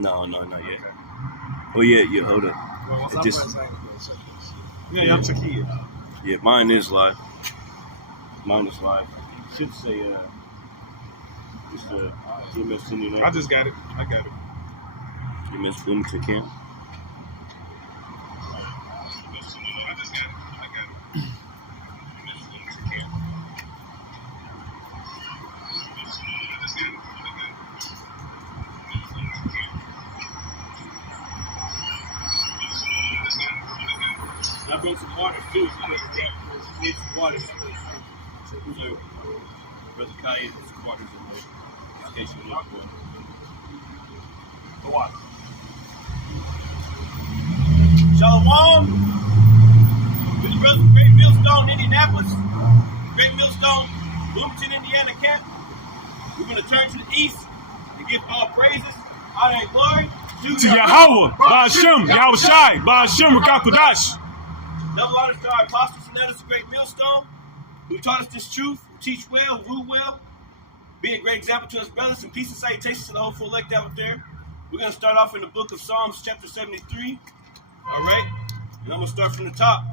No, not yet. Oh yeah, hold up. Yeah, I'm Takia. Yeah, mine is live. Should say just GMS Indianapolis. I just got it. I got it. GMS Bloomington camp. I bring some water too. Need some water. Brother Kai has some water in case you need water. The water. Shalom. This is Brother Great Millstone, Indianapolis. Great Millstone, Bloomington, Indiana camp. We're going to turn to the east and give all praises, honor, and glory To Yahweh, Ba'ashem, Yahushai, Ba'ashem, Rakakudash. Double honors to our apostles and elders of Great Millstone, who taught us this truth, who teach well, who rule well, be a great example to us brothers, and peace and salutations to the whole full elect out there. We're going to start off in the book of Psalms, chapter 73. All right? And I'm going to start from the top.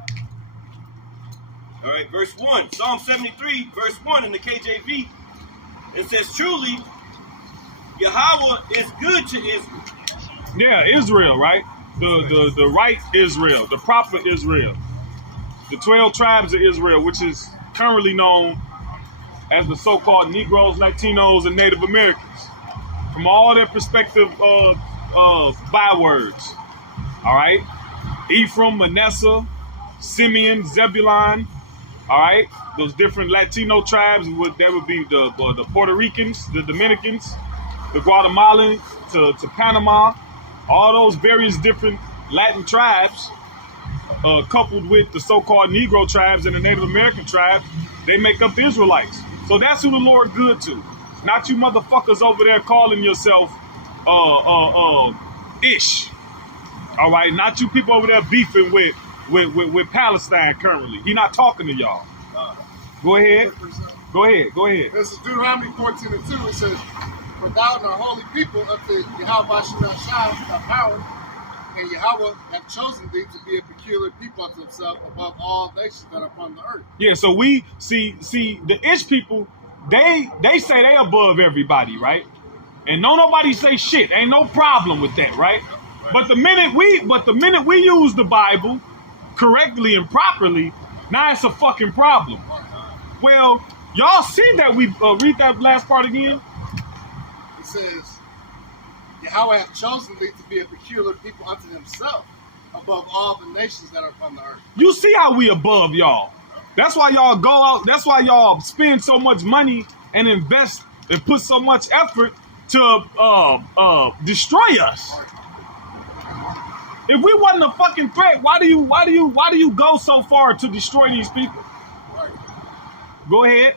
All right, verse 1. Psalm 73, verse 1 in the KJV. It says, truly, Yahweh is good to Israel. Yeah, Israel, right? The right Israel, the proper Israel. The 12 tribes of Israel, which is currently known as the so-called Negroes, Latinos, and Native Americans. From all their perspective bywords. All right? Ephraim, Manasseh, Simeon, Zebulun. All right? Those different Latino tribes, that would be the Puerto Ricans, the Dominicans, the Guatemalans to Panama. All those various different Latin tribes, coupled with the so-called Negro tribes and the Native American tribes, they make up the Israelites. So that's who the Lord good to. Not you motherfuckers over there calling yourself Ish. All right, not you people over there beefing with Palestine currently. He not talking to y'all. Go ahead. Go ahead. This is Deuteronomy 14:2. It says, "For thou art a holy people unto Yahweh Shai, thy power, and Yahweh hath chosen thee to be a peculiar people unto himself above all nations that are upon the earth." Yeah, so we see the Ish people, they say they above everybody, right? And nobody say shit. Ain't no problem with that, right? But the minute we use the Bible correctly and properly, now it's a fucking problem. Well, y'all see that we read that last part again? It says, "Yahweh hath chosen thee to be a peculiar people unto himself above all the nations that are upon the earth." You see how we above y'all. That's why y'all go out. That's why y'all spend so much money and invest and put so much effort to destroy us. If we wasn't a fucking threat, why do you go so far to destroy these people? Go ahead.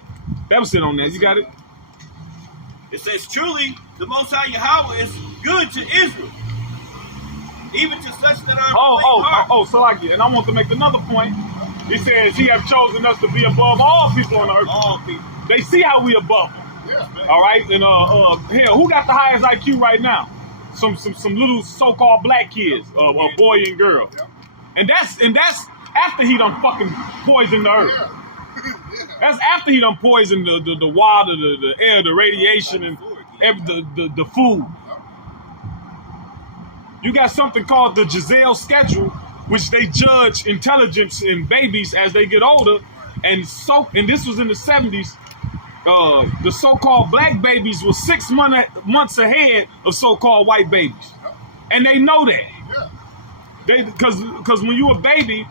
That was it on that. You got it? It says, truly, the Most High Yahweh is good to Israel, even to such that are so like it. And I want to make another point. He says he have chosen us to be above all people on the earth. all people. They see how we above them. Yeah. All right, and hell, who got the highest IQ right now? Some little so-called black kids, a boy and girl, and that's after he done fucking poisoned the earth. Yeah. That's after he done poisoned the water, the air, the radiation, and the food. You got something called the Giselle schedule, which they judge intelligence in babies as they get older, and this was in the 70s. The so-called black babies were 6 months ahead of so-called white babies, and they know that. Because when you a baby,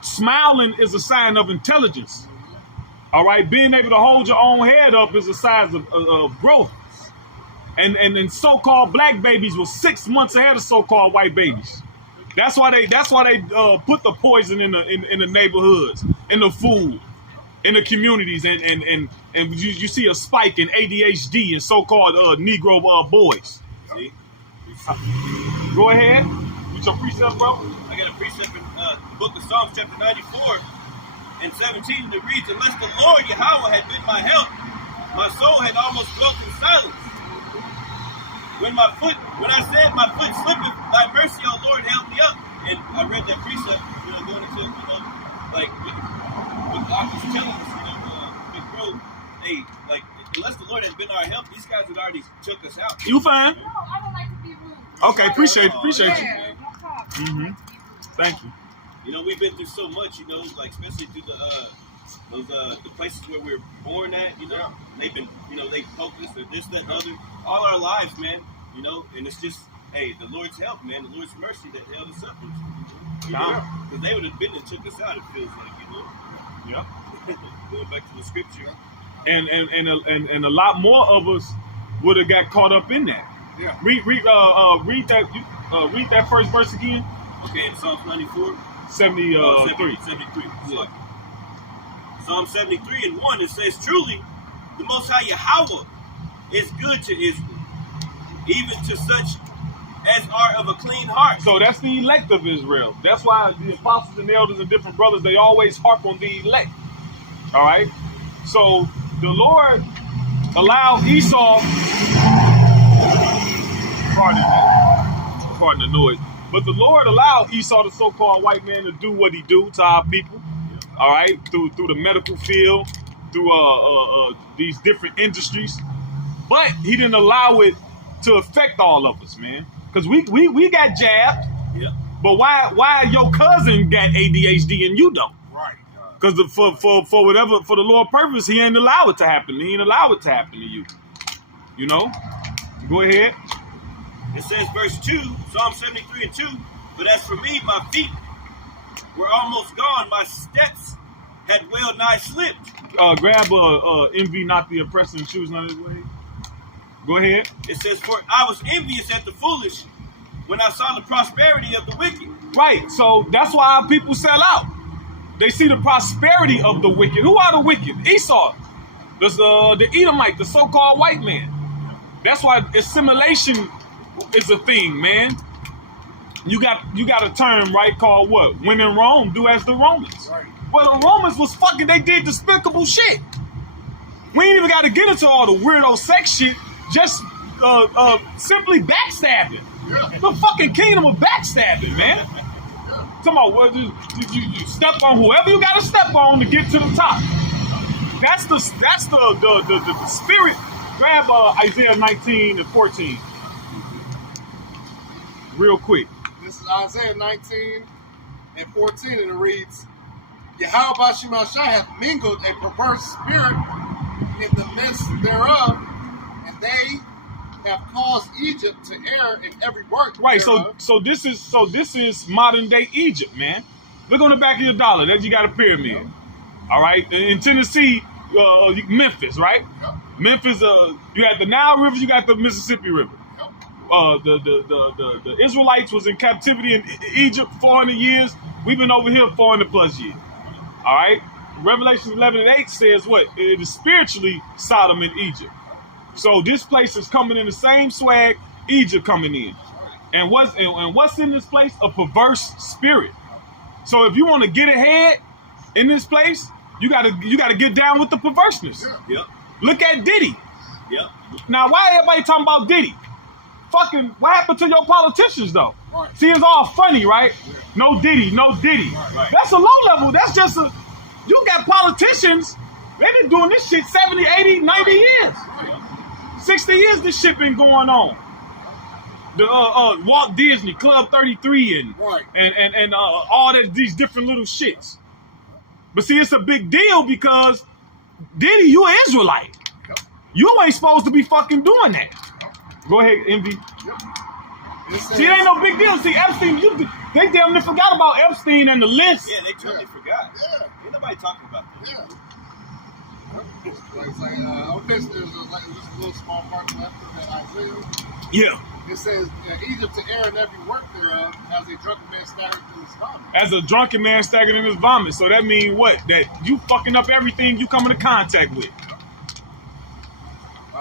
smiling is a sign of intelligence. All right, being able to hold your own head up is a sign of growth. And so-called black babies were 6 months ahead of so-called white babies. That's why they put the poison in the neighborhoods, in the food, in the communities, and you see a spike in ADHD and so-called Negro boys. See? Go ahead. With your precept, bro. I got a precept in the book of Psalms, chapter 94 and 17. It reads, "Unless the Lord Yahweh had been my help, my soul had almost dwelt in silence. when I said my foot slippeth, thy mercy, O Lord, help me up. And I read that precept, going into, like what God was telling us, big bro, hey, like, unless the Lord had been our help, these guys had already took us out. You fine? No, I don't like to be rude. Okay, appreciate you. Yeah, no problem. Thank you. We've been through so much, like especially through the places where we were born at, they've been, they poked us or this, that, and other, all our lives, man, and it's just, hey, the Lord's help, man, the Lord's mercy that held us up. Because they would have been and took us out, it feels like, Yeah. Going back to the scripture. And a lot more of us would have got caught up in that. Yeah. Read that first verse again. Okay, in Psalms 94. 73. 73. Yeah. Psalm 73 and 1, it says, truly, the Most High Yahweh is good to Israel, even to such as are of a clean heart. So that's the elect of Israel. That's why the apostles and elders and different brothers, they always harp on the elect. All right? So the Lord allowed Esau, pardon the noise, but the Lord allowed Esau, the so-called white man, to do what he do to our people. All right? Through the medical field, through these different industries. But he didn't allow it to affect all of us, man. Because we got jabbed. Yeah. But why your cousin got ADHD and you don't? Right. Because for whatever, for the Lord purpose, he ain't allow it to happen. He ain't allow it to happen to you. Go ahead. It says, verse 2, Psalm 73 and 2, but as for me, my feet were almost gone. My steps had well nigh slipped. Grab envy not the oppressor and choose none of his ways. Go ahead. It says, for I was envious at the foolish when I saw the prosperity of the wicked. Right. So that's why our people sell out. They see the prosperity of the wicked. Who are the wicked? Esau. The Edomite, the so-called white man. That's why assimilation is a thing, man. You got a term, right, called what? When in Rome, do as the Romans. Right. Well, the Romans was fucking, they did despicable shit. We ain't even got to get into all the weirdo sex shit. Just simply backstabbing. Yeah. The fucking kingdom of backstabbing, man. Talking about what you step on whoever you gotta step on to get to the top. That's the spirit. Grab Isaiah 19 and 14. Real quick. This is Isaiah 19 and 14, and it reads, Yahweh Shemashai hath mingled a perverse spirit in the midst thereof, and they have caused Egypt to err in every work. Right, thereof. so this is modern day Egypt, man. Look on the back of your dollar. There you got a pyramid. Yep. All right. In Tennessee, Memphis, right? Yep. Memphis, you got the Nile River, you got the Mississippi River. Yep. The Israelites was in captivity in Egypt 400 years. We've been over here 400 plus years. All right. Revelation 11 and 8 says what? It is spiritually Sodom and Egypt. So this place is coming in the same swag Egypt coming in. And what's in this place? A perverse spirit. So if you want to get ahead in this place, you gotta get down with the perverseness. Yeah. Look at Diddy. Yeah. Now, why everybody talking about Diddy? Fucking, what happened to your politicians though? Right. See, it's all funny, right? Yeah. No Diddy, no Diddy. Right. That's a low level. That's just you got politicians, they've been doing this shit 70, 80, 90 years. 60 years this shit been going on. The Walt Disney, Club 33 and Right. and all that, these different little shits. But see, it's a big deal because Diddy, you an Israelite. Yep. You ain't supposed to be fucking doing that. Yep. Go ahead, Envy. Yep. It says, See, it ain't no big deal. See, Epstein, they damn near forgot about Epstein and the list. Yeah, they totally forgot. Yeah. Ain't nobody talking about that. Yeah. It's like, okay, so there's just a little small part left of that Isaiah. Yeah. It says, Egypt to err in every work thereof, as a drunken man staggered through his vomit. As a drunken man staggered in his vomit. So that means what? That you fucking up everything you come into contact with.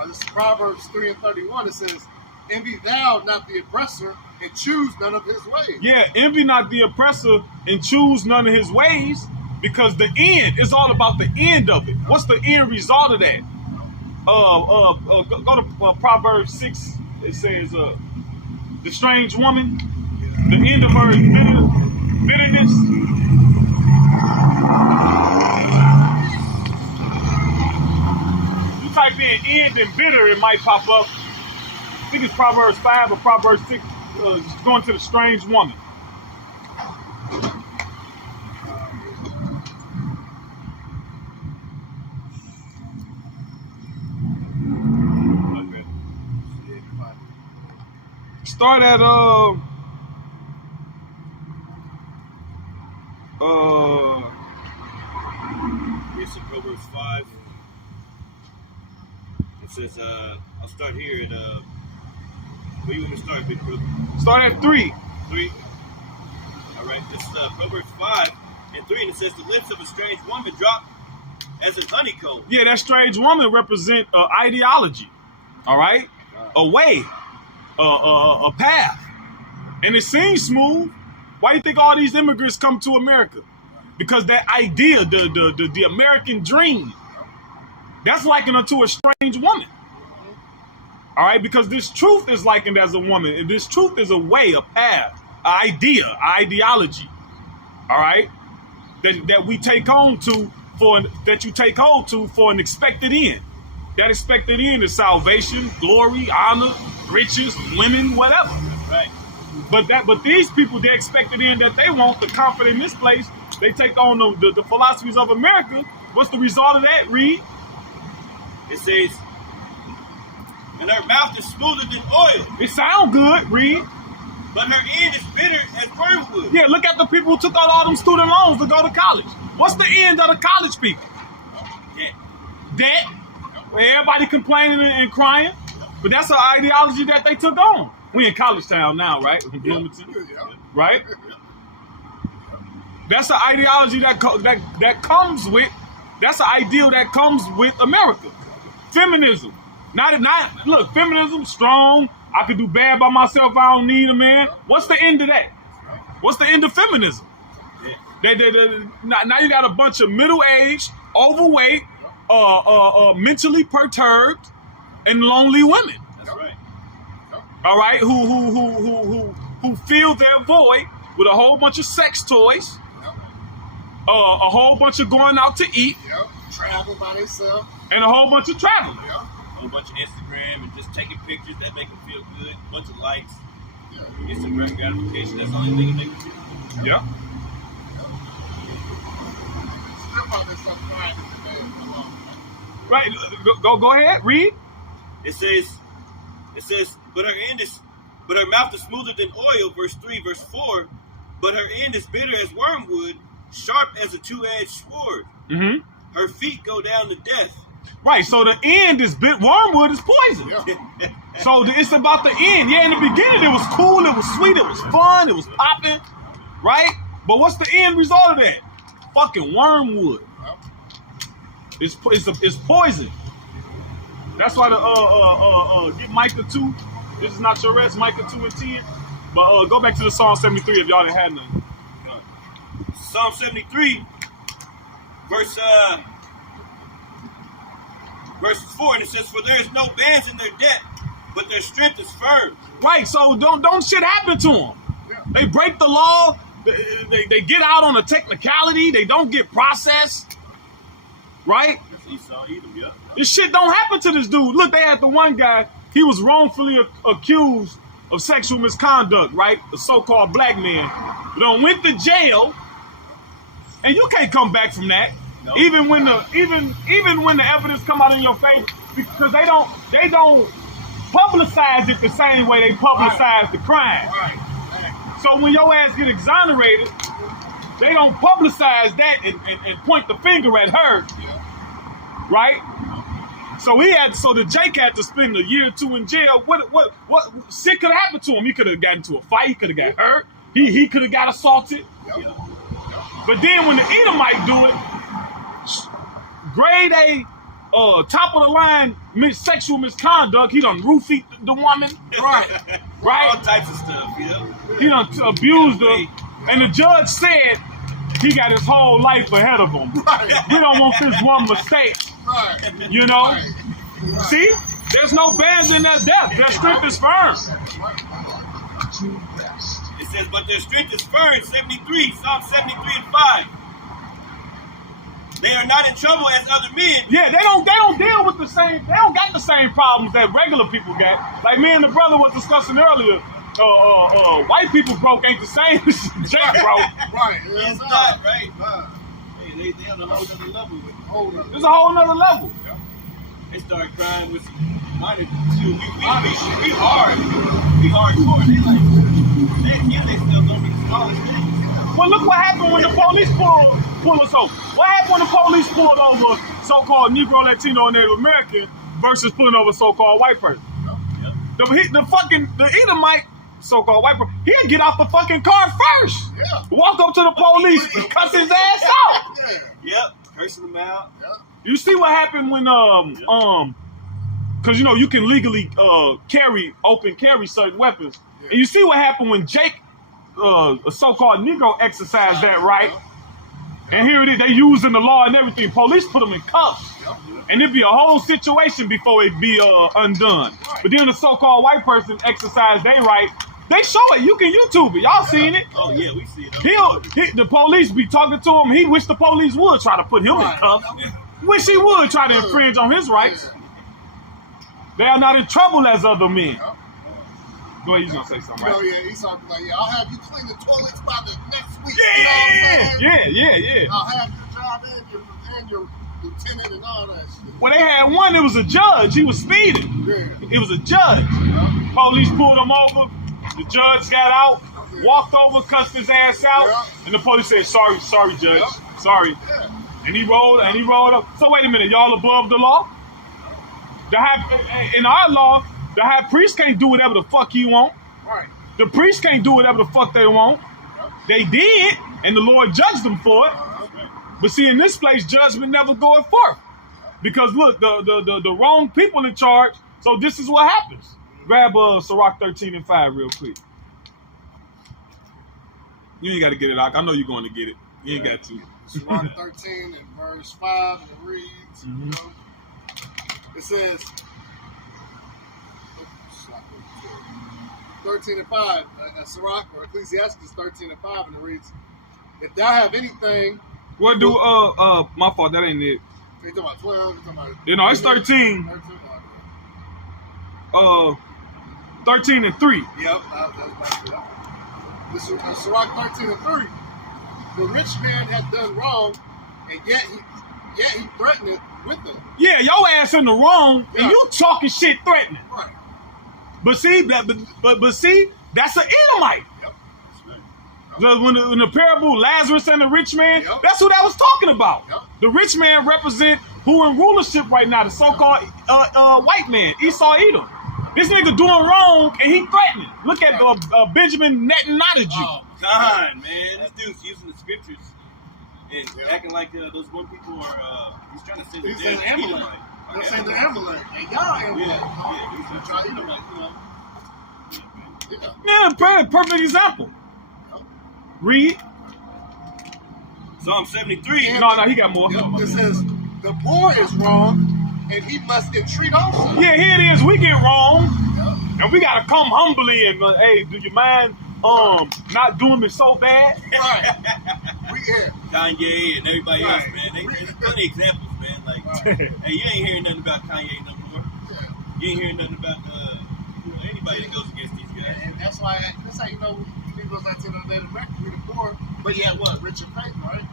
This is Proverbs 3 and 31. It says, envy thou not the oppressor, and choose none of his ways. Yeah, envy not the oppressor and choose none of his ways, because the end is all about the end of it. What's the end result of that? Go to Proverbs 6 It says, the strange woman, the end of her bitterness. You type in end and bitter, it might pop up. I think it's Proverbs 5 or Proverbs 6, going to the strange woman. Start at It's in Proverbs 5. It says, I'll start here at where you want to start, Big Brother? Start at 3. 3. All right, this is Proverbs 5 and 3, and it says, the lips of a strange woman drop as a honeycomb. Yeah, that strange woman represent ideology. All right, a way, a path, and it seems smooth. Why do you think all these immigrants come to America? Because that idea, the American dream, that's likened unto a strange woman. All right, because this truth is likened as a woman, and this truth is a way, a path, an idea, an ideology. All right, that we take on to that you take hold to for an expected end. That expected end is salvation, glory, honor, riches, women, whatever. Right. But these people, the expected end that they want, the comfort in this place, they take on the philosophies of America. What's the result of that? Read. It says, and her mouth is smoother than oil. It sound good. Read. But her end is bitter as wormwood. Yeah, look at the people who took out all them student loans to go to college. What's the end of the college people? Debt. Everybody complaining and crying. But that's an ideology that they took on. We in college town now, right? Bloomington, right? That's an ideology that comes with. That's an ideal that comes with America. Feminism. Look, feminism, strong. I could do bad by myself. I don't need a man. What's the end of that? What's the end of feminism? Now you got a bunch of middle-aged, overweight, mentally perturbed, and lonely women. That's right. All right, who fill their void with a whole bunch of sex toys, a whole bunch of going out to eat, travel by themselves, and a whole bunch of traveling. A whole bunch of Instagram and just taking pictures that make them feel good. A bunch of likes, instant gratification. That's the only thing that makes them feel good. Yeah. Right. Go ahead. Read. It says, but her mouth is smoother than oil, verse 3, verse 4, but her end is bitter as wormwood, sharp as a two-edged sword. Mm-hmm. Her feet go down to death. Right, so the end is wormwood is poison. Yeah. So it's about the end. Yeah, in the beginning it was cool, it was sweet, it was fun, it was popping, right? But what's the end result of that? Fucking wormwood. It's poison. That's why get Micah 2. This is not your rest, Micah 2 and 10. But go back to the Psalm 73 if y'all didn't have none. Psalm 73, verse 4, and it says, for there is no bands in their debt, but their strength is firm. Right, so don't shit happen to them. Yeah. They break the law, they get out on a technicality, they don't get processed, right? This shit don't happen to this dude. Look, they had the one guy, he was wrongfully accused of sexual misconduct, right? The so-called black man. But went to jail, and you can't come back from that. No. Even when the evidence come out in your face, because they don't publicize it the same way they publicize the crime. Right. So when your ass get exonerated, they don't publicize that and point the finger at her. Yeah. Right? So the Jake had to spend a year or two in jail. What shit could have happened to him? He could have gotten into a fight, he could have got hurt, he could have got assaulted. Yep. But then when the Edomite do it, grade A, top of the line sexual misconduct, he done roofied the woman. Right. Right? All types of stuff, yeah. He done abused her. And the judge said he got his whole life ahead of him. Right. We don't want this one mistake. Right. You know? Right. See? There's no bands in their depth. Their strength is firm. It says, but their strength is firm, 73, Psalm 73 and 5. They are not in trouble as other men. Yeah, they don't deal with the same, they don't got the same problems that regular people got. Like me and the brother was discussing earlier, white people broke ain't the same as Jake broke. Right. It's not, right? They on a whole other level with it. There's a whole nother level. They started crying with some minor too. We hard. We hardcore. They like, they kill themselves over the smallest things. Well, look what happened when the police pull us over. What happened when the police pulled over so-called Negro, Latino, and Native American versus pulling over so-called white person? The Edomite so-called white person, he'll get off the fucking car first. Yeah. Walk up to the police and cuss his ass out. Yep. Cursing them out. Yeah. You see what happened when because you know you can legally carry certain weapons, and you see what happened when Jake, a so-called Negro, exercised that right, and here it is, they using the law and everything. Police put them in cuffs, and it'd be a whole situation before it be undone. But then the so-called white person exercised their right. They show it. You can YouTube it. Y'all seen it? Oh yeah, we see it. The police be talking to him. He wish the police would try to put him in cuffs. Wish he would try to infringe on his rights. They are not in trouble as other men. Go ahead, you gonna say something, right? Oh yeah, he's talking like, I'll have you clean the toilets by the next week. Yeah. I'll have your job and your lieutenant and all that shit. Well, they had one. It was a judge. He was speeding. Yeah. It was a judge. Police pulled him over. The judge got out, walked over, cussed his ass out, and the police said, "Sorry, judge, sorry." And he rolled up. So wait a minute, y'all above the law? In our law, the high priest can't do whatever the fuck he want. Right. The priest can't do whatever the fuck they want. They did, and the Lord judged them for it. But see, in this place, judgment never goeth forth. Because look, the wrong people in charge, so this is what happens. Grab Sirach 13 and 5 real quick. You ain't got to get it, Ak. I know you're going to get it. You ain't got to. Sirach 13 and verse 5, and it reads, you know, it says, 13 and 5, Sirach, or Ecclesiastes 13 and 5, and it reads, if thou have anything... What do, my fault, that ain't it. You talking about 12? You talking about... You know, it's 13. 13 and 3. Yep, this is Sirach 13 and 3. The rich man had done wrong, and yet he threatened it with it. Yeah, your ass in the wrong, and you talking shit threatening. Right. But see, but see, that's an Edomite. Yep. When the parable Lazarus and the rich man, that's who that was talking about. Yep. The rich man represent who in rulership right now, the so-called white man, Esau Edom. This nigga doing wrong and he threatening. Look at Benjamin Netanyahu. Oh, God, man. This dude's using the scriptures and acting like those one people are, he's trying to say He's saying Amalek. They're saying the Amalek. And y'all Amalek. He's trying to, Perfect example. Read. Psalm 73. No, he got more. It says, the poor is wrong, and he must entreat also. Yeah, here it is. We get wrong, and we gotta come humbly and hey, do you mind not doing it so bad? Right. Kanye and everybody else, man. There's plenty of examples, man. Like, hey, you ain't hearing nothing about Kanye no more. You ain't hearing nothing about anybody that goes against these guys. And that's why that's how you know Negroes Latino Native American, we the poor, but yet what? Rich and faith, right?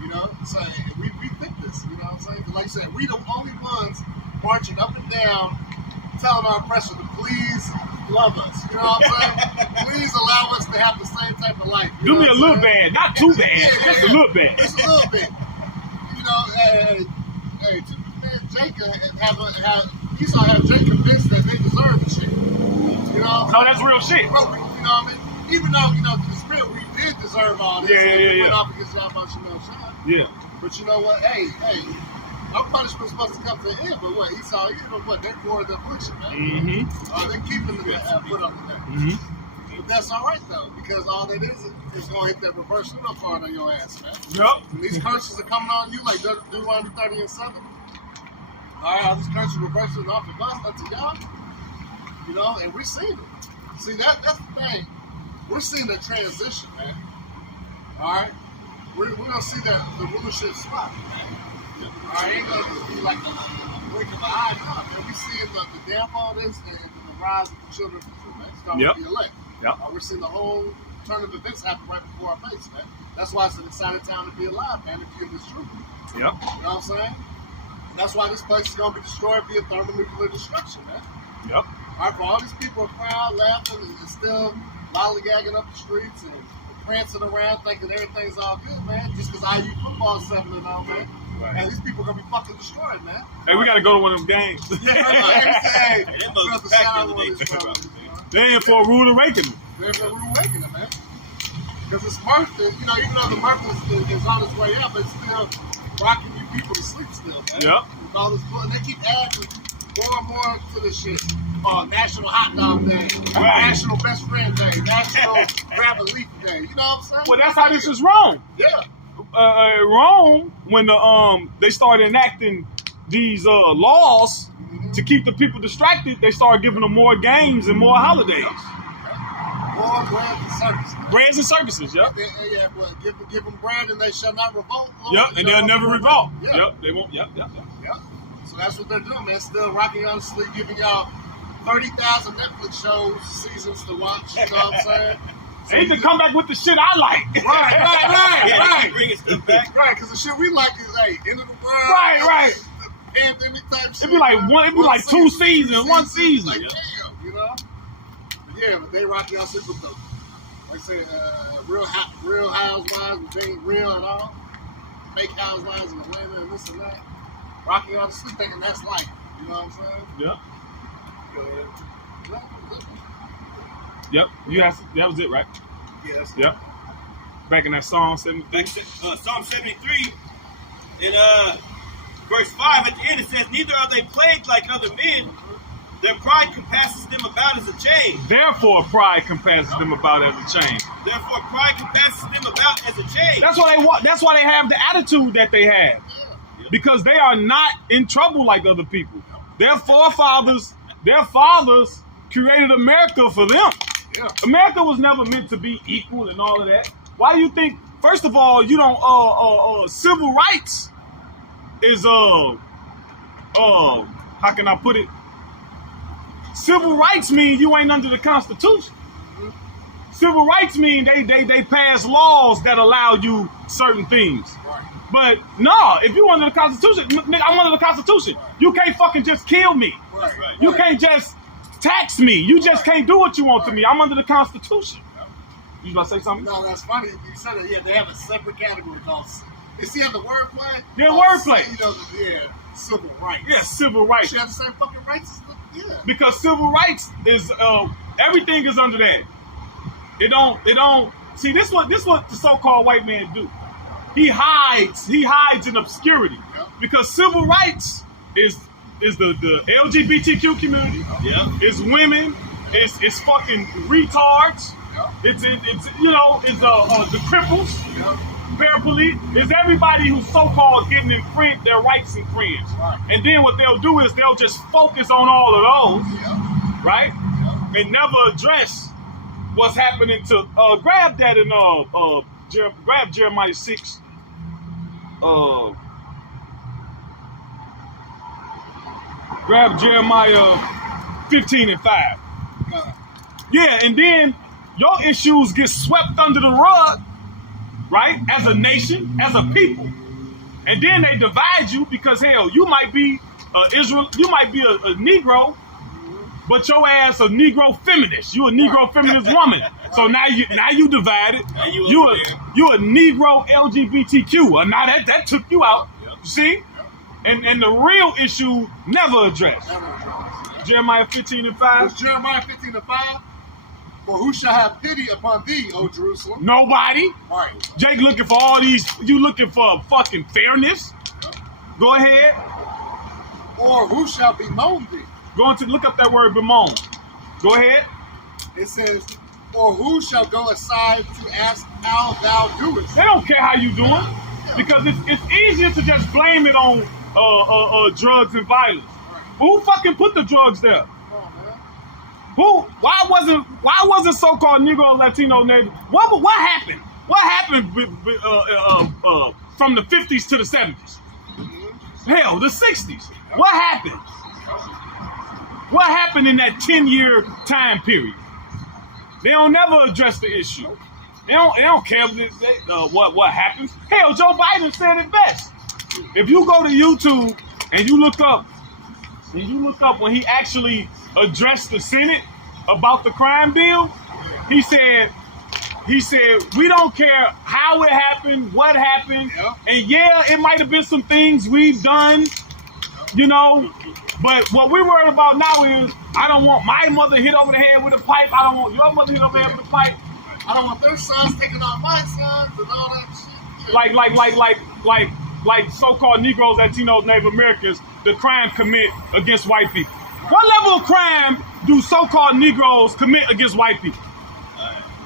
You know, so we think this, you know what I'm saying? Like I said, we the only ones marching up and down, telling our oppressor to please love us. You know what I'm saying? Please allow us to have the same type of life. Do me a little bad, not too bad, just a little bad. Just a little bit. You know, hey, Jacob Esau have Jacob convinced that they deserve the shit. You know? No, that's real shit. But you know what I mean? Even though, you know, to the spirit, we did deserve all this. Yeah. Went off against y'all about Shemel Shah. Yeah. But you know what? Hey, our punishment's supposed to come to an end. But what? Esau, you know what? They're for the affliction, man. Mm-hmm. They're keeping the foot on the neck. Mm-hmm. But that's all right, though, because all that is going to hit that reverse pseudo card on your ass, man. Yep. And these curses are coming on you like Deuteronomy 30 and 7. All right, how this country reverses off of us unto y'all. You know, and we're seeing it. See, that's the thing. We're seeing a transition, man. All right? We're going to see that the rulership spot, man. All right, ain't going to just be like a blink of an eye. No, man. We're seeing the downfall of this and the rise of the children of Israel, man. Starting to be elect. Yep. We're seeing the whole turn of events happen right before our face, man. That's why it's an exciting time to be alive, man, if you're in this truth. Yep. You know what I'm saying? And that's why this place is going to be destroyed via thermonuclear destruction, man. Yep. All right, for all these people are proud, laughing, and still lollygagging up the streets and prancing around thinking everything's all good, man. Just because IU football is 7-0, man. Right. And these people are going to be fucking destroyed, man. Hey, we got to go to one of them games. Hey, Them folks was packed the other day, too, bro. They in for a rude awakening. They're a rude awakening, man. Because it's Murph, you know, even though the Murph is on its way out, but it's still rocking you people to sleep still, man. Yep. With all this, and they keep adding more and more to this shit. National Hot Dog Day, Right. National Best Friend Day, National Grab a Leaf Day. You know what I'm saying? Well, that's how this is wrong. Yeah. Rome, when they started enacting these laws to keep the people distracted, they started giving them more games and more holidays. More bread and services. Brands and services, yep. Yeah, but give them bread and they shall not revolt. Lord, Yep, and they'll never revolt. Yeah. Yep, they won't. Yep. Yep. So that's what they're doing, man. Still rocking y'all to sleep, giving y'all 30,000 Netflix shows, seasons to watch. You know what I'm saying? So They need to come back with the shit I like. Right. Bringing stuff back. Right, because the shit we like is, hey, end of the world. Right. The pandemic type shit. It'd be like two seasons, one season. Like, damn, you know? But yeah, but they rock y'all sleep with the, like I said, real housewives, but they ain't real at all. Fake housewives in Atlanta and this and that. Rocking y'all to sleep thinking that's life. You know what I'm saying? Yep. Yeah. Yep. That was it, right? Yeah, that's Yep. Back in that Psalm 73. Psalm 73, in verse 5 at the end, it says, neither are they plagued like other men. Their pride compasses them about as a chain. Therefore, pride compasses them about as a chain. Therefore, pride compasses them about as a chain. That's why they want. That's why they have the attitude that they have, because they are not in trouble like other people. Their fathers created America for them. Yeah. America was never meant to be equal and all of that. Why do you think? First of all, you don't. Civil rights is how can I put it? Civil rights mean you ain't under the Constitution. Civil rights mean they pass laws that allow you certain things. Right. But no, if you under the Constitution, nigga, I'm under the Constitution. You can't fucking just kill me. Right. You can't just tax me. You just can't do what you want to me. I'm under the Constitution. You about to say something? No, that's funny. You said it. Yeah, they have a separate category called. You see how the wordplay? Yeah, wordplay. You know, civil rights. Yeah, civil rights. You have the same fucking rights as the, yeah. Because civil rights is everything is under that. It don't see this what the so-called white man do. He hides in obscurity. Yep. Because civil rights is the LGBTQ community. Yeah. It's women. It's fucking retards. Yep. It's the cripples. Yep. Paraplegic. It's everybody who's so-called getting their rights infringed. Right. And then what they'll do is they'll just focus on all of those, Yep. right? Yep. And never address what's happening to grab that and grab Jeremiah 6. Grab Jeremiah 15 and 5. Yeah, and then your issues get swept under the rug, right? As a nation, as a people. And then they divide you because hell, you might be you might be a Negro, but your ass a Negro feminist. You a Negro feminist woman. So now you divided. You a Negro LGBTQ. Now that took you out. You see? And the real issue never addressed. Jeremiah 15 and 5. It's Jeremiah 15 and 5. For who shall have pity upon thee, O Jerusalem? Nobody. Right. Jake looking for all these. You looking for fucking fairness? Go ahead. Or who shall bemoan thee? Go into look up that word bemoan. Go ahead. It says, or who shall go aside to ask how thou doest? They don't care how you doing because it's easier to just blame it on drugs and violence. Who fucking put the drugs there? Come on, man. Who? Why wasn't so-called Negro, Latino, Native? What happened? What happened from the 50s to the 70s? Hell, the 60s. What happened? What happened in that 10-year time period? They don't never address the issue. They don't care what happens. Hell, Joe Biden said it best. If you go to YouTube and you look up when he actually addressed the Senate about the crime bill, he said we don't care how it happened, what happened, and yeah, it might have been some things we've done, you know. But what we're worried about now is I don't want my mother hit over the head with a pipe. I don't want your mother hit over the head with a pipe. I don't want their sons taking on my sons and all that shit. Like so-called Negroes, Latinos, Native Americans, the crime commit against white people. What level of crime do so-called Negroes commit against white people?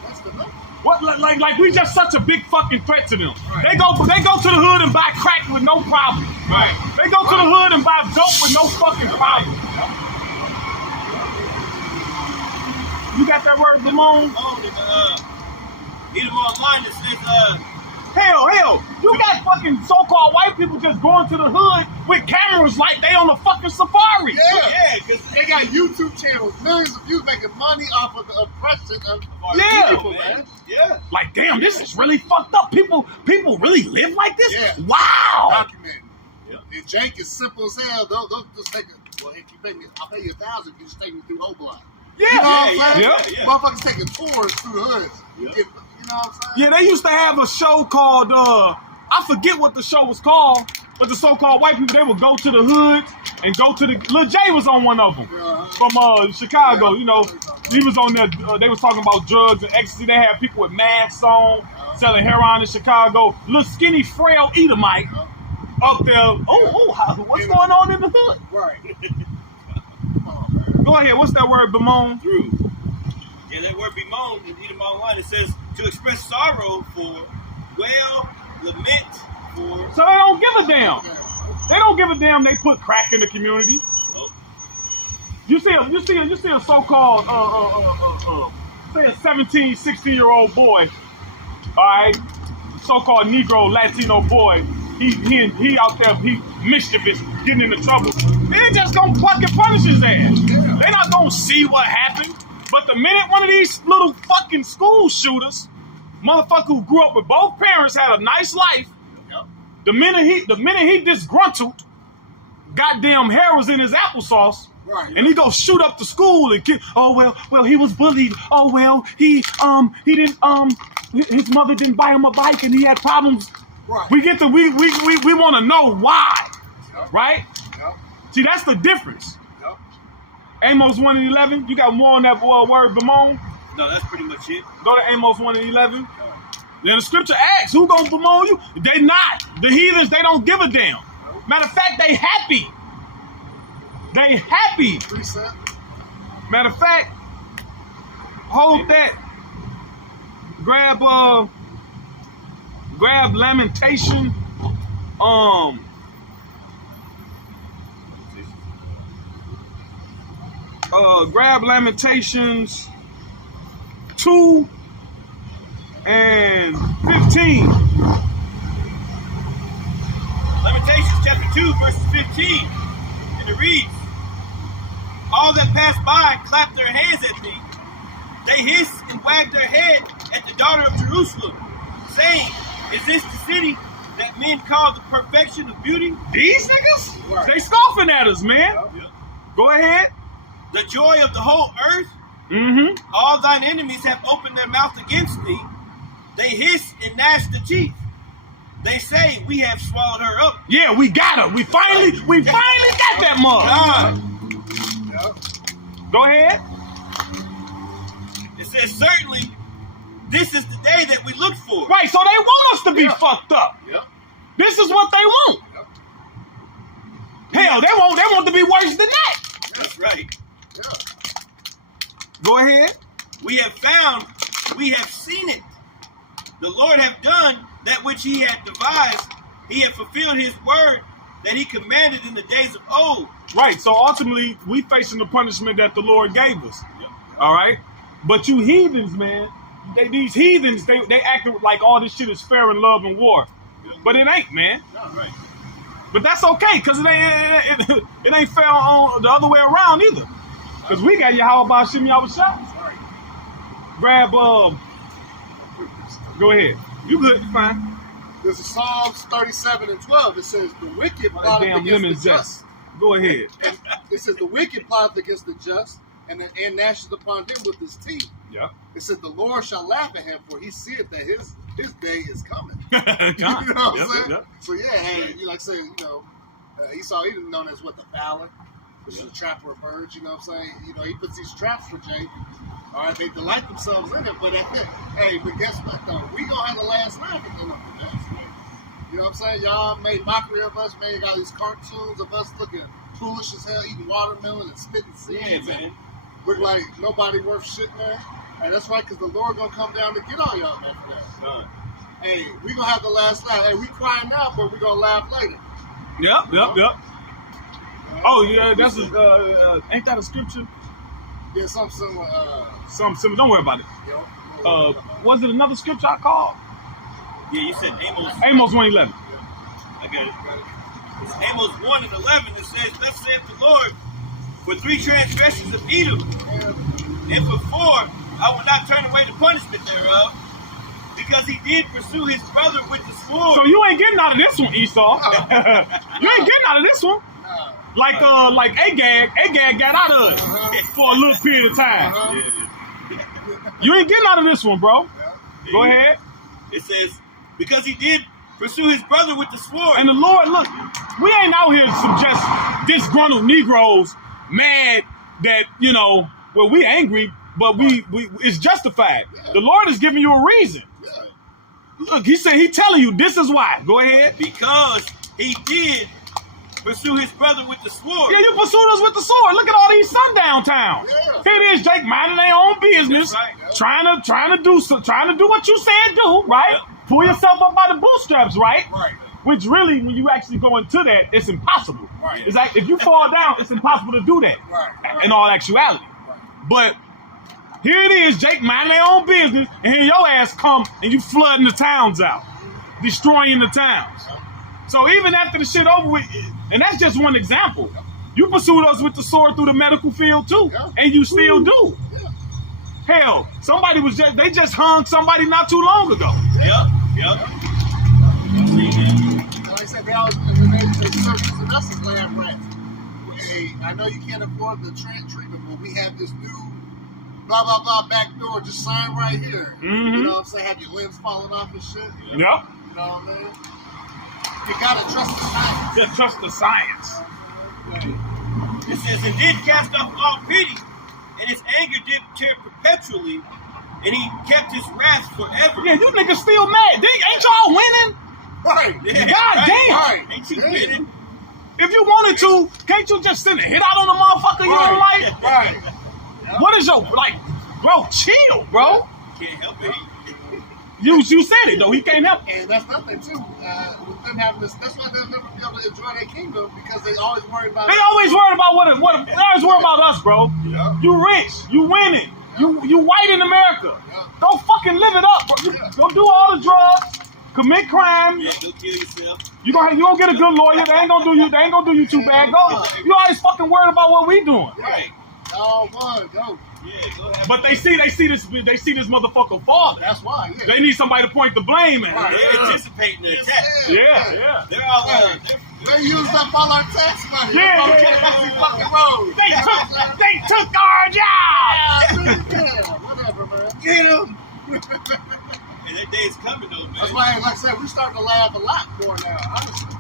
That's the number. What like we just such a big fucking threat to them. Right. They go to the hood and buy crack with no problem. Right. They go to the hood and buy dope with no fucking problem. You got that word, Lamone? Either online that says Hell, you got fucking so-called white people just going to the hood with cameras like they on a fucking safari. Yeah, because they got YouTube channels, millions of views making money off of the oppression of our people, man. Yeah. Like, damn, this is really fucked up. People really live like this? Yeah. Wow. Documented. Yeah. And Jake is simple as hell. They'll just take it. Well, if you pay me, I'll pay you $1,000 if you just take me through Oakland. Yeah. You know what I'm saying? Yeah. Motherfuckers taking tours through the hoods. Yeah. You know what I'm saying? Yeah, they used to have a show called, I forget what the show was called, but the so-called white people, they would go to the hoods and go to the, Lil J was on one of them from Chicago, you know. He was on there, they was talking about drugs and ecstasy. They had people with masks on, selling heroin in Chicago. Little skinny, frail Edomite up there. What's going on in the hood? Right. Go ahead, what's that word, bemoan? Through. Yeah, that word bemoan, you read them online, it says to express sorrow for, well, lament for. So they don't give a damn. They don't give a damn they put crack in the community. Nope. You see a so-called, say a 17, 16-year-old boy, all right, so-called Negro, Latino boy, he out there, he mischievous, getting into trouble. They ain't just gonna pluck and punish his ass. They not gonna see what happened. But the minute one of these little fucking school shooters, motherfucker who grew up with both parents, had a nice life, the minute he disgruntled, goddamn hair was in his applesauce, and he go shoot up the school and well he was bullied. Oh well he didn't his mother didn't buy him a bike and he had problems. Right. We want to know why, right? See, that's the difference. Amos 1:11. You got more on that word bemoan? No, that's pretty much it. Go to Amos 1:11. Then the scripture asks, who gonna bemoan you? They not. The heathens, they don't give a damn. Matter of fact, they happy. They happy. Matter of fact, hold that. Grab Lamentation. Grab Lamentations 2 and 15. Lamentations chapter 2, verses 15. And it reads, all that pass by clap their hands at thee. They hiss and wag their head at the daughter of Jerusalem, saying, is this the city that men call the perfection of beauty? These niggas? Right. They scoffing at us, man. Yeah. Go ahead. The joy of the whole earth. Mm-hmm. All thine enemies have opened their mouth against thee. They hiss and gnash the teeth. They say, we have swallowed her up. Yeah, we got her. We finally got that mug. Go ahead. It says, certainly, this is the day that we look for. Right, so they want us to be fucked up. Yep. This is what they want. Yep. Hell, they want to be worse than that. That's right. Yeah. Go ahead. We have found, we have seen it. The Lord have done that which he had devised. He had fulfilled his word that he commanded in the days of old. Right. So ultimately, we facing the punishment that the Lord gave us. All right. But you heathens, man, these heathens, they act like all this shit is fair in love and war, but it ain't, man. Right. But that's okay, cause it ain't fair on the other way around either. Cause we got Yahweh Shem Yahweh Shah. Grab go ahead. You good? You fine. There's a Psalms 37:12. It says the wicked plot Damn against lemons the just. Go ahead. And it says the wicked plot against the just, and gnashes upon him with his teeth. Yeah. It said the Lord shall laugh at him, for he seeth that his day is coming. You know what I'm saying? Yep. So yeah, hey, you like say, Esau, he didn't known as what, the fowler, which is a trapper of birds. You know what I'm saying? You know, he puts these traps for Jake. All right, they delight themselves in it, but hey, but guess what though? We gonna have the last laugh at them up to that. You know what I'm saying? Y'all made mockery of us, man. You got these cartoons of us looking foolish as hell, eating watermelon and spitting seeds, man. and look like nobody worth shit, man. And that's right, because the Lord gonna come down to get all y'all, man, for that. Hey, we gonna have the last laugh. Hey, we crying now, but we gonna laugh later. Yep. Oh yeah, that's ain't that a scripture? Yeah, something similar. Something similar. Don't worry about it. Was it another scripture I called? Yeah, you said Amos. Amos 1:11. I got it. It's Amos 1:11. It says, "Thus saith the Lord, for 3 transgressions of Edom, and for 4, I will not turn away the punishment thereof, because he did pursue his brother with the sword." So you ain't getting out of this one, Esau. You ain't getting out of this one. Like Agag got out of it for a little period of time. You ain't getting out of this one, bro. Go ahead. It says, because he did pursue his brother with the sword. And the Lord, look, we ain't out here to suggest disgruntled Negroes mad that, well, we angry, but we it's justified. The Lord is giving you a reason. Look, he telling you this is why. Go ahead. Because he did pursue his brother with the sword. Yeah, you pursued us with the sword. Look at all these sundown towns. Yeah. Here it is, Jake, minding their own business, trying to do what you said do, right? Pull yourself up by the bootstraps, right? Right. Which really, when you actually go into that, it's impossible. Right. It's like if you fall down, it's impossible to do that. Right. In all actuality. Right. But here it is, Jake, minding their own business, and here your ass come and you flooding the towns out, destroying the towns. So even after the shit over with, and that's just one example. You pursued us with the sword through the medical field too, and you still do. Hell, they just hung somebody not too long ago. Yep. Like I said, they always say circus and us is lab rats. Hey, I know you can't afford the treatment, but we have this new blah blah blah back door. Just sign right here. Mm-hmm. You know what I'm saying? Have your limbs falling off and shit. Yep. You know what I mean? You gotta trust the science. Just trust the science. It says, and did cast off all pity, and his anger did tear perpetually, and he kept his wrath forever. Yeah, you niggas still mad. Ain't y'all winning? Right. Yeah, God damn. Right. Ain't you kidding? If you wanted to, can't you just send a hit out on the motherfucker you don't like? Right. What is your, bro, chill, bro. Can't help it. You said it, though. He can't help it. And that's nothing too. With them having this, that's why they'll never be able to enjoy their kingdom, because they always worry about. They always worried about they always worry about us, bro. Yeah. You rich, you winning, you white in America. Yeah. Don't fucking live it up, bro. Go do all the drugs, commit crime. Yeah, go kill yourself. You gonna get a good lawyer. They ain't gonna do you too bad. Go. You always fucking worried about what we doing. Right. All one, go. Yeah, go ahead. But they see this motherfucker father. That's why. Yeah. They need somebody to point the blame at. Right. They're anticipating the attack. Yeah. They're all They used up all our tax money. Yeah. Fucking road. They took our job. Yeah, whatever, man. Get them. And that day is coming, though, man. That's why, like I said, we starting to laugh a lot more now, honestly.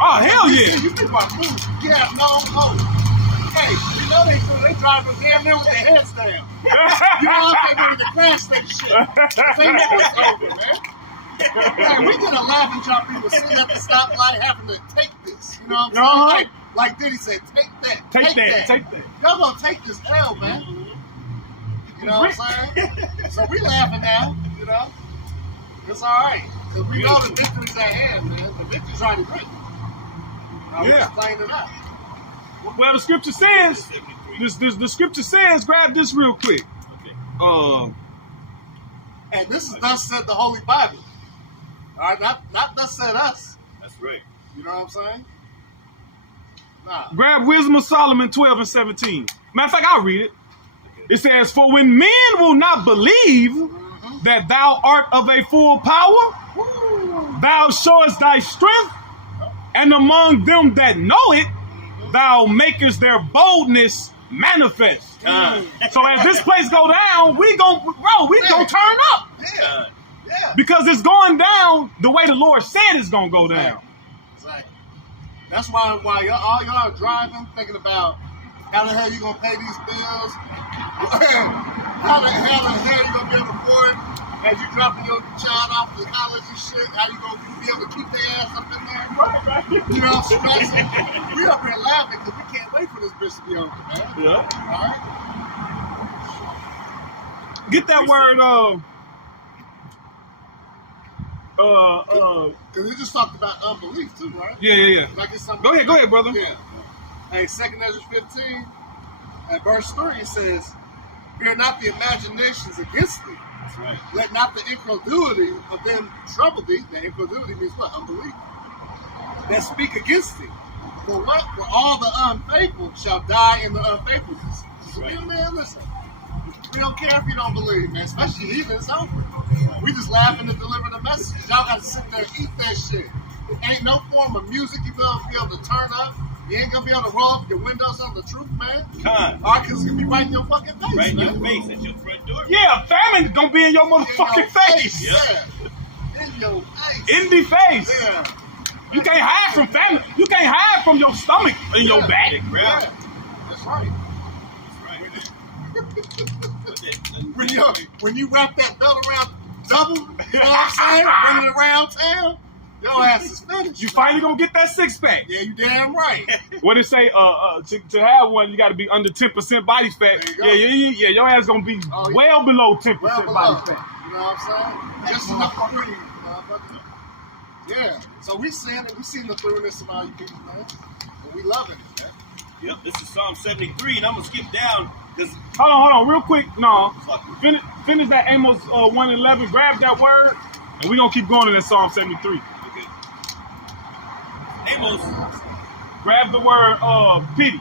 Oh hell yeah. You think about food. Yeah, no, hey, you know they driving damn near with their heads down. You know what I'm saying? With the crash state shit. They know it's over, man. Hey, we get a laughing job people sitting at the stoplight having to take this. You know what I'm saying? Like Diddy said, take that. Take that. Y'all gonna take this L, man. You know what I'm saying? So we laughing now, you know? It's all right. Because we know the victory's at hand, man. The victory's already written. Yeah. Explain it out. Well, the scripture says, 73. the scripture says, grab this real quick. Okay. And this is thus said the Holy Bible. All right, not thus said us. That's right. You know what I'm saying? Nah. Grab Wisdom of Solomon 12 and 17. Matter of fact, I'll read it. It says, for when men will not believe that thou art of a full power, thou showest thy strength, and among them that know it, thou makest their boldness manifest. So as this place go down, we gon' turn up. Yeah. Yeah. Because it's going down the way the Lord said it's gonna go down. Exactly. That's why all y'all are driving, thinking about how the hell you gonna pay these bills, how the hell you gonna be able to afford as you dropping your child off to college and shit, how you gonna be able to keep their ass up in there? Right. You know what I'm saying? We up here laughing because we can't wait for this bitch to be over, man. Yeah. All right? Get that word, Because we just talked about unbelief too, right? yeah. Like it's something. Go ahead, brother. Yeah. Hey, 2nd Ezra 15, at verse 3, it says, fear not the imaginations against thee. That's right. Let not the incredulity of them trouble thee. That incredulity means what? Unbelief. That speak against thee. For what? For all the unfaithful shall die in the unfaithfulness. So, Right. man, listen. We don't care if you don't believe, man. Especially heathens. It's over. We just laughing to deliver the message. Y'all got to sit there and eat that shit. Ain't no form of music you gonna be able to turn up. You ain't gonna be able to roll up your windows on the truth, man. Con. All right, because it's gonna be right in your fucking face, Right in man. your face at your front door. Yeah, famine's gonna be in your motherfucking face. Yeah. In your face. In the face. Yeah. You can't hide from famine. You can't hide from your stomach and your back. Ground. Yeah. That's right. That's right. When you wrap that belt around double, you know what I'm saying? Running around town, your ass is finished. You finally gonna get that 6-pack. Yeah, you damn right. What it say? To have one, you got to be under 10% body fat. There you go. Yeah. Your ass gonna be Oh, yeah. well below 10% Well below. body fat. You know what I'm saying? Just enough for breathe. Yeah. So we seen the thoroughness of all you people, man. And we loving it, man. Yep, this is Psalm 73, and I'm going to skip down because Hold on, real quick. No, finish that Amos 1:11. Grab that word, and we gonna keep going to that Psalm 73. okay. Amos, Grab the word pity.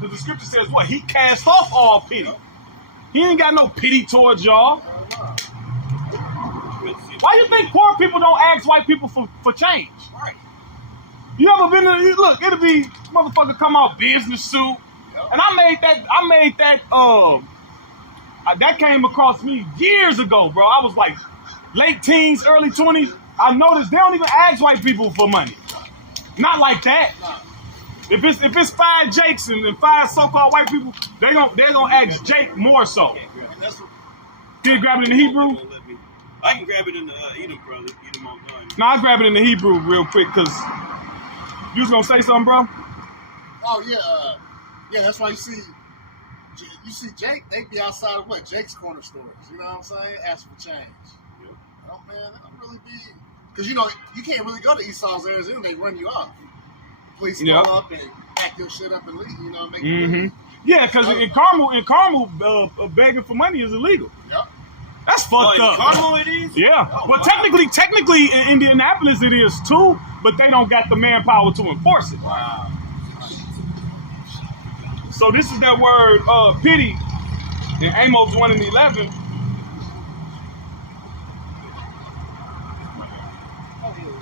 Because the scripture says what? He cast off all pity. He ain't got no pity towards y'all. Why you think poor people don't ask white people for change? Right. You ever been to, look, it'll be motherfucker come out business suit. And I made that that came across me years ago, bro. I was like late teens, early 20s. I noticed they don't even ask white people for money. Not like that. If it's 5 Jakes and 5 so-called white people, they're gonna ask Jake more so. that's what Can you grab it in the Hebrew? I can grab it in the Edom, brother. Edom on gun. No, I'll grab it in the Hebrew real quick, because you was gonna say something, bro? Oh yeah, yeah. That's why you see Jake. They be outside of what Jake's corner stores. You know what I'm saying? Asking for change. Yep. Oh man, that don't really be because you know you can't really go to Esau's Arizona. They run you off. Police pull up and pack your shit up and leave. You know, make you leave. Yeah, because in Carmel, begging for money is illegal. Yep. That's fucked up. Carmel it is? Yeah. Oh, Well, wow. technically in Indianapolis it is too, but they don't got the manpower to enforce it. Wow. So this is that word pity in Amos 1:11.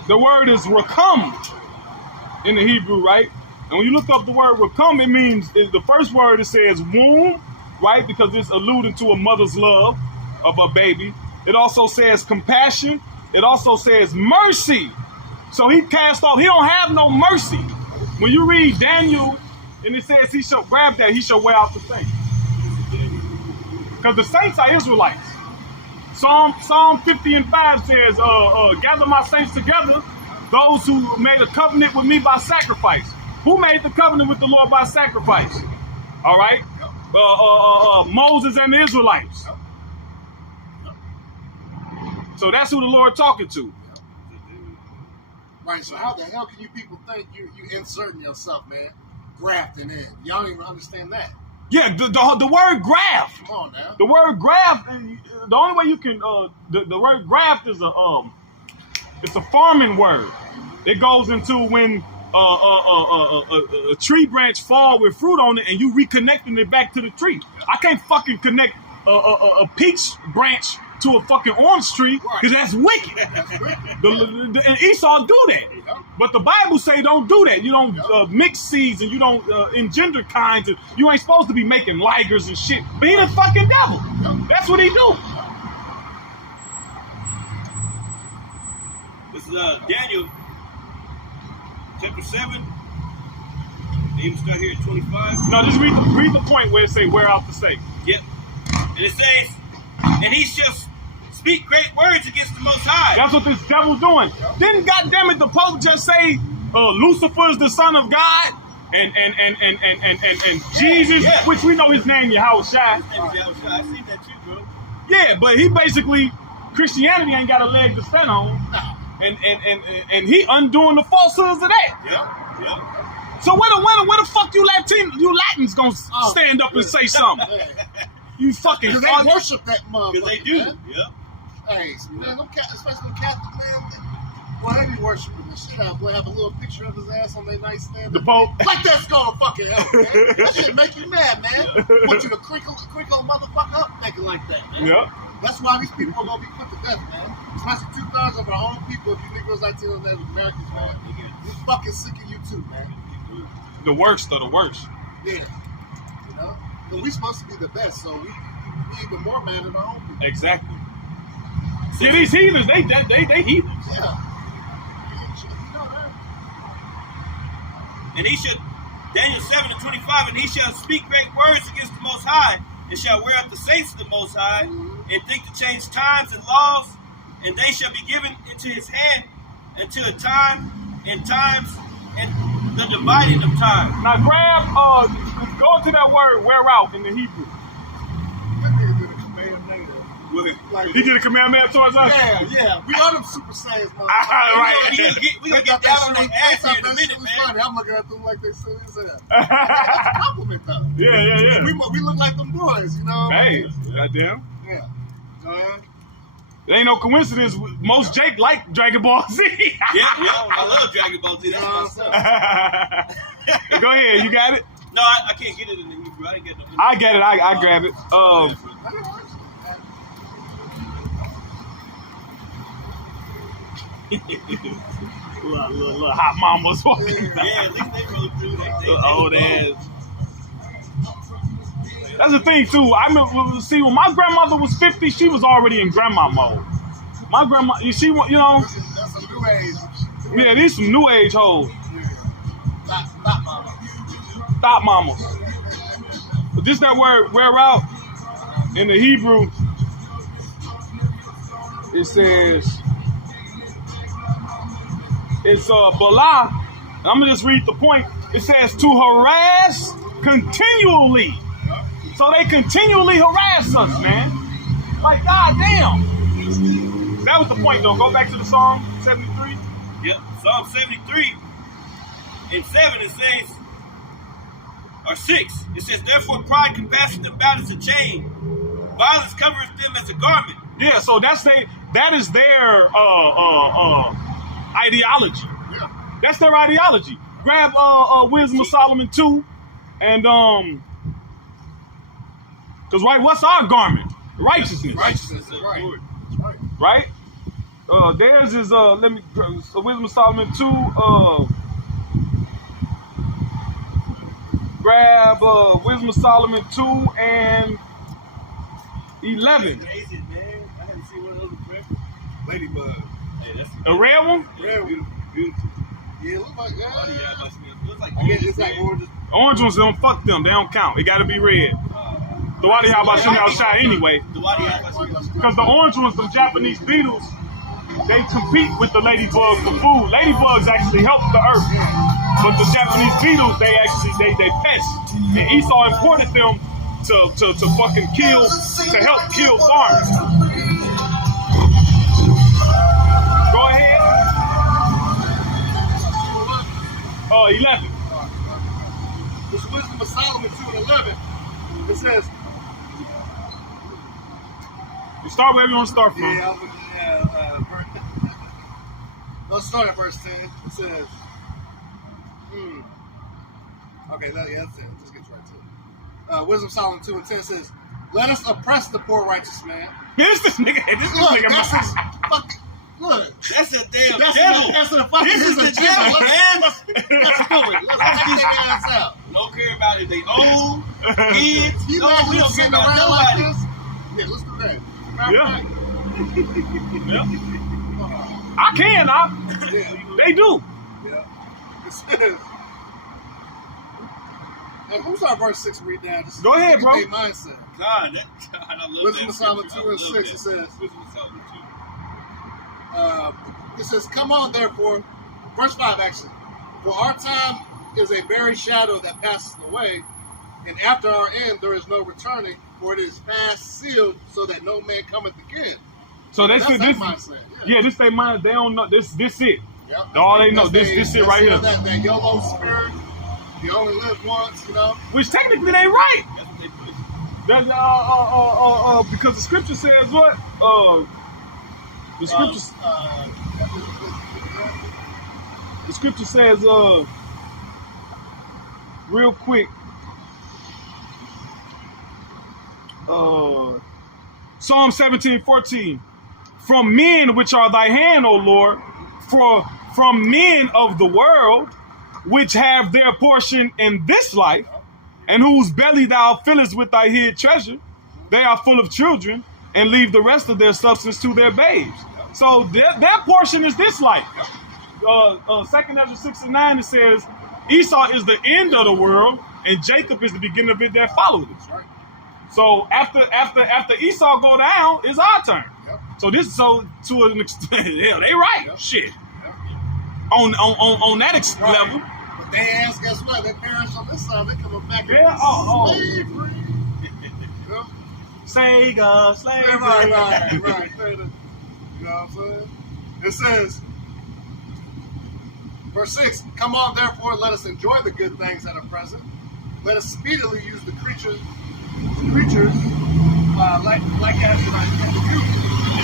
The word is rakum in the Hebrew, right? And when you look up the word rakum, it means the first word it says womb, right? Because it's alluding to a mother's love of a baby. It also says compassion. It also says mercy. So he cast off. He don't have no mercy. When you read Daniel, and it says he shall grab that, he shall wear out the saints. Because the saints are Israelites. Psalm 50:5 says, gather my saints together, those who made a covenant with me by sacrifice. Who made the covenant with the Lord by sacrifice? All right? Moses and the Israelites. So that's who the Lord talking to. Right, so how the hell can you people think you inserting yourself, man? Grafting in. Y'all don't even understand that. Yeah, the word graft. Come on now. The word graft, and the only way you can the word graft is it's a farming word. It goes into when a tree branch fall with fruit on it, and you reconnecting it back to the tree. I can't fucking connect a peach branch to a fucking orange tree because that's wicked. And Esau do that, but the Bible say don't do that. You don't mix seeds and you don't engender kinds. And you ain't supposed to be making ligers and shit. But he the fucking devil. That's what he do. This is Daniel chapter 7. They even start here at 25. No, just read the point where it say wear out the stake. Yep. And it says, and he shall speak great words against the Most High. That's what this devil's doing. Didn't goddammit the Pope just say Lucifer is the son of God and Jesus, which we know his name Yahweh Shai. His name is Yahweh Shai. I seen that too, bro. Yeah, but he basically Christianity ain't got a leg to stand on, and he undoing the falsehoods of that. Yep. So where the fuck you Latins gonna stand up and say something? You fucking Because they worship that motherfucker. Because they do. Man. Yep. Hey, man, especially them Catholic man. Boy, they be worshiping the shit out. Boy, have a little picture of his ass on their nightstand. The Pope. Like that's gonna fucking help, man. That shit make you mad, man. Want you to crinkle a motherfucker up thinking like that, man. Yep. That's why these people are gonna be put to death, man. Especially 2/3 of our own people, if you Negroes, Latinos, Native Americans, man. We fucking sick of you too, man. The worst of the worst. Yeah. You know? But we supposed to be the best, so we even more mad at our own people. Exactly. See, these heathens, they heathens. Yeah. And he should, Daniel 7:25, and he shall speak great words against the Most High, and shall wear out the saints of the Most High, and think to change times and laws, and they shall be given into his hand until a time and times and the dividing of time. Now grab, go to that word wear out in the Hebrew. That nigga did a command negative. Like, He did a commandment towards us. yeah. We are them Super Saiyans, motherfucker. Right. We gonna get down on their ass here in a minute, man. Funny. I'm looking at them like they silly as hell. That's a compliment, though. Yeah. We look like them boys, you know? Hey, goddamn. Yeah. It ain't no coincidence. Most Jake like Dragon Ball Z. Yeah, I love Dragon Ball Z. That's my son. Go ahead, you got it? No, I can't get it in the Hebrew. I didn't get no. I get it. I grab it. Little hot mamas walking. Yeah, at least they roll through. They Old ass. That's the thing too. I remember, see, when my grandmother was 50, she was already in grandma mode. My grandma, you see, you know. That's a new age. Yeah, these some new age hoes. Not mama. Thought mamas. But this that word wear out in the Hebrew. It says it's bala. I'm gonna just read the point. It says to harass continually. So they continually harass us, man. Like, goddamn. That was the point, though. Go back to the Psalm 73. Yep, Psalm 73 in 7 it says, or 6, it says, therefore pride compasseth them about as a chain, violence covereth them as a garment. Yeah, so that is their ideology. Yeah. That's their ideology. Grab Wisdom of Solomon 2 and because what's our garment? Righteousness. Righteousness of the Right. Lord. Right? Theirs is Wisdom of Solomon 2. Grab Wisdom of Solomon 2 and 11. Amazing, man. I haven't seen one of those forever. Ladybug. Hey, that's A rare one? Yeah, beautiful. Yeah, it looks like that. Oh, yeah, it looks like I guess it's like more just. Orange ones don't fuck them. They don't count. It gotta be red. The Wadi how about shooting outside anyway? Because the orange ones, them Japanese beetles, they compete with the ladybugs for food. Ladybugs actually help the earth. But the Japanese beetles, they pest. And Esau imported them to fucking kill, to help kill farmers. Go ahead. says, You start wherever you want to start from. let's start at verse 10. It says, okay, that's it. Let's get right to it. Wisdom Solomon 2 and 10 says, let us oppress the poor righteous man. This nigga. Look, That's a damn that's devil. This is the devil, man. Let's do it. Let's take their ass out. Don't care about if they old, kids. You No, imagine we you don't care sitting about around like nobody. this? Yeah, let's do that. Yeah. Yeah. Yeah. I can, Yeah. They do. Yeah. It says, and who's our verse 6 read down? Just Go ahead, bro. their mindset. God, I love Wisdom that of Solomon scripture. 2 and I love 6, that. it says, Wisdom of Solomon 2. it says, come on, therefore, verse 5 actually, for our time is a very shadow that passes away, and after our end there is no returning, for it is fast sealed, so that no man cometh again. So That's this their mindset. yeah, this they mind. They don't know this it. Yep. All they know, That's this it that's right here. That YOLO spirit, you only live once, you know. Which technically they right. That's what they push. That's because the scripture says what? The scripture says real quick. Psalm 17:14. From men which are thy hand, O Lord, for from men of the world, which have their portion in this life, and whose belly thou fillest with thy hid treasure, they are full of children, and leave the rest of their substance to their babes. So their portion is this life. 2 Ezra 6 and 9, it says, Esau is the end of the world, and Jacob is the beginning of it that followed it. Right. So after Esau go down, it's our turn. Yep. So to an extent, hell, they right. Yep. Shit. Yep. On that Right. level. But they ask, guess what? Their parents on this side, they coming back. Yeah, oh. Slavery. Yep. Sega, slavery. Right. You know what I'm saying? It says, verse 6, come on, therefore, let us enjoy the good things that are present. Let us speedily use the creatures like as in the youth.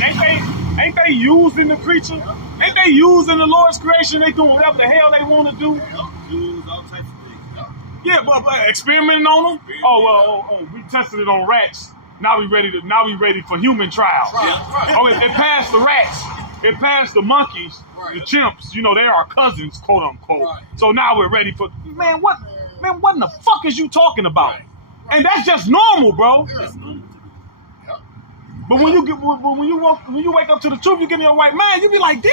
And ain't they used in the creature? Yep. Ain't they used in the Lord's creation? They doing whatever the hell they want to do. Yep. Jews, all types of things. Yep. Yeah, but experimenting on them. Oh, we tested it on rats. Now we ready for human trials. Right. Oh, it passed the rats. It passed the monkeys, Right. the chimps. You know, they are cousins, quote unquote. Right. So now we're ready for what in the fuck is you talking about? Right. And that's just normal, bro. Yeah. That's normal. Yep. But when you wake up to the truth, you get in your right mind. You be like, damn,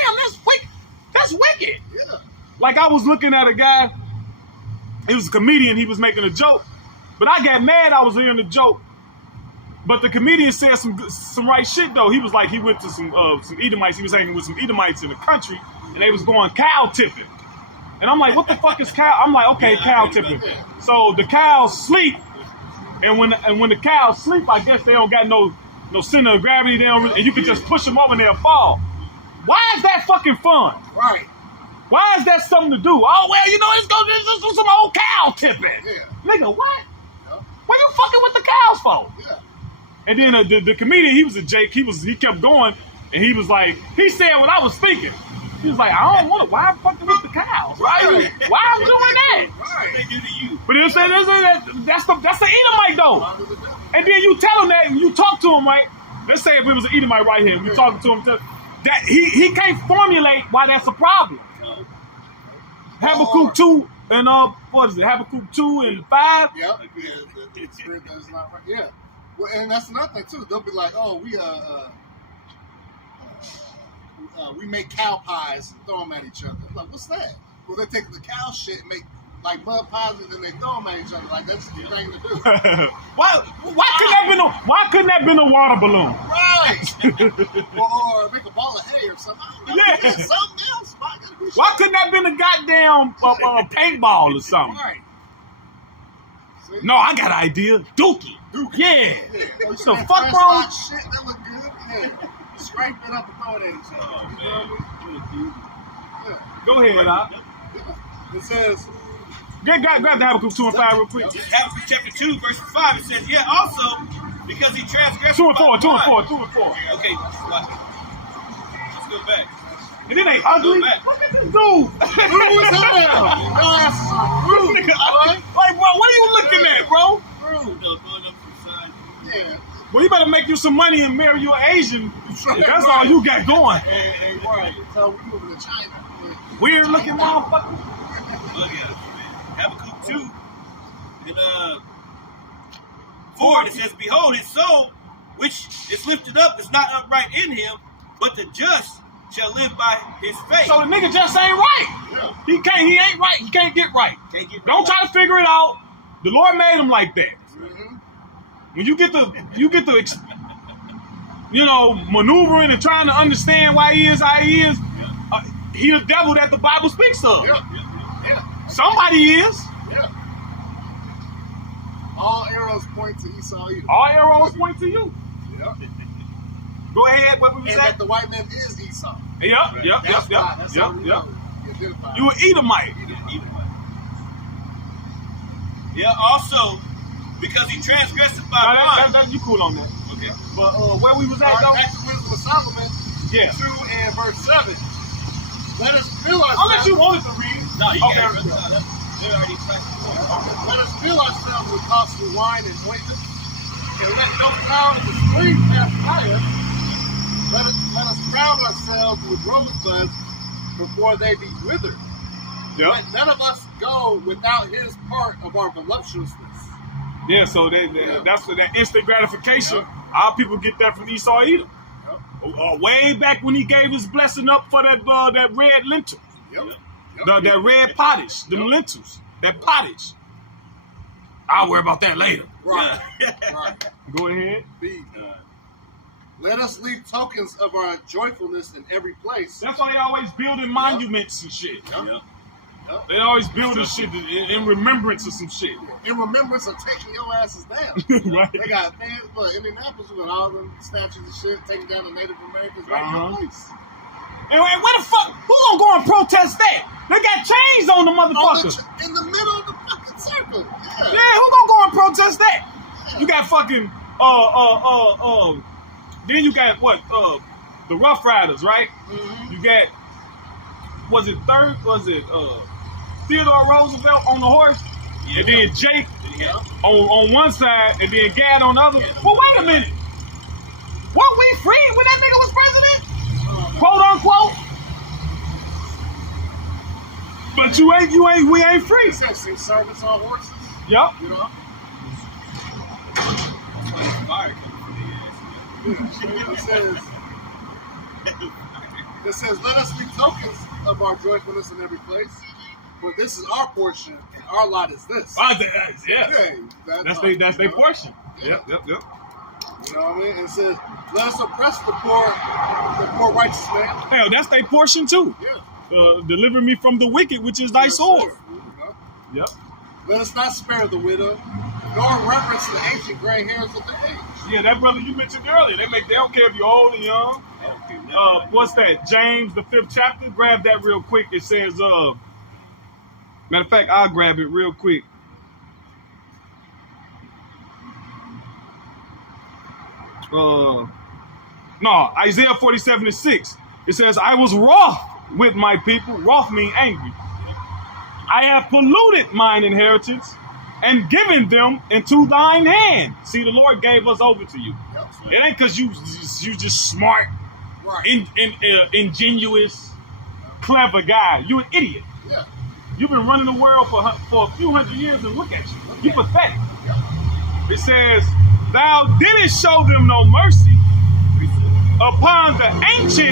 that's wicked. Yeah. Like I was looking at a guy. He was a comedian. He was making a joke, but I got mad. I was hearing the joke. But the comedian said some right shit though. He was like, he went to some Edomites. He was hanging with some Edomites in the country, and they was going cow tipping. And I'm like, what the fuck is cow? I'm like, okay, cow tipping. So the cows sleep, and when the cows sleep, I guess they don't got no center of gravity. They don't, and you can just push them over and they'll fall. Why is that fucking fun? Right. Why is that something to do? Oh well, let's do some old cow tipping. Yeah. Nigga, what? Yep. What you fucking with the cows for? Yeah. And then the comedian, he was a Jake. He kept going, and he was like, he said what I was thinking. He was like, I don't want to. Why I'm fucking with the cows? Why I'm doing that? What they do to you? But it's that's the Edomite though. Right. And then you tell him that, and you talk to him, right? Let's say if it was an Edomite right here, we talking to him, that he can't formulate why that's a problem. Habakkuk 2 and what is it? Habakkuk 2 and 5. Yep. Yeah, the spirit that is not right. Yeah. Well, and that's another thing too. They'll be like, "Oh, we make cow pies and throw them at each other." I'm like, what's that? Well, they take the cow shit and make like mud pies and then they throw them at each other. Like that's the thing to do. Why couldn't that been a water balloon? Right. or make a ball of hay or something. Yeah. Something else. Why couldn't that been a goddamn paintball or something? Right. See? No, I got an idea. Dookie. Yeah. What the fuck wrong? Shit, that look good. Yeah. Scrape it up and throw it at each other. You know what I mean? Yeah. Go ahead, Doc. It says, Grab the Habakkuk 2 and 5 real quick. This is Habakkuk chapter 2, verse 5. It says, yeah, also, because he transgressed 2 and 4, by 2 and 4, mind. 2 and 4. Okay, let's go back. And then they ugly. Go back. Look at this dude. Who was that? Your asses are rude, Nigga, boy. like, bro, what are you looking at, bro? Rude. No, going up to the side. Yeah. Well, you better make you some money and marry you an Asian. That's all you got going. And right. So we moving to China. Weird looking motherfucker. Look at it, man. Habakkuk 2 and 4, it says, behold, his soul, which is lifted up, is not upright in him, but the just shall live by his faith. So the nigga just ain't right. Yeah. He ain't right. He can't get right. Can't get Don't try to figure it out. The Lord made him like that. Mm-hmm. When you get the maneuvering and trying to understand why he is how he is, he the devil that the Bible speaks of. Yeah. Yeah. Somebody is. Yeah. All arrows point to Esau. All arrows point to you. Yeah. Go ahead. What was And that? that the white man is Esau. Yep. That's why. That's how we know he identified. You an Edomite. Yeah, also, because he transgressed by mind. You cool on that. Okay. But where we was at, Back though? to Wisdom of Solomon, Yeah. 2 and verse 7. Let us fill I'll let ourselves. you want it to read. No, you Okay. can't. They're already practicing. Let us fill ourselves with costly wine and ointment, and let no cloud of the spring pass by us. Let us crown ourselves with rosebuds before they be withered. Yep. Let none of us go without his part of our voluptuousness. Yeah, so that's that instant gratification. Our people get that from Esau Edom. Way back when he gave his blessing up for that red lentil. Yep. That red pottage, them lentils, that pottage. I'll worry about that later. Right. Right. Go ahead. B. Let us leave tokens of our joyfulness in every place. That's why they always building monuments and shit. Yep. They always building shit in remembrance of some shit. In remembrance of taking your asses down. Right. They got, man, look, Indianapolis with all them statues and shit, taking down the Native Americans right in the place. And where the fuck? Who gonna go and protest that? They got chains on the motherfuckers. In the middle of the fucking circle. Yeah. Yeah, who gonna go and protest that? You got fucking then you got what? The Rough Riders, right? Mm-hmm. You got Theodore Roosevelt on the horse, and then Jake on one side, and then Gad on the other. Well, wait a minute. Weren't we free when that nigga was president? Quote unquote. But we ain't free. It's got six servants on horses. Yep. You know? It says, let us be tokens of our joyfulness in every place, for this is our portion, and our lot is this. Yeah. That's their portion. Yeah. Yep. You know what I mean? And it says, let us oppress the poor righteous man. Hell, that's their portion too. Yeah. Deliver me from the wicked, which is thy sword. You know? Yep. Let us not spare the widow, nor reverence the ancient gray hairs of the age. Yeah, that brother you mentioned earlier. They don't care if you're old or young. What's that? James, the 5th chapter. Grab that real quick. It says, matter of fact, I'll grab it real quick. No, Isaiah 47:6. It says, I was wroth with my people. Wroth means angry. I have polluted mine inheritance and given them into thine hand. See, the Lord gave us over to you. Yep. It ain't because you just smart, Right. ingenuous, clever guy. You an idiot. Yeah. You've been running the world for a few hundred years, and look at you. You pathetic. Yep. It says, thou didst show them no mercy. Upon the ancient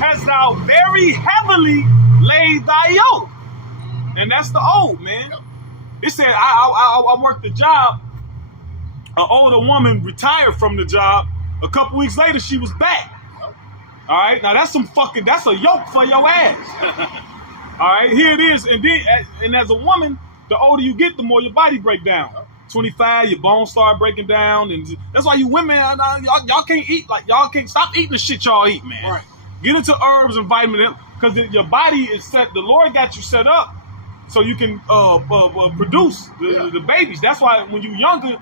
hast thou very heavily laid thy yoke. And that's the old, man. Yep. It said, I worked the job. An older woman retired from the job. A couple weeks later, she was back. Yep. All right, now that's a yoke for your ass. All right, here it is. And as a woman, the older you get, the more your body break down. 25, your bones start breaking down, and that's why you women, y'all can't eat y'all can't stop eating the shit y'all eat, man. Right. Get into herbs and vitamins, because your body is set. The Lord got you set up so you can produce the babies. That's why when you younger,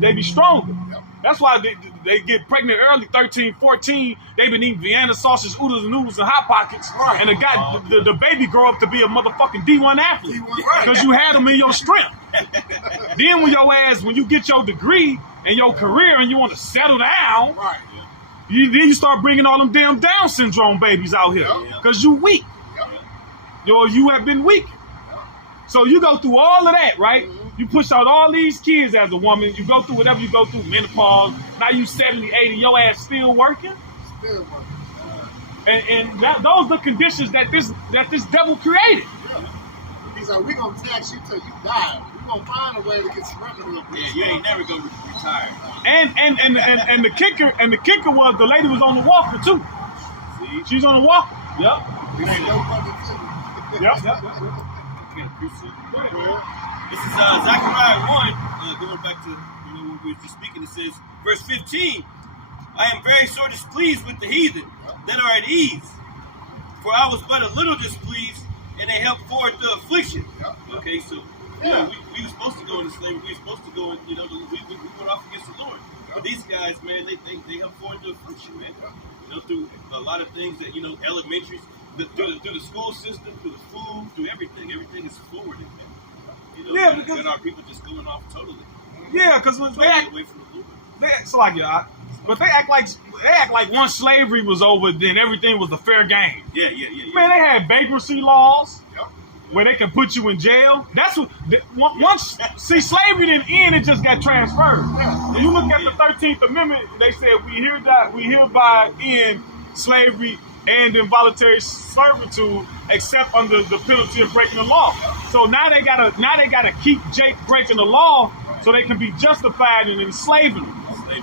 they be stronger. Yep. That's why they get pregnant early, 13, 14. They been eating Vienna sausage, oodles and noodles, and Hot Pockets. Right. And the baby grow up to be a motherfucking D1 athlete. D1, Because you had them in your strength. Then when you get your degree and your career and you want to settle down, Right. then you start bringing all them damn Down syndrome babies out here. Yep. Because you weak. Yep. You have been weak. So you go through all of that, right? Mhm. You push out all these kids as a woman. You go through whatever you go through, menopause. Now you 70, 80, your ass still working. Still working. And those are the conditions that this devil created. Yeah. He's like, we gonna tax you till you die. We gonna find a way to get some revenue. Yeah, you ain't never gonna retire. And the kicker was the lady was on the walker too. See? She's on the walker. Yep. This ain't no fucking thing. Yep. Okay, appreciate it. This is Zechariah 1, going back to when we were just speaking. It says, verse 15, I am very sore displeased with the heathen that are at ease, for I was but a little displeased, and they helped forward the affliction. Okay, so we were supposed to go into slavery. We were supposed to go in, we went off against the Lord. But these guys, man, they helped forward the affliction, man. Through a lot of things that, elementaries, through the school system, through the food, through everything. Everything is forwarded, man. Because and our people just going off totally. Yeah, because they act away from the Lord. But they act like once slavery was over, then everything was a fair game. Yeah. Man, they had bankruptcy laws Yep. where they can put you in jail. That's what slavery didn't end; it just got transferred. When you look at the 13th Amendment, they said we hereby end slavery and involuntary servitude, except under the penalty of breaking the law. So now they gotta keep Jake breaking the law so they can be justified in enslaving him. It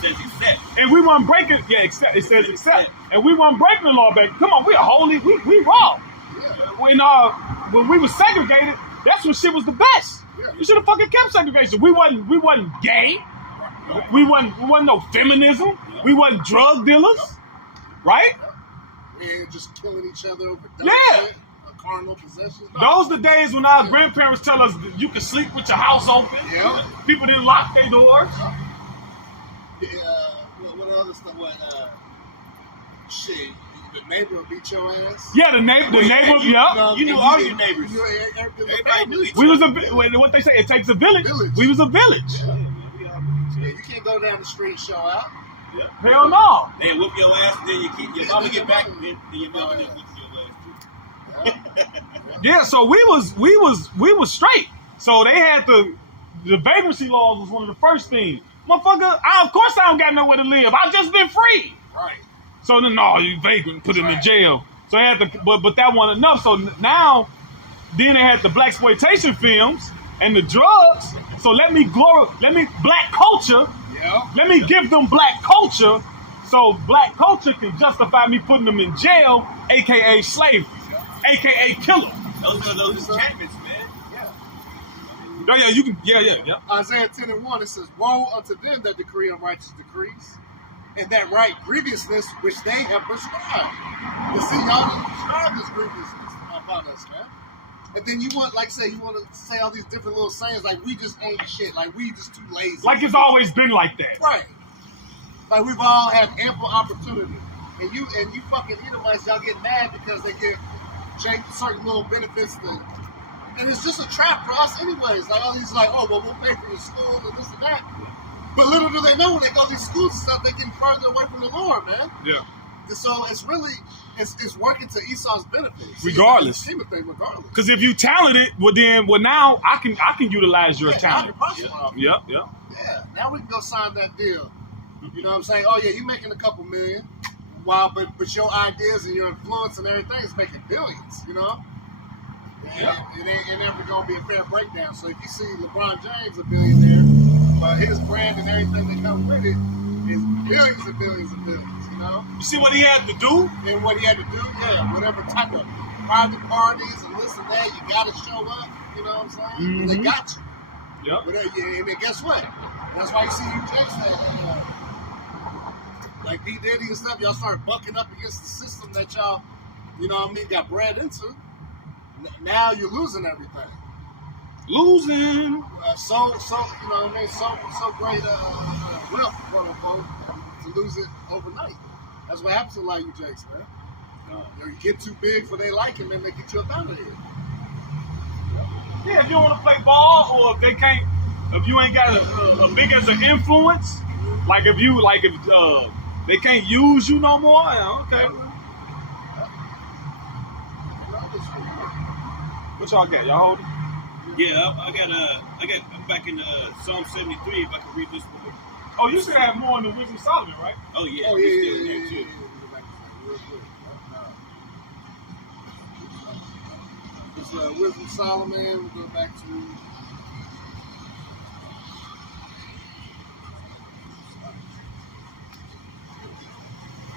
says except. And we weren't breaking. Yeah, it says except. And we weren't breaking the law back. Come on, we are holy. We raw. When we were segregated, that's when shit was the best. You should have fucking kept segregation. We wasn't gay. We wasn't no feminism. We wasn't drug dealers. Right? We ain't just killing each other over Yeah. carnal possessions. Those the days when our grandparents tell us that you can sleep with your house open. Yeah. People didn't lock their doors. What other stuff? Shit, the neighbor will beat your ass. Yeah, the neighbor. Yeah. You knew all your neighbors. Everybody knew each We was other. what they say. It takes a village. Village. We was a village. Yeah, you can't go down the street and show out. Yeah. Hell no. They whoop your ass, then your mama get back, then your mama then whoop your ass too. Yeah, so we was straight. So they had the vagrancy laws was one of the first things. Motherfucker, of course I don't got nowhere to live. I just been free. Right. So then, no, you vagrant, put him in jail. So they had to, but that wasn't enough. So now, then they had the blaxploitation films and the drugs. So let me black culture. Yeah. Let me give them black culture, so black culture can justify me putting them in jail, aka slavery, aka killer. Those are those enchantments, man. Yeah. Yeah, you can. Yeah. Isaiah 10:1, it says, "Woe unto them that decree unrighteous decrees, and that write grievousness which they have prescribed." You see, y'all didn't prescribe this grievousness about us, man. And then you want to say all these different little sayings like we just ain't shit, like we just too lazy. Like it's always been like that. Right. Like we've all had ample opportunity. And you fucking Edomites, y'all get mad because they get certain little benefits and it's just a trap for us anyways. Like all these we'll pay for your school and this and that. But little do they know when they go to these schools and stuff, they get further away from the Lord, man. Yeah. And so it's really it's working to Esau's benefits. Regardless. Regardless. Because if you talented, now I can utilize your talent. Yep. Yeah. Now we can go sign that deal. You know what I'm saying? Oh yeah, you making a couple million. Wow, but your ideas and your influence and everything is making billions, you know? Yeah. It ain't never gonna be a fair breakdown. So if you see LeBron James a billionaire, but his brand and everything that comes with it is billions and billions and billions, you know? You see what he had to do? And what he had to do, whatever type of private parties and this and that, you gotta show up, you know what I'm saying? Mm-hmm. They got you. Yep. And then guess what? That's why you see you Jackson, like P. Diddy and stuff, y'all start bucking up against the system that y'all, got bred into. Now you're losing everything. Losing. So you know what I mean? So great wealth, quote unquote, to lose it overnight. That's what happens to a lot of you jakes, man. You get too big for they liking, then they get you up out of here. Yeah, if you don't want to play ball, or if they can't, if you ain't got a big as an influence, like if they can't use you no more, okay. What y'all got? Y'all holding? Yeah, I'm back in Psalm 73. If I can read this one. Oh, you should have more in the Wisdom of Solomon, right? Oh yeah. Oh we're yeah, still in there, yeah. too. It's Wisdom of Solomon. We'll go back to.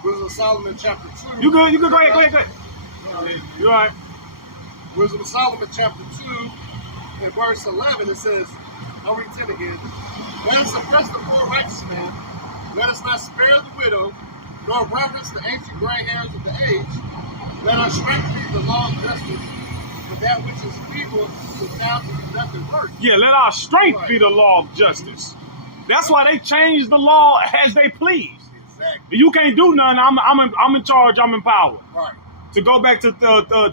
Wisdom of Solomon, chapter 2. You good? Go ahead. You all right? Wisdom of Solomon, chapter 2, in verse 11, it says, I'll read 10 again. Let us oppress the poor righteous man. Let us not spare the widow, nor reverence the ancient gray hairs of the age. Let our strength be the law of justice, for that which is feeble is found to be nothing worth. Yeah, let our strength be the law of justice. That's why they changed the law as they please. Exactly. You can't do nothing. I'm in charge. I'm in power. Right. To go back to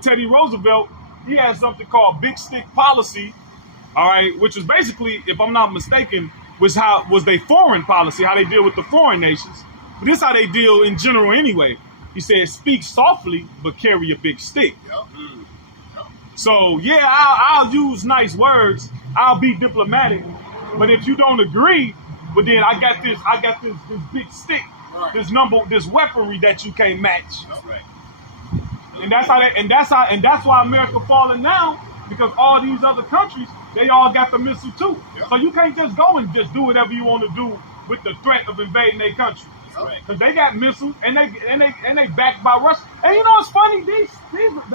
Teddy Roosevelt, he had something called big stick policy, all right, which was basically, if I'm not mistaken, was they foreign policy, how they deal with the foreign nations. But this is how they deal in general anyway. He said, speak softly, but carry a big stick. Yep. So yeah, I'll use nice words. I'll be diplomatic. But if you don't agree, but then I got this big stick, Right. this weaponry that you can't match. That's right. And that's why America falling now, because all these other countries, they all got the missile too. Yep. So you can't just go and just do whatever you want to do with the threat of invading their country. Right. Because they got missiles and they backed by Russia. And you know what's funny? The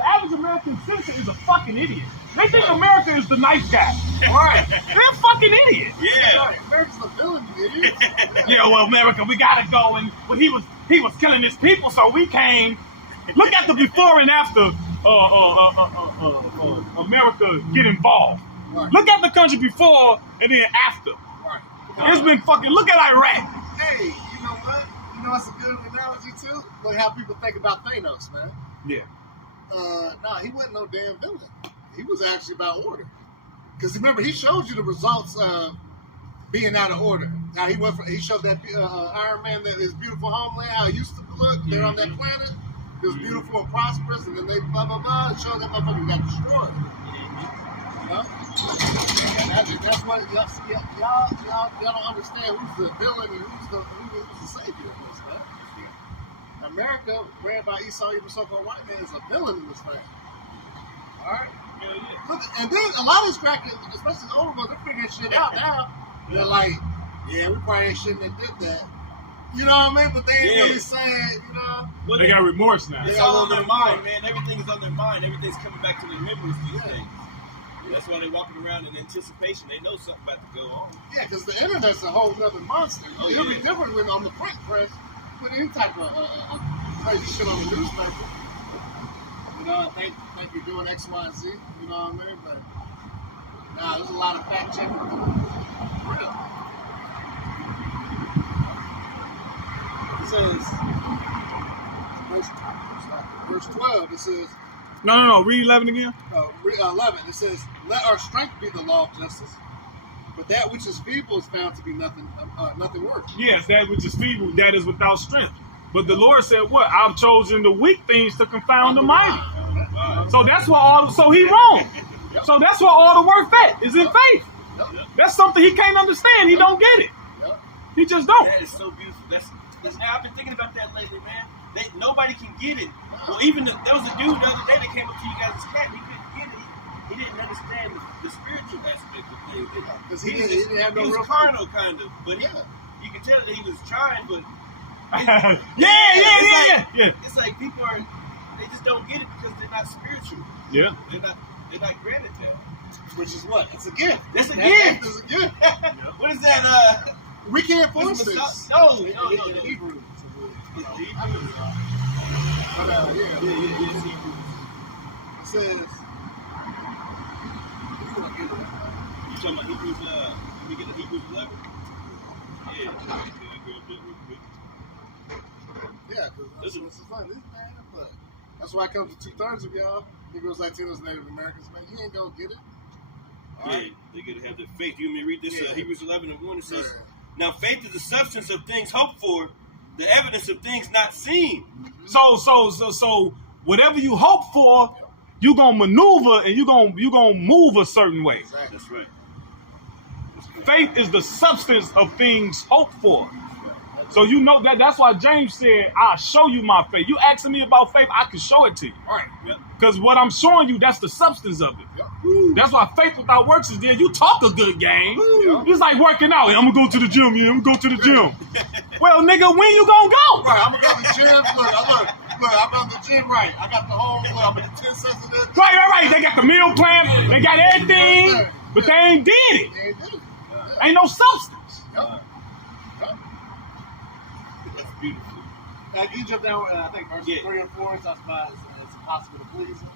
average American citizen is a fucking idiot. They think America is the nice guy. Right. They're fucking idiots. Yeah. Right. America's the villain, you idiot. Yeah, well, America, we gotta go, and but he was killing his people, so we came. Look at the before and after America get involved. Right. Look at the country before and then after. Right. It's been fucking. Look at Iraq. Hey, you know what? You know what's a good analogy too? Like how people think about Thanos, man. Yeah. Nah, he wasn't no damn villain. He was actually about order. Because remember, he showed you the results of being out of order. Now he showed that Iron Man, that his beautiful homeland, how it used to look. They're on that planet. It was beautiful and prosperous, and then they blah blah blah. And showed that motherfucker got destroyed. You know? That's what y'all don't understand who's the villain and who's the savior in this, man. America, ran by Esau, even so-called white man, is a villain in this thing. All right. Look, and then a lot of these crackers, especially the older ones, they're figuring shit out now. They're like, yeah, we probably shouldn't have did that. You know what I mean? But they ain't really saying, you know. Well, They got remorse now. It's all on their mind, man. Everything is on their mind. Everything's coming back to their memories these days. That's why they're walking around in anticipation. They know something about to go on. Yeah, because the internet's a whole other monster. Oh, It'll be yeah. different when on the print press, put any type of crazy shit on the newspaper. You know, think you're doing X, Y, and Z. You know what I mean? But nah, there's a lot of fact checking to do. For real. It says, verse 12, it says, No. Read 11 again. 11, it says, let our strength be the law of justice, but that which is feeble is found to be nothing worth. Yes, that which is feeble, that is without strength. But the Lord said, what? I've chosen the weak things to confound the mighty. So that's why so he wrong. So that's why all the work is in faith. That's something he can't understand. He don't get it. He just don't. That is so beautiful. That's I've been thinking about that lately, man. Nobody can get it. Well, even there was a dude the other day that came up to you guys' camp. He couldn't get it. He didn't understand the spiritual aspect of things. Because he didn't have no he was real carnal, kind of. But you can tell that he was trying, but yeah. It's like people they just don't get it because they're not spiritual. Yeah. They're not granted that. Which is what? It's a gift. That's a That gift. is a gift. What is that? We can't force What's things. No. Hebrew. But, it says, talking about Hebrews, let me get to Hebrews 11. Yeah, I'll grab that real quick. Yeah, because this is like this, man. But that's why I come to 2/3 of y'all Negroes, Latinos, Native Americans, man. You ain't gonna get it. All Yeah, right? they gotta have their faith. You want me to read this? Yeah. Hebrews 11:1. It says, Yeah. "Now faith is the substance of things hoped for, the evidence of things not seen." So whatever you hope for, you gonna maneuver and you gonna move a certain way. Exactly. That's right. Faith is the substance of things hoped for. So you know that's why James said, I'll show you my faith. You asking me about faith, I can show it to you. Right. Yep. Because what I'm showing you, that's the substance of it. Yep. That's why faith without works is there. You talk a good game. Yep. It's like working out. I'm gonna go to the gym, I'm gonna go to the gym. Well, nigga, when you gonna go? Right, I'm gonna go to the gym. Look, I'm on the gym, right. I got the whole, I'm gonna 10 cents of this. Right. They got the meal plan, they got everything, but they ain't did it. They ain't do it. Ain't no substance. Yep. That's beautiful. Now, can you jump down, I think verses Yeah. 3 and 4, talks about it's impossible to please him.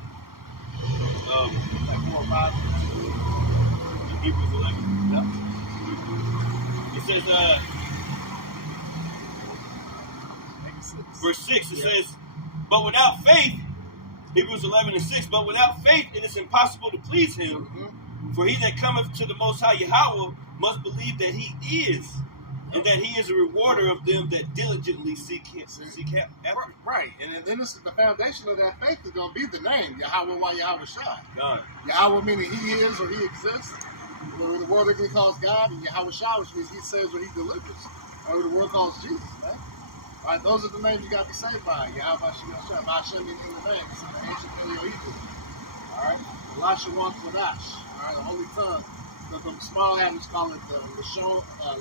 Um, Like 4 or 5. Hebrews 11. Yep. It says, Maybe 6. verse 6, it says, "But without faith," Hebrews 11:6, "but without faith it is impossible to please him. Mm-hmm. For he that cometh to the Most High Yahweh must believe that he is, and that he is a rewarder of them that diligently seek after him." Right, and then this is the foundation of that faith is going to be the name, Yahweh Wa Yahweh Shai. God. Yahweh meaning he is or he exists, or the world literally calls God, and Yahweh Shai, which means he saves or he delivers, or the world calls Jesus, right? All right, those are the names you got to be saved by. Yahweh Shai, Hashem meaning the name, it's in the ancient Paleo-Hebrew. All right, Lashon Kodash, all right, the holy tongue. The small Adams call it the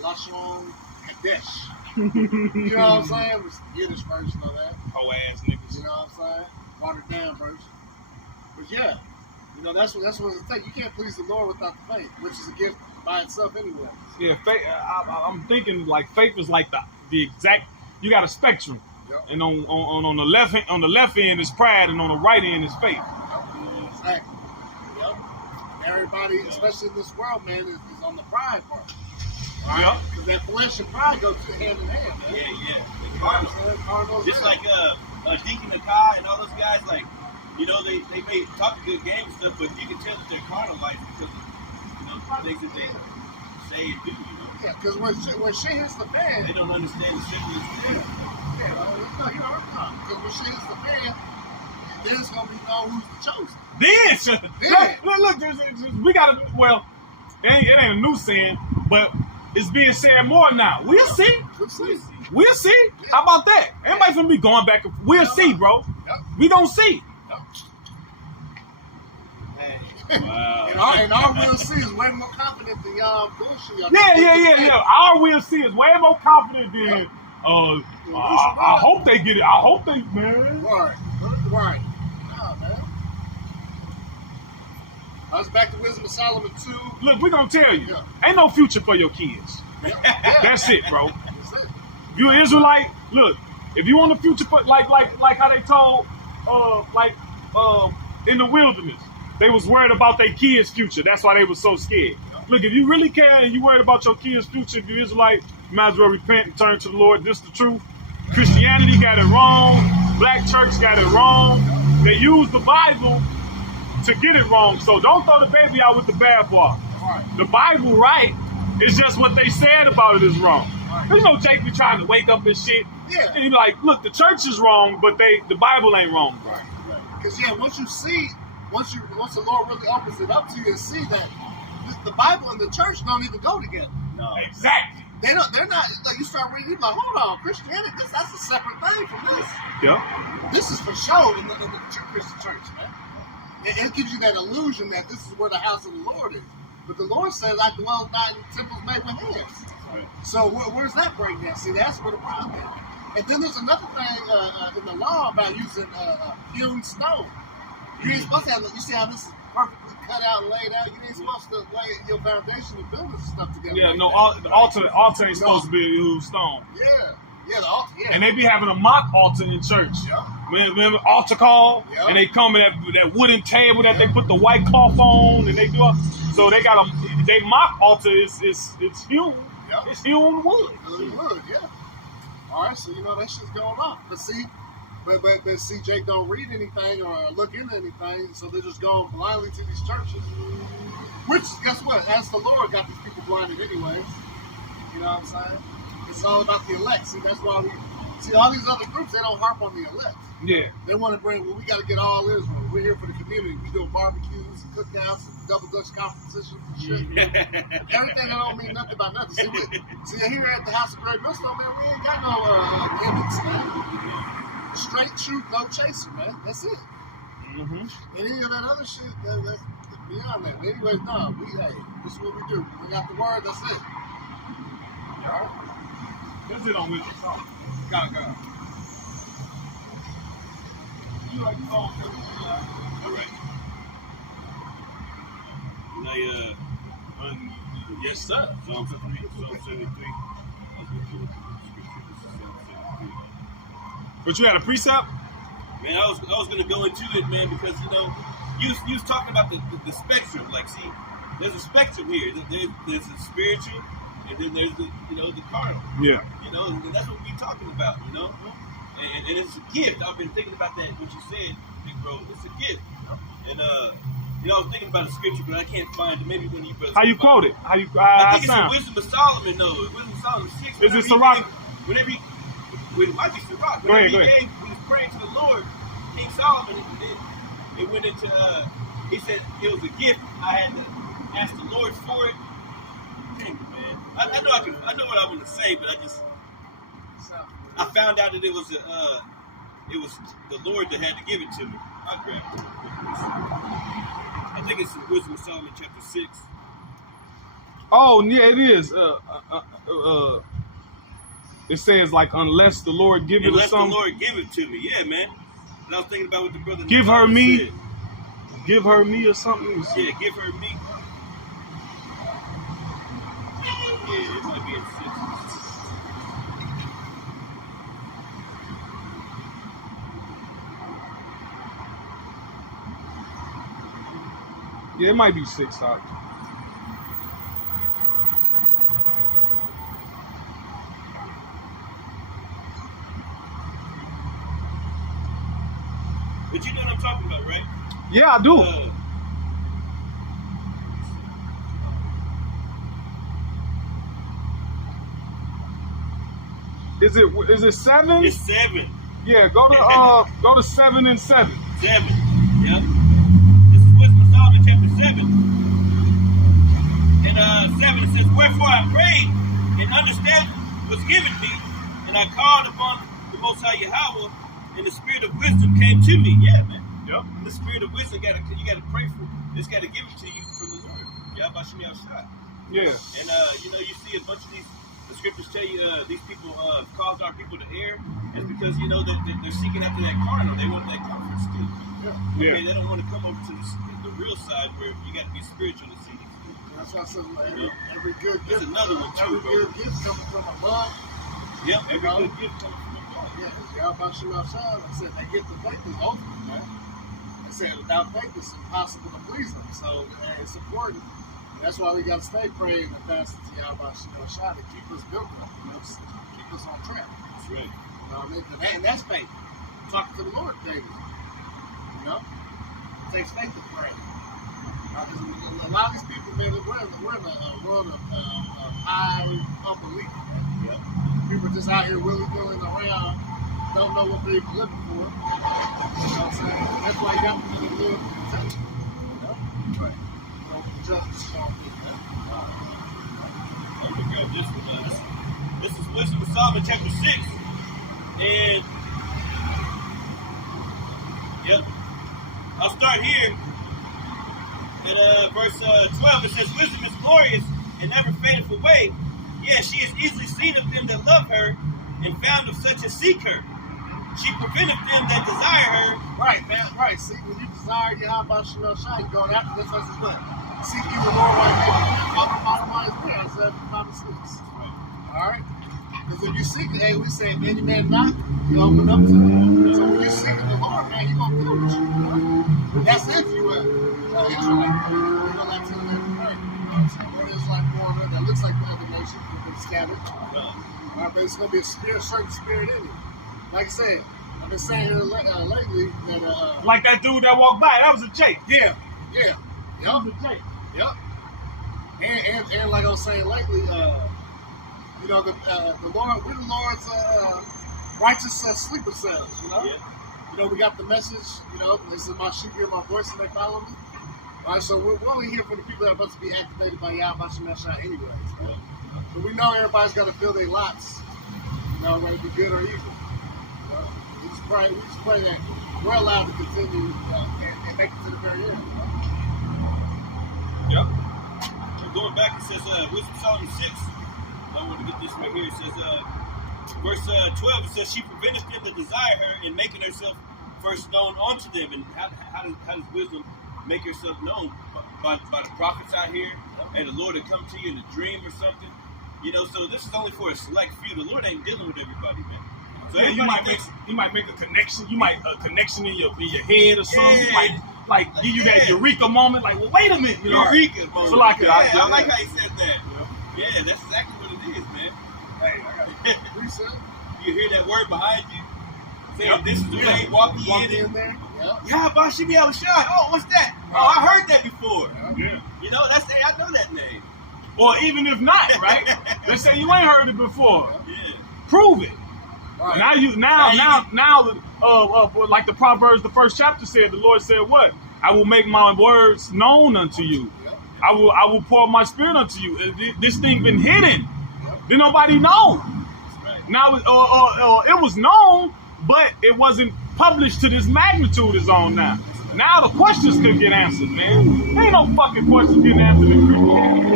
Lashon Kadesh. You know what I'm saying? It's the Yiddish version of that. Oh ass niggas. You know what I'm saying? Watered down version. But yeah, you know that's what it takes. You can't please the Lord without the faith, which is a gift by itself anyway. Yeah, faith. I'm thinking like faith is like the exact. You got a spectrum, Yep. and on the left end is pride, and on the right end is faith. Exactly. Yep. Everybody, especially in this world, man, is on the pride part. Yep. Because that flesh and pride go hand in hand, man. Yeah. The Cardinals, Just like Deacon Nakai and all those guys, like, you know, they may talk a good game and stuff, but you can tell that they're carnal life because of, things that they say and do, Yeah, because when shit hits the fan, They don't understand the simplest thing. no, you're right. Because when shit hits the fan, then it's gonna be known who's the chosen. Look, we gotta. Well, it ain't a new saying, but it's being said more now. We'll see. We'll see. How about that? Everybody's gonna be going back. We'll see, bro. Yep. We gonna see. Wow. And our we'll see is way more confident than y'all bullshit. Yeah. Our we'll see is way more confident than. I hope they get it. I hope they, man. Right. Nah, man. I was back to Wisdom of Solomon 2. Look, we gonna tell you, Yeah. ain't no future for your kids. Yeah. That's it, bro. That's it. You an Israelite, look, if you want a future for like how they told in the wilderness, they was worried about their kids' future. That's why they was so scared. Look, if you really care and you worried about your kids' future, if you're Israelite, you might as well repent and turn to the Lord. This is the truth. Christianity got it wrong. Black church got it wrong. They use the Bible to get it wrong. So don't throw the baby out with the bathwater. Right. The Bible right. It's just what they said about it is wrong. You know, Jake be trying to wake up and shit. Yeah. And you like, look, the church is wrong, but the Bible ain't wrong. Right. Because once the Lord really opens it up to you and see that the Bible and the church don't even go together. No. Exactly. They're not like you start reading, you're like, hold on, Christianity, that's a separate thing from this. Yeah. This is for show in the Christian church, man. It gives you that illusion that this is where the house of the Lord is. But the Lord says, I dwell not in temples made with hands. Right. So where's that breakdown? See, that's where the problem is. And then there's another thing in the law about using hewn stone. You ain't supposed to have, you see how this is perfectly cut out and laid out? You ain't supposed to lay your foundation and build this stuff together. Yeah, like no, that. the altar ain't supposed to be used stone. Yeah, the altar, yeah. And they be having a mock altar in church. Yeah. Remember altar call? Yeah. And they come in that wooden table that they put the white cloth on, and they do all. So they got they mock altar is hewn. Yep. It's hewn wood. Wood, yeah. All right, so you know that shit's going on. But see, but see, Jake don't read anything or look into anything, so they're just going blindly to these churches. Which, guess what? As the Lord got these people blinded anyways. You know what I'm saying? It's all about the elect. See, that's why we see all these other groups. They don't harp on the elect. Yeah. They want to bring. Well, we got to get all Israel. We're here for the community. We do barbecues and cookouts and double Dutch competitions and shit. Everything that don't mean nothing about nothing. See, here at the House of Great Millstone, man, we ain't got no gimmicks, man. Straight truth, no chaser, man. That's it. Mm-hmm. Any of that other shit, that's beyond that. But anyways, no, this is what we do. We got the word. That's it. That's it on Wisdom Psalm. God. You like Psalm 73? All right. Yes, sir. Psalm 73. But you had a precept? Man, I was gonna go into it, man, because you was talking about the spectrum. Like, see, there's a spectrum here. There's the spiritual, and then there's the carnal. Yeah. And that's what we're talking about. And it's a gift. I've been thinking about that. What you said, big bro, it's a gift. And I was thinking about a scripture, but I can't find it. Maybe when you brothers. How you quote it? How you? I think it's in Wisdom of Solomon, though. Wisdom of Solomon 6. Is it Sirach? Whenever he, I think Sirach. Go ahead. He was praying to the Lord, King Solomon, it went into. He said it was a gift. I had to ask the Lord for it. Dang, man. I know what I want to say, but I found out that it was the Lord that had to give it to me. I grabbed it. I think it's in Wisdom of Solomon chapter 6. Oh yeah, it is. It says like unless the Lord give it or something. Unless the Lord give it to me, yeah, man. And I was thinking about what the brother. Give her me. Said. Give her me or something. Yeah, give her me. Yeah, it might be in 6. Yeah, it might be 6. But you know what I'm talking about, right? Yeah, I do. Is it 7? It's 7. Yeah, go to 7 and 7. 7. Yep. This is Wisdom of Solomon chapter 7. And 7 it says, "Wherefore I prayed, and understanding was given me, and I called upon the Most High Yahweh, and the spirit of wisdom came to me." Yeah, man. Yep. The spirit of wisdom you gotta pray for. It's gotta give it to you from the Lord. Yahweh Shem Yahshua. Yeah. And you see a bunch of the scriptures tell you these people caused our people to err. It's because that they're seeking after that carnal. They want that comfort still. Yeah. Okay, they don't want to come over to the real side where you got to be spiritual to see these things. That's why I said every good There's gift. another one too, Every bro. good gift coming from above. Yep, every good gift comes from above. Yeah, Yahweh Shem Yahshua. I said that gift of faith is ultimate, man. I said without faith it's impossible to please Him. So it's important. And that's why we got to stay praying and fasting to Yahweh Shem Yahshua to keep us built up, keep us on track. That's right. You know what I mean? And that's faith. Talking to the Lord daily. It takes faith to pray. A lot of these people, man, we're in a world of high unbelief, man. Yep. People just out here willy-nilly around, don't know what they're even looking for. You know what I'm saying? That's why you got to be Lord to protect you. Right. The justice is going to be, man. I'm gonna grab this one. This is Wisdom of Solomon chapter 6. And yep. I'll start here at verse 12. It says, "Wisdom is glorious and never fadeth away. Yeah, she is easily seen of them that love her, and found of such as seek her. She preventeth them that desire her." Right, man. Right. See, when you desire Yahweh Shem Yahshua, you're going after this verse is what? Seek you the Lord while you may be found. Bottom line is there. Isaiah 5:6. All right. Because if you seek it, hey, we say, if any man knock, you open up to him. So when you seek the Lord, man, He's going to deal with you. That's if you Israelite. We're going to let you live. looks like the other nations have been scattered. But it's going to be a certain spirit in it. Like I said, I've been saying here lately that... like that dude that walked by, that was a Jake. Yeah. That Yup. was a Jake. Yep. And like I was saying lately, the Lord, we're the Lord's righteous sleeper cells, you know? Yeah. You know, we got the message, this is my sheep hear my voice and they follow me. All right, so we're only here for the people that are about to be activated by Yahweh Shemashah anyways. Right? But we know everybody's got to fill their lots, whether it be good or evil. We just pray that we're allowed to continue and make it to the very end. Yep. Going back, it says, Wisdom Solomon 6. I want to get this right here. It says, verse 12, it says, she preventeth them that desire her in making herself first known unto them. And how does wisdom make herself known? By the prophets out here, and the Lord will come to you in a dream or something. So this is only for a select few. The Lord ain't dealing with everybody, man. So Yeah, you might make a connection. You might a connection in your head or something. Yeah. You might like give you that eureka moment. Like, well, wait a minute, Eureka moment. So like, I like how you said that. Yeah, that's exactly what it is, man. Hey, I got it. You hear that word behind you? Saying this is the way, walk ye in there. Yeah, but she be able to shine. Oh, what's that? Oh, I heard that before. Yeah. I know that name. Or even if not, right? Let's say you ain't heard it before. Yeah. Prove it. Right. Now, like the Proverbs, the first chapter said, the Lord said, "What? I will make my words known unto you. I will pour my spirit unto you." This thing been hidden. Did nobody know? Right. Now, it was known, but it wasn't published to this magnitude it's on now. Now the questions could get answered, man. There ain't no fucking questions getting answered in Christianity.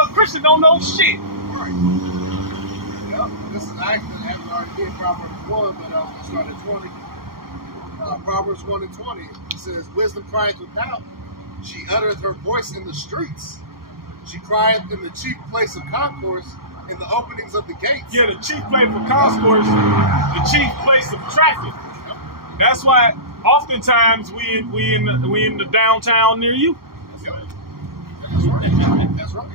A Christian don't know shit. This is actually, I haven't already did Proverbs 1, but I'll start at 20. Proverbs 1 and 20. It says, wisdom crieth without, she uttereth her voice in the streets. She crieth in the chief place of concourse, in the openings of the gates. Yeah, the chief place for concourse, the chief place of traffic. That's why oftentimes we in the downtown near you. That's right. That's right.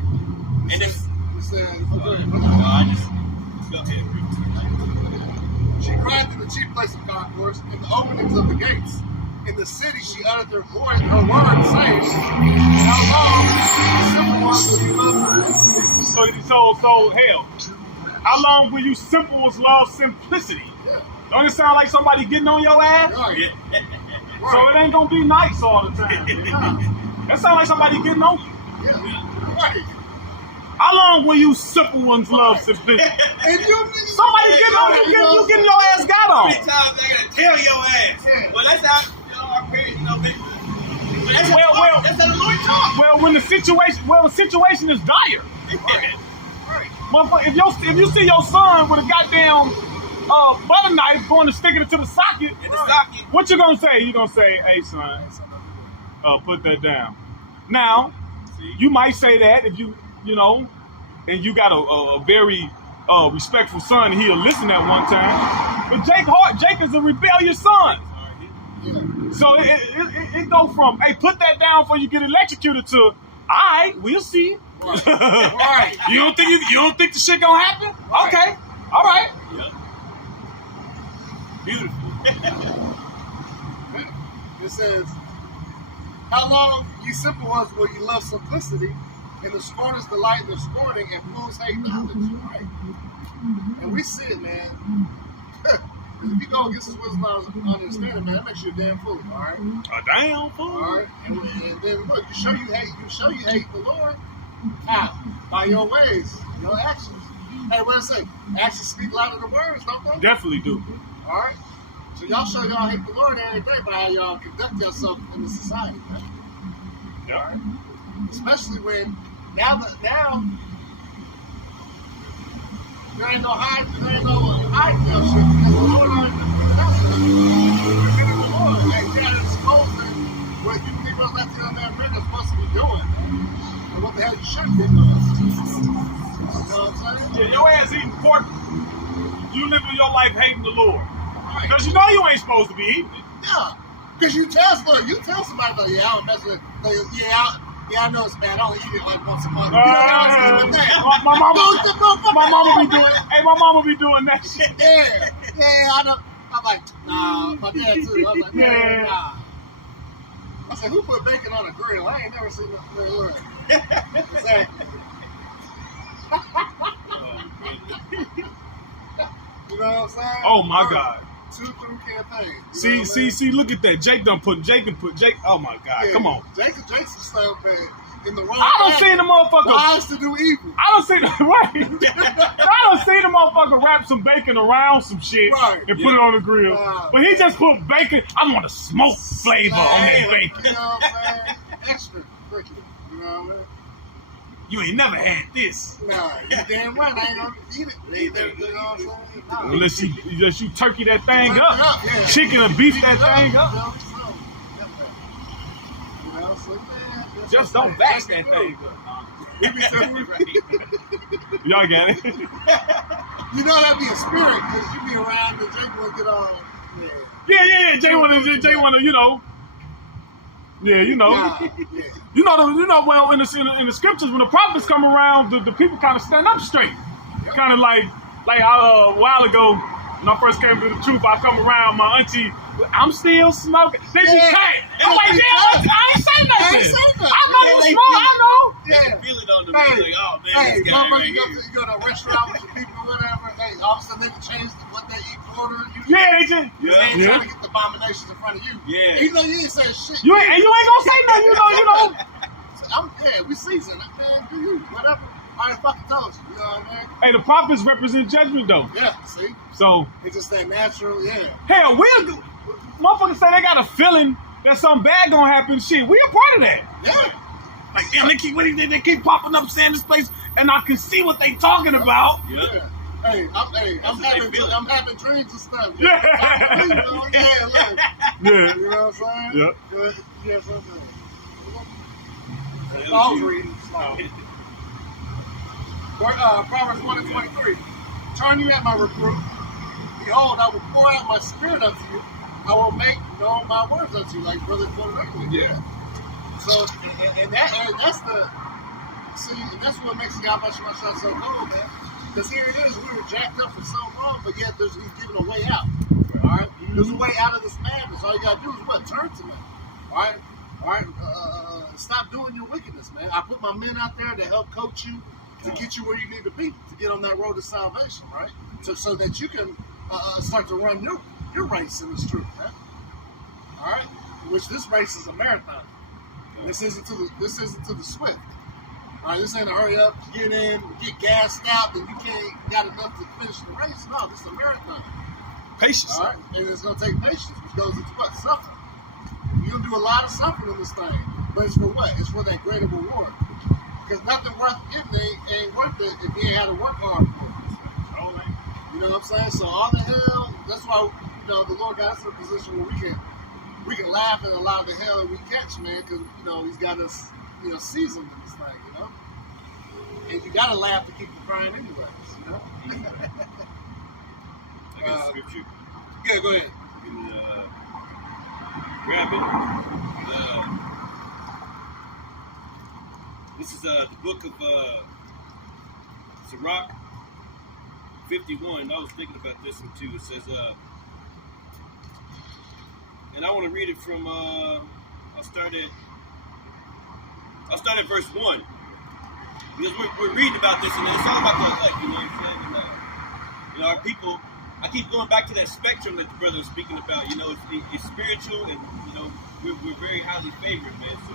And if It says, go ahead. she cried in the chief place of concourse, in the openings of the gates. In the city she uttered her word, saying, how long the simple ones will be loved? So hell, how long will you simple ones love simplicity? Yeah. Don't it sound like somebody getting on your ass? Right. So it ain't gonna be nice all the time. That sound like somebody getting on you. Yeah. Right. How long will you simple ones love simplicity? And Somebody getting on you, you getting your ass got how on. many times I gotta tell your ass? Yeah. Well, that's how our parents, that's how the Lord talk. Well, when the situation is dire. Right. Motherfucker, if you see your son with a goddamn butter knife going to stick it to the socket, In the socket. what you gonna say? You gonna say, "Hey son, put that down." Now, you might say that if you and you got a very respectful son, he'll listen at one time. But Jake is a rebellious son. So it go from, "Hey, put that down before you get electrocuted," to, "All right, we'll see." Right. You don't think the shit gonna happen? Right. Okay, all right. Yeah. Beautiful. It says, how long, ye simple ones, will you love simplicity, and the scorners delight in the scorning, and fools hate knowledge, right? And we see it, man. If you go against this wisdom and understanding, man, that makes you a damn fool, all right? A damn fool. All right? And then, look, you show you hate the Lord. How? By your ways, your actions. Hey, what did it say? Actions speak louder than words, don't they? Definitely do. All right? So y'all show y'all hate the Lord every day by how y'all conduct yourself in the society, man. Yeah. All right? Especially when now there ain't no hide your shit because the Lord already defeated us. We're getting the Lord. Like, they are exposing what you people left here on that ring are supposed to be doing, man. And what the hell you shouldn't be doing. You know what I'm saying? Yeah, your ass eating pork. You living your life hating the Lord. Right. Because you know you ain't supposed to be eating it. Yeah. Because you tell somebody, like, yeah, I don't mess with, like, yeah, Yeah, I know it's bad. I only eat it like once a month. My mama be doing. Hey, my mama be doing that shit. Yeah. I know. I'm like, nah. My dad too. I was like, man, nah. I said, who put bacon on a grill? I ain't never seen no grill. Exactly. You know what I'm saying? Oh my God. 2 through campaign. See, look at that. Jake. Oh my God, Yeah, come on. Jake's stuff, man. In the wrong I don't path, see the motherfucker. wise to do evil. I don't see the motherfucker wrap some bacon around some shit Right. and put it on the grill. But he just put bacon. I want a smoke flavor on that bacon. You know what I'm saying? Extra freaking. You know what I mean? You ain't never had this. Nah, you damn right. I ain't gonna eat it. You know what I'm saying? Nah. Unless you turkey that thing Turn it up. yeah. Chicken or beef that thing up. You know, so, man, Just don't bash that thing up. Y'all got it? You know that'd be a spirit because you be around and Jake will get all. Yeah. Jay wanna, you know. Yeah, you know. Yeah. Well, in the scriptures, when the prophets come around, the people kind of stand up straight. Kind of like a while ago, when I first came to the truth, I come around, my auntie, I'm still smoking. They be tight. I'm like, yeah, I ain't say nothing. I know you smoke, I know. Yeah. Feel it on the Hey, like, oh man, hey, this guy right you here. go to a restaurant with your people or whatever, hey, all of a sudden they can change what they eat order. Yeah, they just. They ain't trying to get the abominations in front of you. Yeah. Even though you ain't saying shit. You ain't gonna say nothing, you know. We season it, man. Do you, whatever. I ain't fucking told you. You know what I mean? Hey, the prophets represent judgment, though. Yeah, see? So, It's just that natural, yeah. hell, motherfuckers say they got a feeling that something bad gonna happen. Shit, we a part of that. Yeah. Like, damn, they keep popping up saying this place, and I can see what they talking about. Yeah. Hey, I'm having dreams and stuff. Yeah. Yeah, look. Yeah. You know what I'm saying? Yeah. Good. Yeah, something. I was reading. Proverbs 1:23. Turn you at my reproof. Behold, I will pour out my spirit unto you. I will make known my words unto you, like Brother pointed out. Yeah. So, and that's what makes the guy about you so cool, man. Because here it is, we were jacked up for so long, but yet he's giving a way out. All right? There's a way out of this madness. All you got to do is what? Turn to me. All right? Stop doing your wickedness, man. I put my men out there to help coach you, to get you where you need to be, to get on that road to salvation, right? So that you can start to run your race in this truth, man. All right? Which this race is a marathon. This isn't to the swift. All right, this ain't a hurry up, get in, get gassed out, and you got enough to finish the race. No, this is a marathon. Patience. All right, and it's gonna take patience, which goes into what? Suffering. You're gonna do a lot of suffering in this thing, but it's for what? It's for that greater reward. Because nothing worth getting ain't worth it if you ain't had to work hard for it. You know what I'm saying? So all the hell, that's why the Lord got us in a position where we can laugh at a lot of the hell that we catch, man, because He's got us seasoned in this thing, and you gotta laugh to keep from crying anyways, I got a scripture. Yeah, go ahead. Grab it. This is the book of Sirach 51. I was thinking about this one too. It says, and I want to read it from. I'll start at verse 1. Because we're reading about this, and it's all about the elect, you know what I'm saying? And, our people, I keep going back to that spectrum that the brother was speaking about. It's spiritual, and, we're very highly favored, man. So,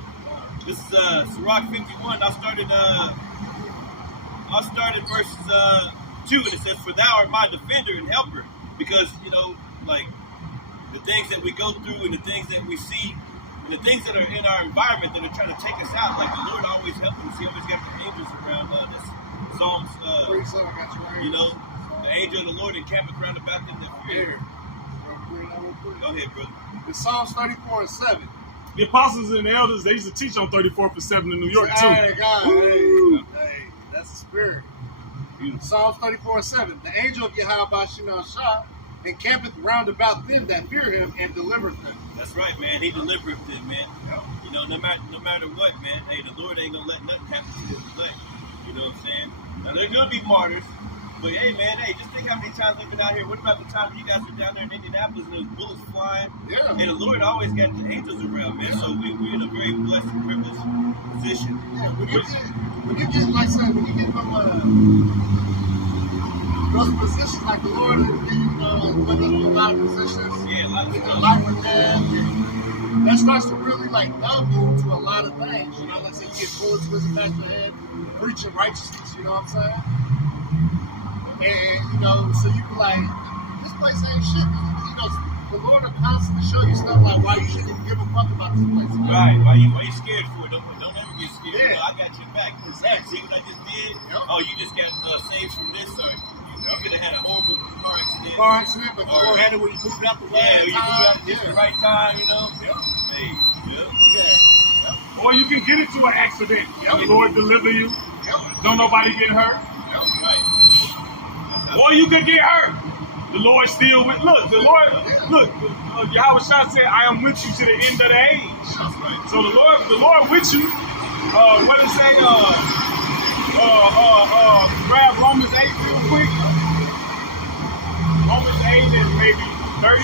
this is Sirach 51. I started verses 2, and it says, "For thou art my defender and helper," because, the things that we go through and the things that we see, and the things that are in our environment that are trying to take us out, like the Lord always helps us. He always got the angels around us. Psalms, the angel of the Lord encampeth round about them that fear. Go ahead, brother. It's Psalms 34:7. The apostles and the elders, they used to teach on 34:7 in New York, too. Hey, God, hey, that's the spirit. Psalms 34:7. The angel of Yahweh Shah encampeth round about them that fear him and delivereth them. That's right, man. He delivered them, man. You know, no matter what, man. Hey, the Lord ain't gonna let nothing happen to his elect. You know what I'm saying? Now there's gonna be martyrs, but hey, man, hey, just think how many times they've been out here. What about the time you guys were down there in Indianapolis and there's bullets flying? Yeah. And the Lord always got the angels around, man. So we're in a very blessed and privileged position. Yeah, when you get like I said, when you get from those positions, like the Lord is put us in a lot of positions. Yeah, a lot of In stuff. life with that starts to really like numb you to a lot of things. You know, like I said, you get bullets whizzing back your head, preaching righteousness. You know what I'm saying? And you know, so you be like, this place ain't shit. You know, the Lord will constantly show you stuff like why you shouldn't even give a fuck about this place. Right. Why you scared for it? Don't ever get scared. Yeah. You know, I got your back. Exactly. See what I just did? Yep. Oh, you just got saved from this, or you could have had a horrible car accident. Car accident, but the Lord had it when you moved out the way. Yeah, you moved out just the right time, you know? Yep. Hey, yeah. Or you can get into an accident. The Lord deliver you. Yep. Don't nobody get hurt. Yep. Right. Or you could get hurt. The Lord still with. Look, the Lord. Look, Yahweh Shah said, "I am with you to the end of the age." That's right. So the Lord with you. What did it say? Grab Romans 8 real quick. Romans 8 and maybe 30.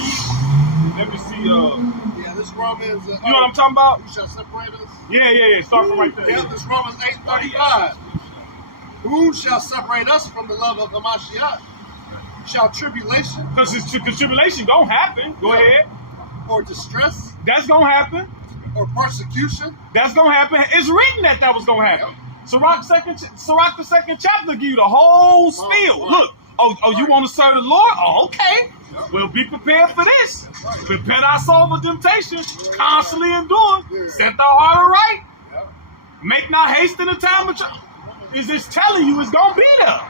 Let me see. Yeah, this Romans. You know what I'm talking about? Who shall separate us? Yeah. Start from right there. Yeah, this Romans 8:35. Who shall separate us from the love of the Mashiach? Shall tribulation Because tribulation gonna happen. Go ahead. or distress That's gonna happen. or persecution? That's gonna happen. It's written that was gonna happen. Sirach the second chapter give you the whole spiel. right. Look, you want to serve the Lord? Oh, okay. Well, be prepared for this. Prepare thy soul for temptation. Constantly endure. Set thy heart aright. Make not haste in the time of trouble. Is this telling you it's gonna be there?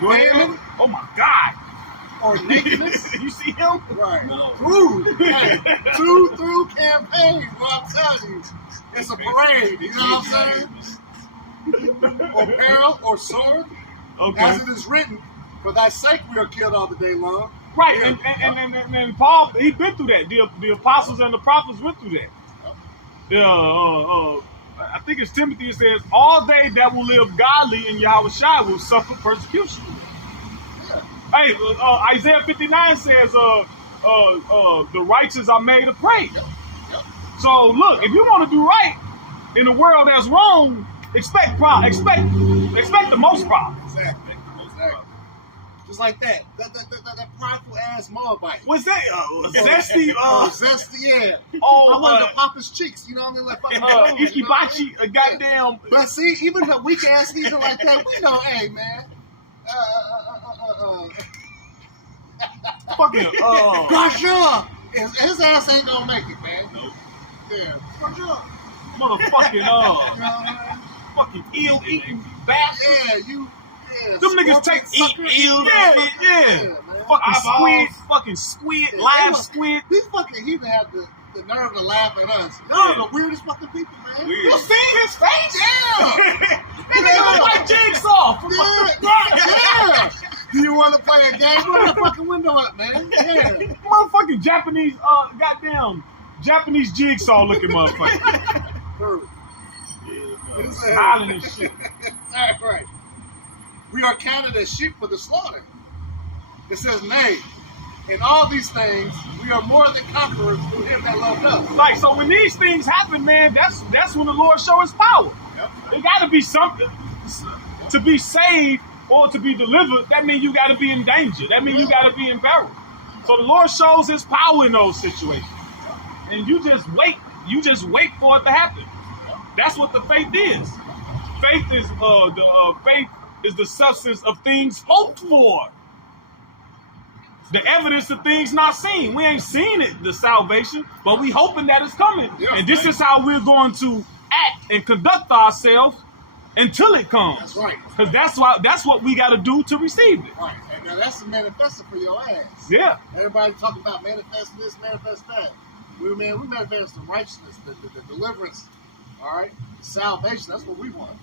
Go ahead. Oh my God. Or nakedness? You see him? Right. Through. Hey, through campaigns, what I'm telling you. It's a parade, you know what I'm saying? Or peril or sword. Okay. As it is written, for thy sake we are killed all the day long. Right, Yeah. and Paul, he been through that. The apostles and the prophets went through that. I think it's Timothy. It says, all they that will live godly in Yahweh Shai will suffer persecution. Hey, Isaiah 59 says, the righteous are made to pray. So look, if you want to do right in a world that's wrong, expect the most problems. Exactly. Just like that. That prideful ass Moabite. What's that? Zesty? Zesty, yeah. Oh, I wanted to pop his cheeks, you know what I mean? Like fucking Ikibachi, a goddamn. But see, even the weak ass heathen like that, we know, hey man. Fucking. Grandjean, his ass ain't gonna make it, man. Nope. Yeah. Grandjean. Motherfucking, fucking eel-eating bastard. Yeah, you. Yeah, Them niggas take eels. Yeah. Man. Fucking Eyeballs. fucking squid, Yeah, live they squid. These fucking heathen have the nerve to laugh at us. Y'all are the weirdest fucking people, man. Weird. You seen his face? Yeah. That nigga look like Jigsaw. Yeah. Do you want to play a game? Roll the fucking window up, man. Yeah. Motherfucking Japanese, goddamn Japanese Jigsaw looking motherfucker. True. Smiling and shit. Right. We are counted as sheep for the slaughter. It says, nay, in all these things, we are more than conquerors through him that loved us. Like, so when these things happen, man, that's when the Lord show his power. Yep. It gotta be something to be saved or to be delivered. That means you gotta be in danger. That means you gotta be in peril. So the Lord shows his power in those situations. And you just wait. You just wait for it to happen. That's what the faith is. Faith is faith is the substance of things hoped for. The evidence of things not seen. We ain't seen it, the salvation, but we hoping that it's coming. Yeah, and this right. is how we're going to act and conduct ourselves until it comes. That's right. Because that's what we got to do to receive it. Right. And now that's the manifesto for your ass. Yeah. Everybody talking about manifest this, manifest that. We manifest the righteousness, the deliverance, all right? The salvation, that's what we want.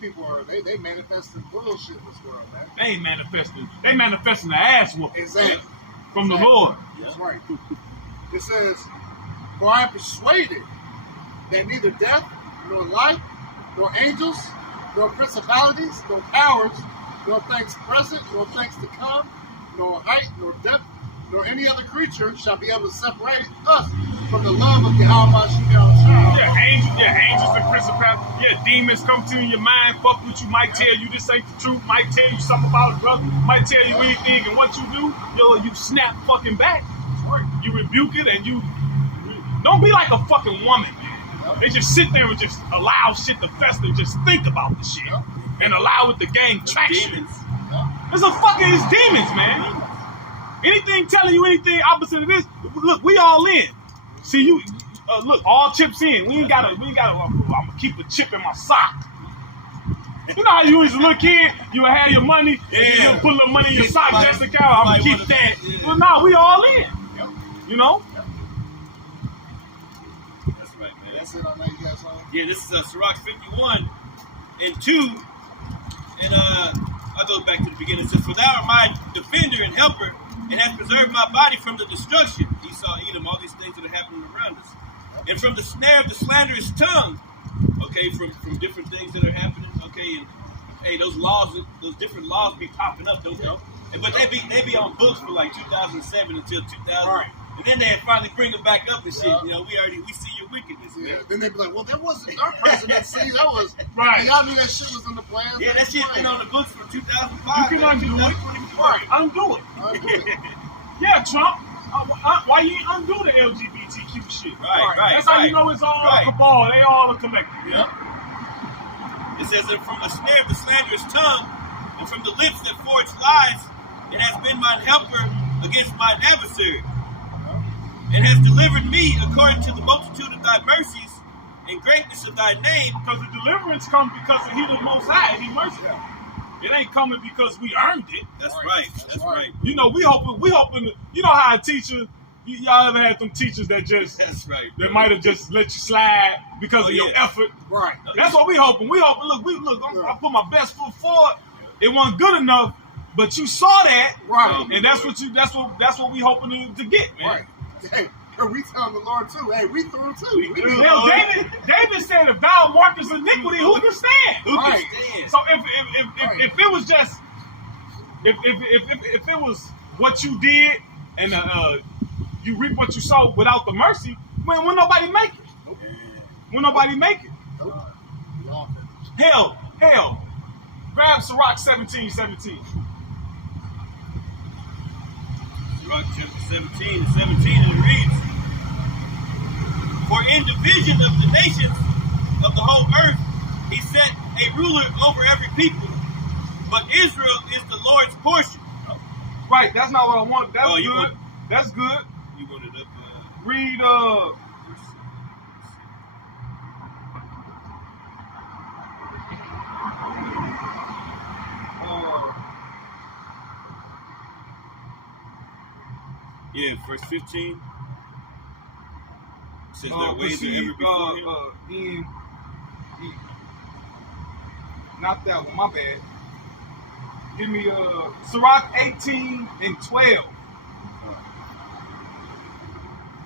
people are they manifesting bullshit in this world, man. They ain't manifesting. They manifesting the ass whooping. Exactly. From the Lord. That's right. It says, "For I am persuaded that neither death, nor life, nor angels, nor principalities, nor powers, nor things present, nor things to come, nor height, nor depth, nor any other creature shall be able to separate us from the love of Yahweh Shah." Yeah, angels and principalities. Yeah, demons come to your mind, fuck with you, might tell you this ain't the truth, might tell you something about it, brother, might tell you anything, and what you do, you snap fucking back. You rebuke it, and you don't be like a fucking woman, man. They just sit there and just allow shit to fester, and just think about the shit, and allow it to gain traction. It's demons, man. Anything telling you anything opposite of this, look, we all in. See you, look, all chips in. We ain't gotta. I'm gonna keep a chip in my sock. You know how you was a little kid, you would have your money, and you would put a little money in your sock just in case. I'm gonna keep that. Well, no, we all in. You know. That's right, man. That's it on that, you guys on? Yeah, this is Sirach 51 and 2. And I'll go back to the beginning. It says, "For thou art my defender and helper, and hast preserved my body from the destruction." Esau, Edom, all these things that are happening around us. "And from the snare of the slanderous tongue." Okay, from different things that are happening. Okay, and hey, those different laws be popping up, don't they? But they be on books for like 2007 until 2000. Right. And then they finally bring them back up and shit. You know, we see your wickedness. Yeah. Man. Then they be like, "Well, that wasn't our presidency. That was Right. Y'all knew that shit was in the plans." Yeah, that shit been on the books for 2005. You can undo it. 2024. Right, undo it. Yeah, Trump. Why you ain't undo the LGBTQ shit? Right. That's how you know it's all a cabal. They all are collective. Yeah. It says that from the snare of the slanderous tongue, and from the lips that forge lies, it has been mine helper against mine adversary, and has delivered me according to the multitude of thy mercies and greatness of thy name. Because the deliverance comes because of He the Most High, and He merciful. It ain't coming because we earned it. That's right. That's right. You know, we hoping. You know how a teacher, y'all ever had them teachers that just That's right. that might have just let you slide because of your effort. Right. That's what we hoping. We hoping. Look. I put my best foot forward. It wasn't good enough, but you saw that, Right. And that's what we hoping to get, man. Right. Hey, we telling the Lord too. Hey, we through too. We through. Hell, David said, "If thou markest iniquity, who can stand?" Who can Right. stand? So if it was just if it was what you did and you reap what you sow without the mercy, when nobody make it. Nope. When nobody make it. Nope. We all Hell. Grab Sirach 17:17. Sirach chapter 17 and 17, and it reads, "For in division of the nations of the whole earth, he set a ruler over every people, but Israel is the Lord's portion." Right, that's not what I want. That's Oh, you good. want- That's good. You wanted to Read verse 15. It says their ways are ever before him. not that one, my bad. Give me Sirach 18 and 12.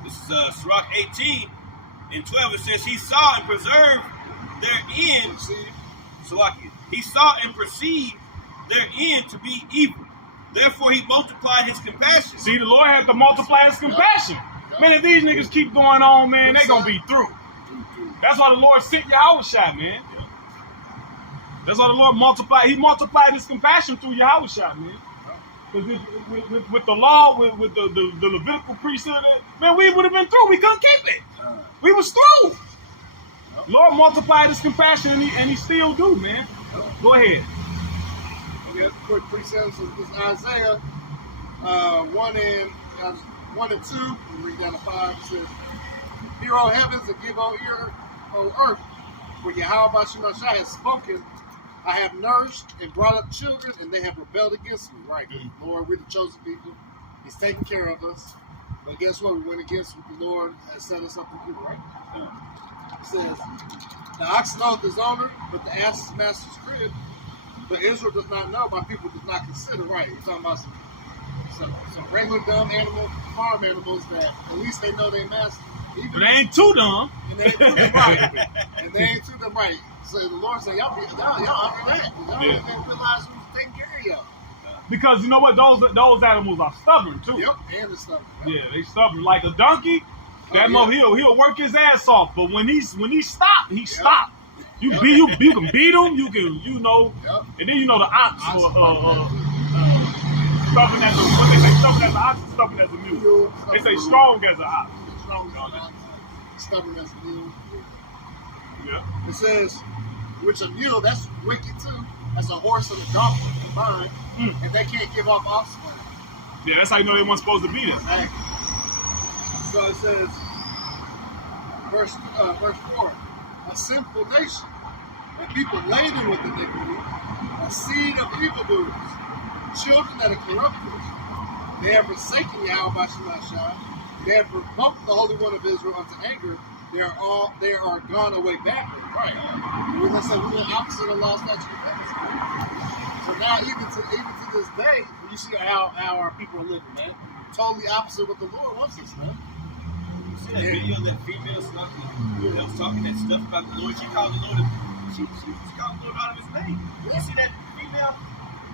This is Sirach 18 and 12. It says, "He saw and preserved their end." Salakia. "He saw and perceived their end to be evil. Therefore he multiplied his compassion." See, the Lord had to multiply his compassion. Man, if these niggas keep going on, man, they gonna be through. That's why the Lord sent Yahushua, man. That's why the Lord multiplied. He multiplied his compassion through Yahushua, man. Because with the law, with the Levitical priesthood, man, we would have been through. We couldn't keep it. We was through. Lord multiplied his compassion, and he still do, man. Go ahead. We have quick precepts. This is Isaiah 1 and 2. We read down to 5. It says, "Hear, O heavens, and give, O ear, O earth, for Yahweh Shemashah has spoken. I have nourished and brought up children, and they have rebelled against me." Right. Lord, we're the chosen people. He's taking care of us. But guess what? We went against what the Lord has set us up to do, right? It says, the ox knoweth his owner, but the ass is master's crib. But Israel does not know, my people does not consider, right? We're talking about some regular dumb animals, farm animals that at least they know their master. But they ain't too dumb. And they ain't too them right. And they ain't too them right. So the Lord said, y'all underrated. Y'all Yeah. didn't realize who's taking care of y'all. Because you know what? Those animals are stubborn too. Yep, and it's stuff. Yeah, they stubborn. Like a donkey, that Oh, yeah. he'll work his ass off. But when he stop, he stop. You can beat him. You can Yep. and then the ox stubborn as what they say stubborn as an ox, and stubborn as a mule. They say strong as an ox. Strong as an ox. Stubborn as a mule. Yeah. It says, which a mule, that's wicked too. That's a horse and a donkey combined, and they can't give up offspring. Yeah, that's how you know they weren't supposed to be there. Exactly. So it says, verse 4, a sinful nation, a people laden with iniquity, a seed of evildoers, children that are corrupters. They have forsaken Yahweh Shemashah. They have provoked the Holy One of Israel unto anger. They are gone away backward. Right. We're gonna say we're the opposite of law, statute, and penalty. So now, even to this day, you see how our people are living, man. Totally opposite what the Lord wants us, man. You see that video of that female that was talking that stuff about the Lord? She called the Lord. She called the Lord out of his name. You see that female?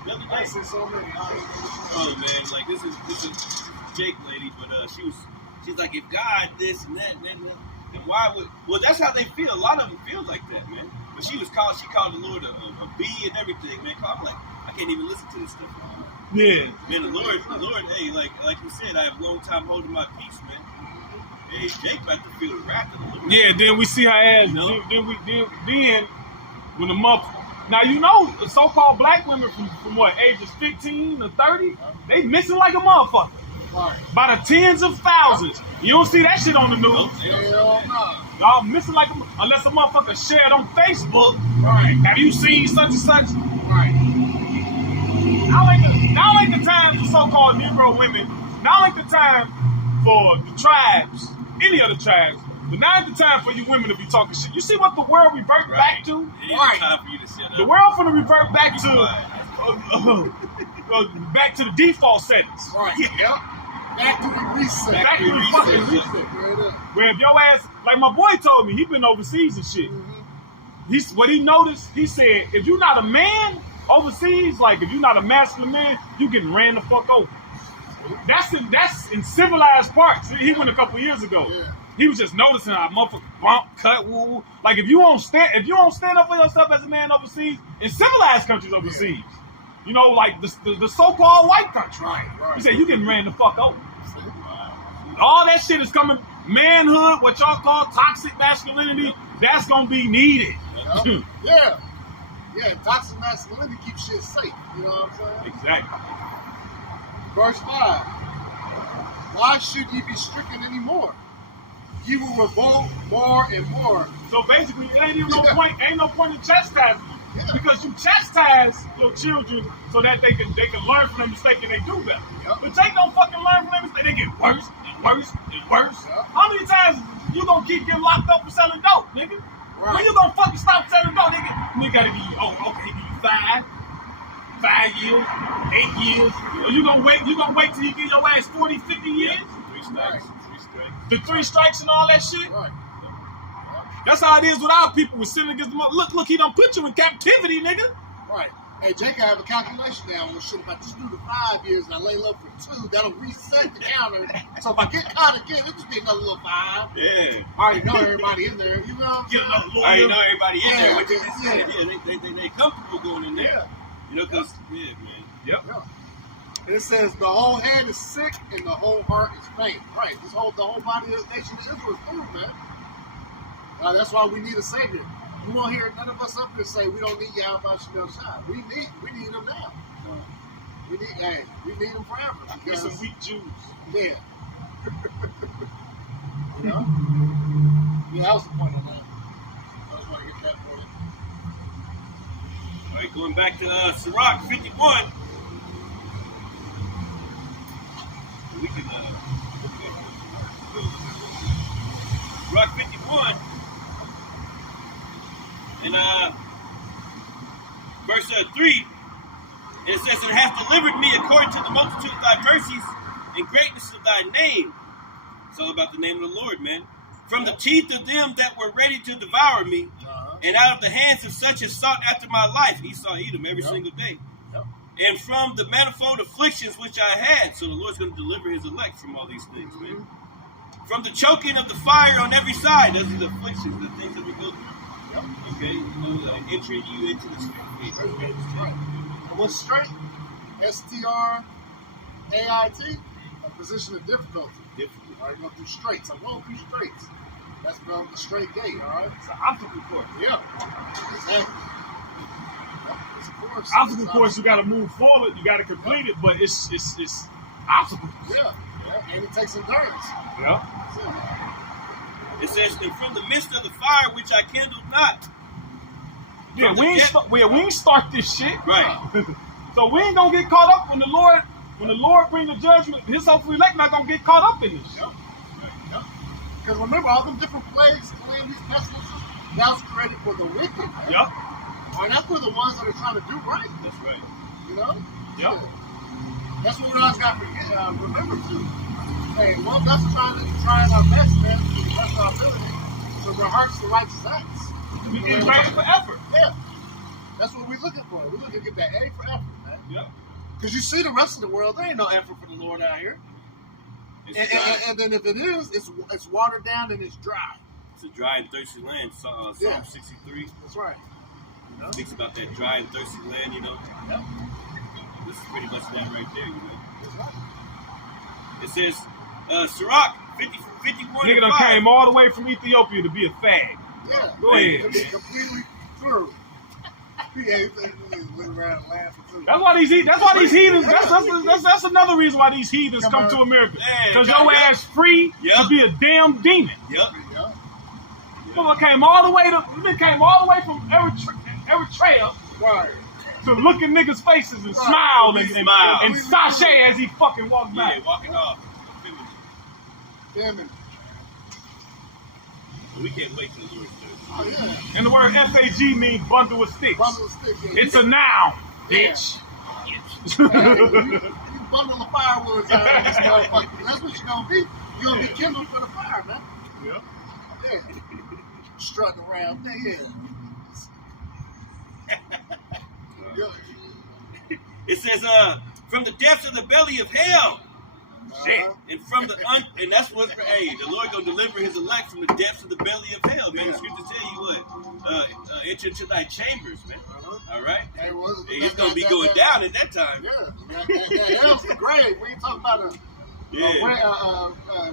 The other I day? see so many. Oh man, like this is Jake lady, but she's like, if God this and that, then why would? Well, that's how they feel. A lot of them feel like that, man. But she called the Lord a bee and everything, man. I'm like, I can't even listen to this stuff. Yeah. Man, the Lord, hey, like you said, I have a long time holding my peace, man. Hey, Jake about to feel the wrath of the Lord. Yeah, then we see her ass. No. Then when the month. Now the so-called black women from what ages 15 to 30, they missing like a motherfucker. Right. By the tens of thousands. You don't see that shit on the news. Hell no. Y'all missing like unless a motherfucker shared on Facebook. Right. Have you seen such and such? Right. Now ain't the time for so-called Negro women. Now ain't the time for the tribes, any other tribes. But now ain't the time for you women to be talking shit. You see what the world revert back to? It ain't time for you to shut up. The world finna revert back to the default settings. Right. Yep. Back to the reset. Back to the fucking reset. Right up. Where if your ass, like my boy told me, he been overseas and shit. What he noticed, he said, if you're not a man overseas, like if you're not a masculine man, you getting ran the fuck over. That's in civilized parts. He went a couple years ago. Yeah. He was just noticing how motherfuckers bump, cut, woo. Like if you don't stand up for yourself as a man overseas, in civilized countries overseas, like the so-called white country. Right. He said you getting ran the fuck over. All that shit is coming. Manhood, what y'all call toxic masculinity, that's gonna be needed. Yep. Yeah. Yeah, toxic masculinity keeps shit safe. You know what I'm saying? Exactly. Verse 5. Why should ye be stricken anymore? Ye will revolt more and more. So basically, it ain't even no point in chastising them. Yeah. Because you chastise your children so that they can learn from their mistake and they do better. Yep. But they don't fucking learn from their mistake. They get worse and worse and worse. Yep. How many times you gonna keep getting locked up for selling dope, nigga? Right. When you gonna fucking stop selling dope, nigga? We gotta give you, give you 5 years, 8 years. Or you gonna wait till you get your ass 40, 50 years? 3 strikes. The 3 strikes and all that shit? Right. That's how it is with our people. We're sinning against the look, he done put you in captivity, nigga. Right. Hey, Jake, I have a calculation now on shit. If I just do the 5 years and I lay low for 2, that'll reset the counter. So if I get caught again, it'll just be another little 5. Yeah. I already know everybody in there. You know what I'm Get saying? another lawyer. I ain't know everybody in there. Yeah, What you just said. yeah. They comfortable going in there. Yeah. You know, because, man. Yep. Yeah. It says the whole hand is sick and the whole heart is faint. Right. The whole body of the nation of Israel is through, man. That's why we need a savior. You won't hear none of us up here say we don't need Yahweh Shem Shai. We need him now. We need him forever. There's some weak Jews. Yeah. You know? Yeah, that was the point of that. I just want to get that for you. All right, going back to Sirach 51. We can 3, it says, "And hast delivered me according to the multitude of thy mercies and greatness of thy name." It's all about the name of the Lord, man. "From the teeth of them that were ready to devour me, and out of the hands of such as sought after my life." Esau Edom every single day. "And from the manifold afflictions which I had." So the Lord's going to deliver his elect from all these things, man. "From the choking of the fire on every side." Those are the afflictions, the things that we go through. Okay, entering you into the straight gate. And what's straight? STRAIT, a position of difficulty. All right, go through straights. I'm going through straights. That's called the straight gate, all right? It's an obstacle course. Yeah, exactly. It's a course. Obstacle course, you got to move forward, you got to complete it, but it's obstacles. Yeah, and it takes endurance. Yeah. It says, "And from the midst of the fire which I kindled not." Yeah, we ain't start this shit. Right. So we ain't gonna get caught up when the Lord bring the judgment. His hopeful elect not gonna get caught up in this shit. Because remember, all them different plagues, calamities, pestilences, that was created for the wicked. Right? Yep. Or not for the ones that are trying to do right. That's right. You know? Yep. That's what we always got to remember too. Hey, one of us trying our best, man, to the best of our ability, to rehearse the righteous acts. We get ready for effort. Yeah. That's what we're looking for. We're looking to get that A for effort, man. Yep. Because you see the rest of the world, there ain't no effort for the Lord out here. And then if it is, it's watered down and it's dry. It's a dry and thirsty land. Psalm 63. That's right. Speaks about that dry and thirsty land, you know. Yep. This is pretty much that right there, you know. That's right. It says, Sirach 51. Nigga done came all the way from Ethiopia to be a fag. Yeah. Go ahead. To be completely through. Yeah, he's looking around and laughing too. That's why these heathens. That's another reason why these heathens come to America. Because your ass free to be a damn demon. Yep. Mother came all the way from Eritrea Right. to look at niggas' faces and smile and sashay as he fucking walked by. Yeah, walking off. Damn it. We can't wait till the Lord's judgment. Oh, yeah. And the word FAG means bundle of sticks. Bundle of sticks. Yeah. It's a noun, bitch. Hey, you bundle of firewoods out of this motherfucker. That's what you're going to be. You're going to be kindled for the fire, man. Yep. Yeah. Strutting around. Yeah. It says, "From the depths of the belly of hell." Shit. And from and that's what, hey, the Lord gonna deliver his elect from the depths of the belly of hell, man. The scripture tell you what, enter into thy chambers, man. All right, Hey, well, it's gonna be going down at that time. Yeah, hell's the grave. We ain't talking about a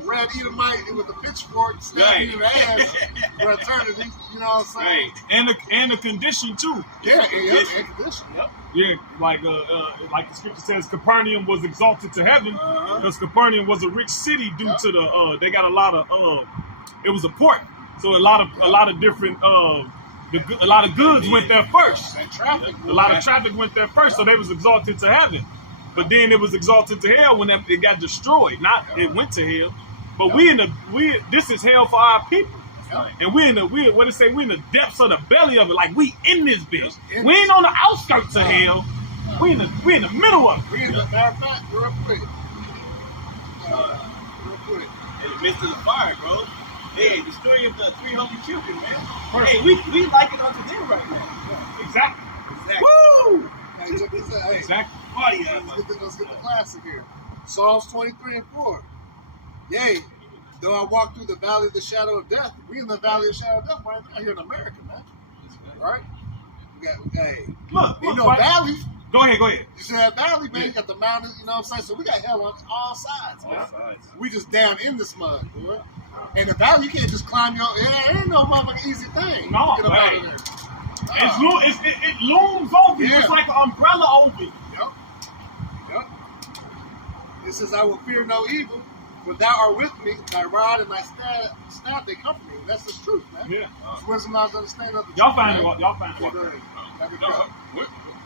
red Edomite with a pitchfork stabbing you in the ass for eternity. You know what I'm saying? Right. And the condition too. Yeah, condition. Yep. Yeah, like the scripture says, Capernaum was exalted to heaven because Capernaum was a rich city due to the they got a lot of it was a port, so a lot of different a lot of goods went there first. And traffic. A lot of traffic went there first, so they was exalted to heaven. But then it was exalted to hell when it got destroyed. Not it went to hell, but this is hell for our people. And we're in the depths of the belly of it, like we in this bitch. We ain't on the outskirts of hell. We in the middle of it. We in the matter of fact, real quick. In the midst of the fire, bro. Hey, the story of the 3 holy children, man. Hey, we like it unto them right now. Exactly. Woo! Hey, check this out. Hey, Exactly. Party let's get the classic here. Psalms 23 and 4. Yea, though I walk through the valley of the shadow of death, we in the valley of the shadow of death right now here in America, man. Right? We got, Look, valley. Go ahead. You see that valley, man? You got the mountains, you know what I'm saying? So we got hell on all sides, man. We just down in this mud, boy. And the valley, you can't just climb your. It ain't no motherfucking easy thing. No, to get up out of there. It looms over you. It's like an umbrella over you. Yep. It says, I will fear no evil, for thou art with me, thy rod and thy staff, they comfort me. That's the truth, man. Yeah. It's wisdom, knowledge, understanding of the Y'all truth. find it.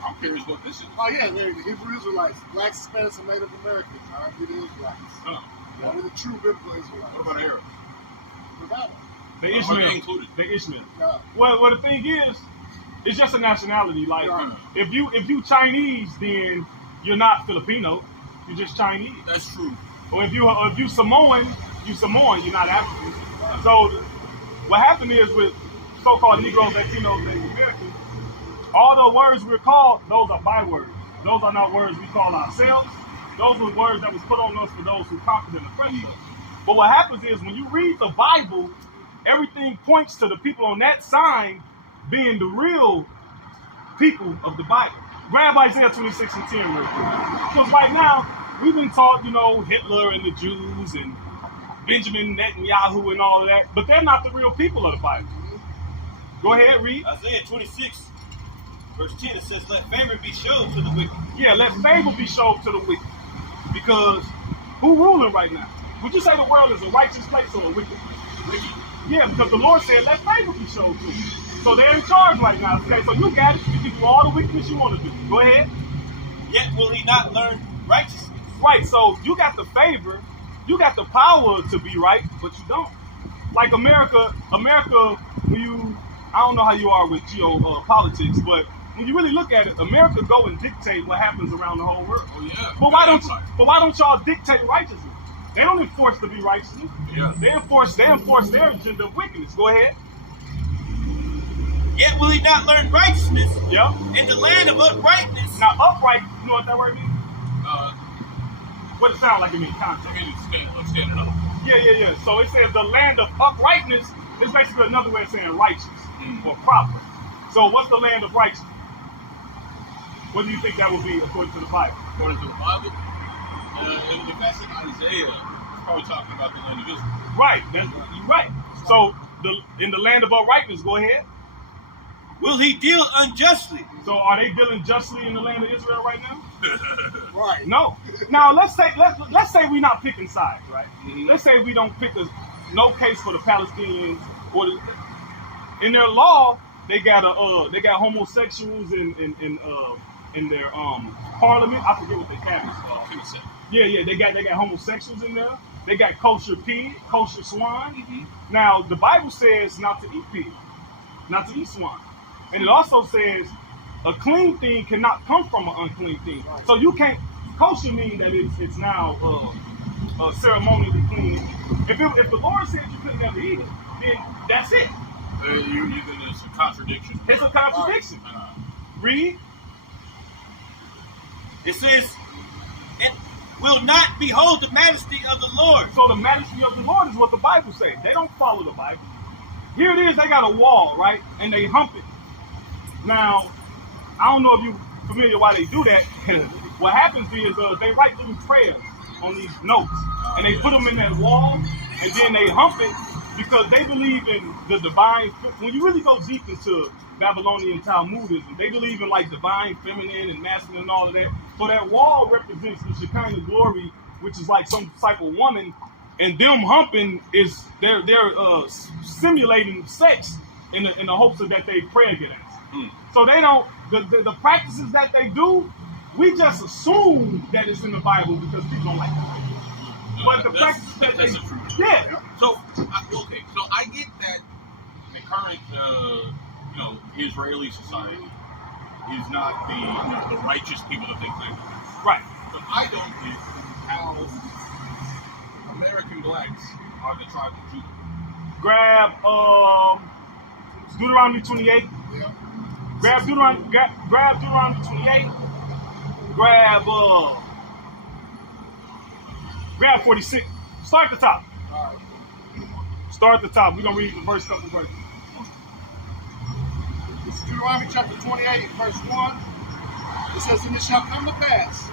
I'm curious what this is. Oh, yeah, they're the Hebrew Israelites, blacks, Hispanics, and Native Americans. All right, we're the Israelites. Now, we're the true biblical Israelites. What about Arab? Without them. They Are Ishmael. they included? They Ishmael. No. Well, the thing is, It's just a nationality. Like Right. if you Chinese, then you're not Filipino. You're just Chinese. That's true. Or if you Samoan, you Samoan. You're not African. So what happened is with so-called Negroes, Latinos, and Americans, all the words we're called, those are bywords. Those are not words we call ourselves. Those were words that was put on us for those who conquered and oppressed us. But what happens is when you read the Bible, everything points to the people on that sign being the real people of the Bible. Grab Isaiah 26 and 10 real quick. Because right now, we've been taught, Hitler and the Jews and Benjamin Netanyahu and all of that, but they're not the real people of the Bible. Go ahead, read. Isaiah 26, verse 10, it says, let favor be shown to the wicked. Yeah, let favor be shown to the wicked. Because who ruling right now? Would you say the world is a righteous place or a wicked? Wicked. Yeah, because the Lord said, let favor be shown to you. So they're in charge right now. Okay, so you got it. You can do all the wickedness you want to do. Go ahead. Yet will he not learn righteousness. Right, so you got the favor, you got the power to be right, but you don't. Like America, when you, I don't know how you are with geopolitics, but when you really look at it, America go and dictate what happens around the whole world. Oh yeah. But why don't y'all dictate righteousness? They don't enforce to be righteous. Yeah. They enforce their agenda of wickedness. Go ahead. Yet will he not learn righteousness Yep. in the land of uprightness. Now upright, you know what that word means? Uh, What it sound like it means context. I mean, it's standing up. Yeah. So it says the land of uprightness is basically another way of saying righteous or proper. So what's the land of righteousness? What do you think that would be according to the Bible? According to the Bible, if that's in Isaiah, it's probably talking about the land of Israel. Right. You're right. So in the land of uprightness, go ahead. Will he deal unjustly? So are they dealing justly in the land of Israel right now? Right. No. Now let's say we're not picking sides, right? Mhm. Let's say we don't pick no case for the Palestinians or in their law they got homosexuals in their parliament. I forget what they have. Yeah. They got homosexuals in there. They got kosher pig, kosher swine. Mm-hmm. Now the Bible says not to eat pig, not to eat swine, and it also says a clean thing cannot come from an unclean thing. So you can't. Kosher mean that it's now ceremonially clean. If the Lord said you could never eat it, then that's it. It's a contradiction. It's a contradiction. Read. It says, and will not behold the majesty of the Lord. So the majesty of the Lord is what the Bible says. They don't follow the Bible. Here it is. They got a wall, right, and they hump it. Now, I don't know if you're familiar why they do that. What happens is they write little prayers on these notes, and they put them in that wall, and then they hump it because they believe in the divine. When you really go deep into Babylonian Talmudism, they believe in like divine feminine and masculine and all of that. So that wall represents the Shekinah glory, which is like some type of woman, and them humping is they're simulating sex in the hopes of that they pray against. So they don't the practices that they do. We just assume that it's in the Bible because people don't like it. But the practices that they yeah. So I get that the current Israeli society is not the righteous people that they claim. Right. But I don't get how American blacks are the tribe of Judah. Grab Deuteronomy 28. Yeah. Grab Deuteronomy 28. Grab 46. Start at the top. All right. Start at the top. We're gonna read the first couple verses. This is Deuteronomy chapter 28, verse 1. It says, and it shall come to pass,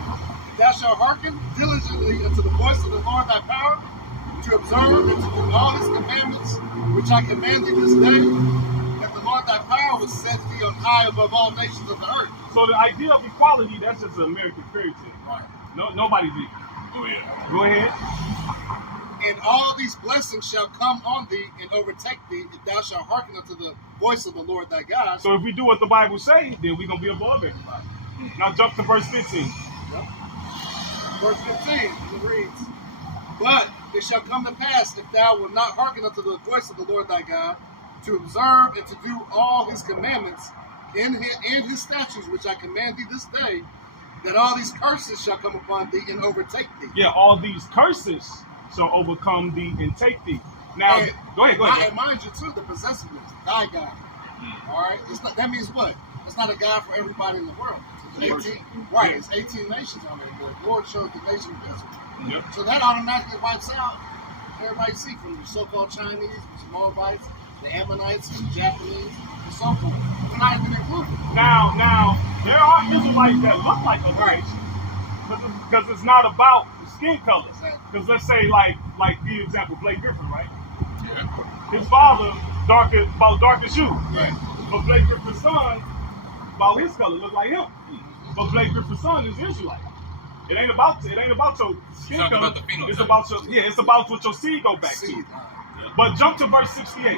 if thou shalt hearken diligently unto the voice of the Lord thy power, to observe and to do all his commandments, which I command thee this day, that the Lord thy power will set thee on high above all nations of the earth. So the idea of equality, that's just an American fairy tale. Right. Nobody's equal. Oh yeah. Go ahead. And all these blessings shall come on thee and overtake thee, if thou shalt hearken unto the voice of the Lord thy God. So if we do what the Bible says, then we're gonna be above everybody. Now jump to verse 15. Yep. Verse 15, it reads, but it shall come to pass, if thou wilt not hearken unto the voice of the Lord thy God, to observe and to do all his commandments, in his statutes, which I command thee this day, that all these curses shall come upon thee and overtake thee. Yeah, all these curses shall overcome thee and take thee. Now, And go ahead. And mind you, too, the possessiveness, thy God. All right? That means what? It's not a God for everybody in the world. It's 18, right, it's 18 nations on there. The Lord showed the nation of Israel. Yep. So that automatically wipes out everybody see from the so-called Chinese, the Moabites, the Ammonites, the Japanese, and so forth. They're not even included. Now, there are Israelites that look like a race, because it's not about the skin color. Because let's say, like the example, Blake Griffin, right? Yeah. His father darker as you, Right. but Blake Griffin's son, about his color, look like him. But Blake Griffin's son is Israelite. It ain't about your skin Talking color. about the phenotype. It's about it's about what your seed go back to. See, But jump to verse 68.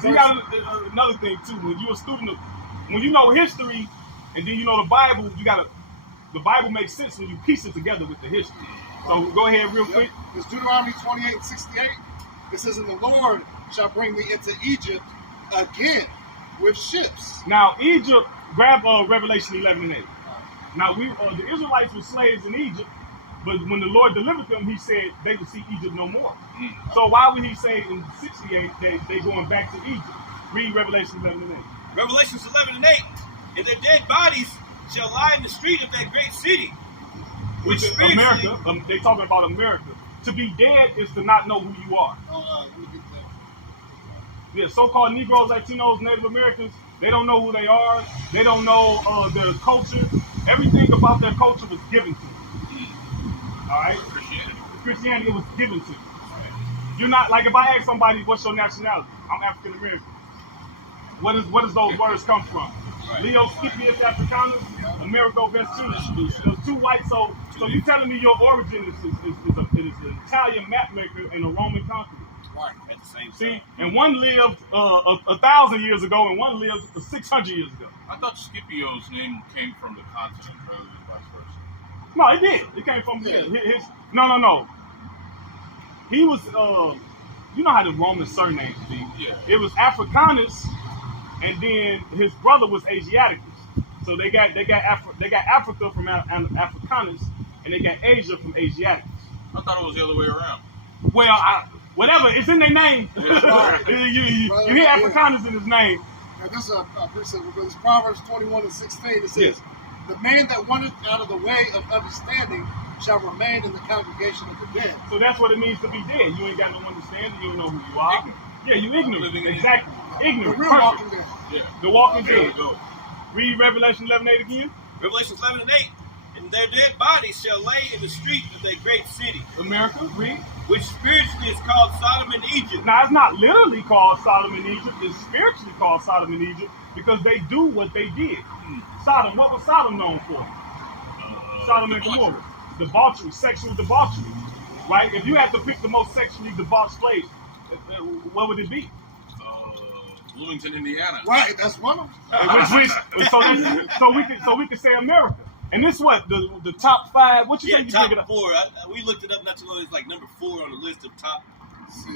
So you got another thing too. When you're a student of, when you know history, and then you know the Bible, the Bible makes sense when you piece it together with the history. So go ahead real quick. It's Deuteronomy 28:68. It says, "And the Lord shall bring thee into Egypt again with ships." Now Egypt, grab Revelation 11 and 8. Now the Israelites were slaves in Egypt, but when the Lord delivered them, He said they would see Egypt no more. So why would He say in 68 they going back to Egypt? Read Revelation 11 and 8. Revelations 11 and 8. And their dead bodies shall lie in the street of that great city. Which is America. They talking about America. To be dead is to not know who you are. Let me get that. Yeah, so-called Negroes, Latinos, Native Americans, they don't know who they are. They don't know their culture. Everything about their culture was given to them. All right? Christianity was given to you. You're not, like if I ask somebody, what's your nationality? I'm African American. What does those words come from? Leo Scipius Africanus, Amerigo Vespucci. Those two white, so you telling me your origin is an Italian map maker and a Roman conqueror. Right. At the same time. See, and one lived 1,000 years ago and one lived 600 years ago. I thought Scipio's name came from the continent rather than vice versa. No, it did. It came from his. No. He was. You know how the Roman surnames be. Yeah. It was Africanus, and then his brother was Asiaticus. So they got Africa from Africanus, and they got Asia from Asiaticus. I thought it was the other way around. Well, whatever, it's in their name. you hear Africanus in his name. Now this is a precept, because Proverbs 21:16. It says, Yes. "The man that wanted out of the way of understanding shall remain in the congregation of the dead." So that's what it means to be dead. You ain't got no understanding. You don't know who you are. Ignorant. Yeah, you ignorant. Living in Exactly. The Ignorant. real Perfect. Walking Dead. Yeah. The Walking There we Dead. go. Read Revelation 11:8 again. Revelations 11 and 8. And their dead bodies shall lay in the street of that great city, America, read. which spiritually is called Sodom and Egypt. Now, it's not literally called Sodom and Egypt. It's spiritually called Sodom and Egypt because they do what they did. Sodom, what was Sodom known for? Sodom and Gomorrah. Debauchery, sexual debauchery. Right? If you had to pick the most sexually debauched place, what would it be? Bloomington, Indiana. Right, that's one of them. So we could say America. And this what the top 5. What you Yeah, think you top think of? 4. We looked it up not too long. It's like number 4 on the list of top,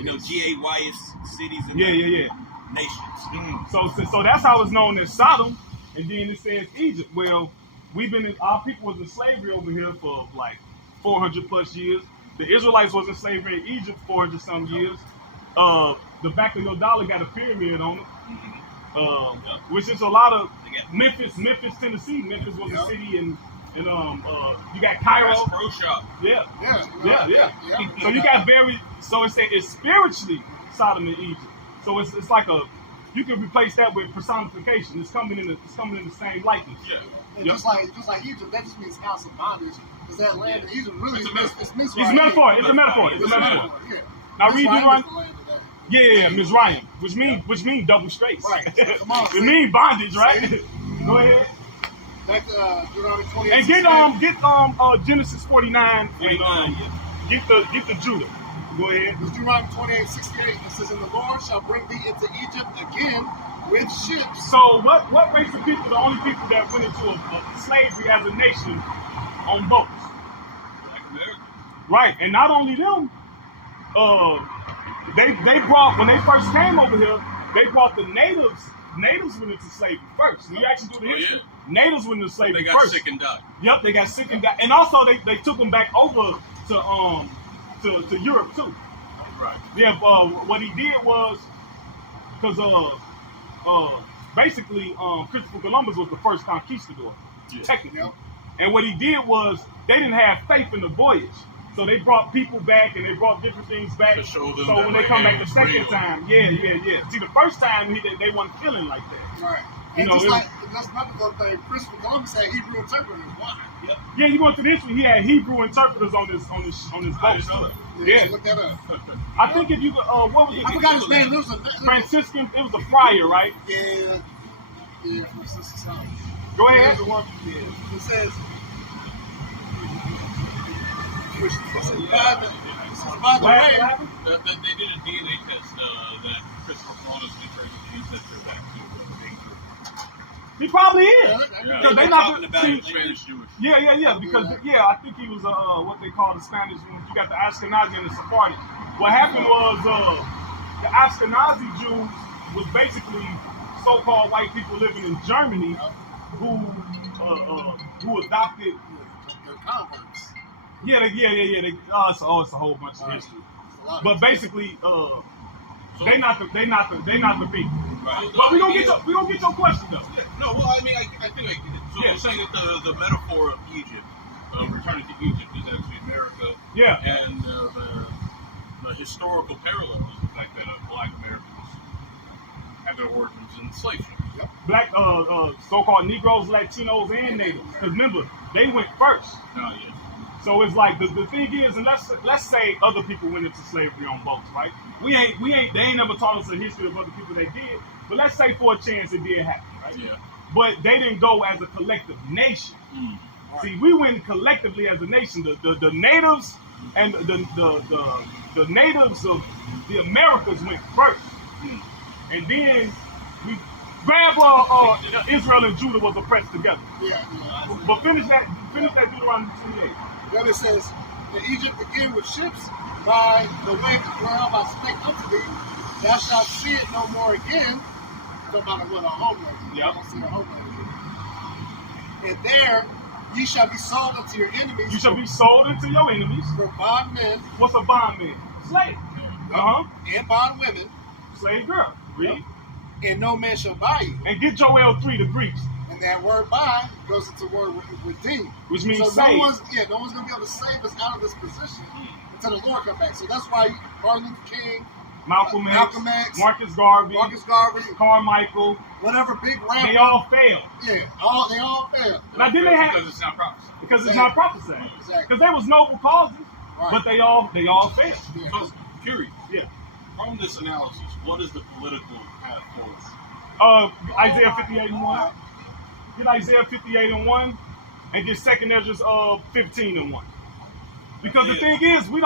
GAYS cities and Yeah. nations. So that's how it's known as Sodom, and then it says Egypt. Well, our people was in slavery over here for like 400 plus years. The Israelites was in slavery in Egypt 400 some years. The back of your dollar got a pyramid on it, which is a lot of Memphis, Tennessee. Memphis was a city, and you got Cairo. Pro shop. Yeah. Yeah. So you got so it's spiritually Sodom and Egypt. So it's like you can replace that with personification. It's coming in the same likeness. Yeah. And just like Egypt, that just means house of bondage. Because that land in Egypt really is Mizraim. It's a metaphor. It's a metaphor. Yeah. Now read Mizraim Deuteronomy. is the land of that. Yeah, Mizraim, which means double straight. Right. So come on, It means bondage, right? Go ahead. Back to Deuteronomy 28. And get Genesis 49 and get the Judah. Go ahead. It's Deuteronomy 28:68. It says, "And the Lord shall bring thee into Egypt again with ships." So what race of people, the only people that went into a slavery as a nation on boats? Black America. Right, and not only them, they brought, when they first came over here, they brought the natives natives went into slavery first. When you actually do the Oh, history, natives went into slavery They got first. sick and died. Yep, they got sick and died. And also they took them back over to Europe too. Right. Yeah, what he did was, because basically Christopher Columbus was the first conquistador, technically. Yeah. And what he did was, they didn't have faith in the voyage. So they brought people back and they brought different things back. To show them so that, when they like, come it back the was second real. time, yeah. See, the first time they weren't feeling like that. Right. You And know, just it- like that's another thing, Christopher Columbus had Hebrew interpreters. Why? Yeah, you go into the history, he had Hebrew interpreters on his boat. Yeah. Look that up. I think if you what was it? I forgot his name. It was a Franciscan. It was a friar, right? Yeah. Franciscan something. Go ahead. There's the one. Yeah. It says. By the What way. happened? They did a DNA test that Christopher Columbus can trace his ancestor back to England. He probably is. Yeah, Because they They're not talking about see, it. Spanish Jewish. yeah. Because I think he was what they call the Spanish. You got the Ashkenazi and the Sephardi. What happened was the Ashkenazi Jews was basically so-called white people living in Germany who adopted. The converts. Yeah. It's a whole bunch of history. But basically, they not the people. Right. But we gonna get your question though. Yeah, no, well, I mean, I think I get it. So Yeah. you're saying that the metaphor of Egypt, returning to Egypt, is actually America. Yeah. And the historical parallel is the fact that Black Americans have their origins in slave ships. Black, so-called Negroes, Latinos, and Natives. Because remember, they went first. Oh, yes. So it's like the thing is, and let's say other people went into slavery on boats, right? They ain't never taught us a history of other people that did. But let's say for a chance it did happen, right? Yeah. But they didn't go as a collective nation. See, we went collectively as a nation. The natives and the natives of the Americas went first, and then we grab Israel and Judah was oppressed together. Yeah. But finish that Deuteronomy 28. Then it says, "And Egypt began with ships by the way whereof I spake unto thee, thou shalt see it no more again." Talking about what, a homeland. Yeah. I see a homeland again. "And there ye shall be sold unto your enemies." You shall be sold into your enemies. "For bondmen What's a bondman? Slave. and bondwomen, Slave girl. Read. and no man shall buy you." And get Joel 3, the Greeks, And that word "buy" goes into the word "redeem," which means so save. no one's gonna be able to save us out of this position until the Lord come back. So that's why Martin Luther King, Malcolm X, Marcus Marcus Garvey, Carmichael, Carmichael, whatever big rapper, they all failed. they all failed. Now, didn't they have, Because it's not prophesy. because it's not prophesied. Exactly. Because there was noble causes, Right. but they all failed. Yeah. So, curious. Yeah. From this analysis, what is the political path forward? Isaiah 58:1. Get Isaiah 58:1 and get 2 Ezra 15:1. Because the thing is, we're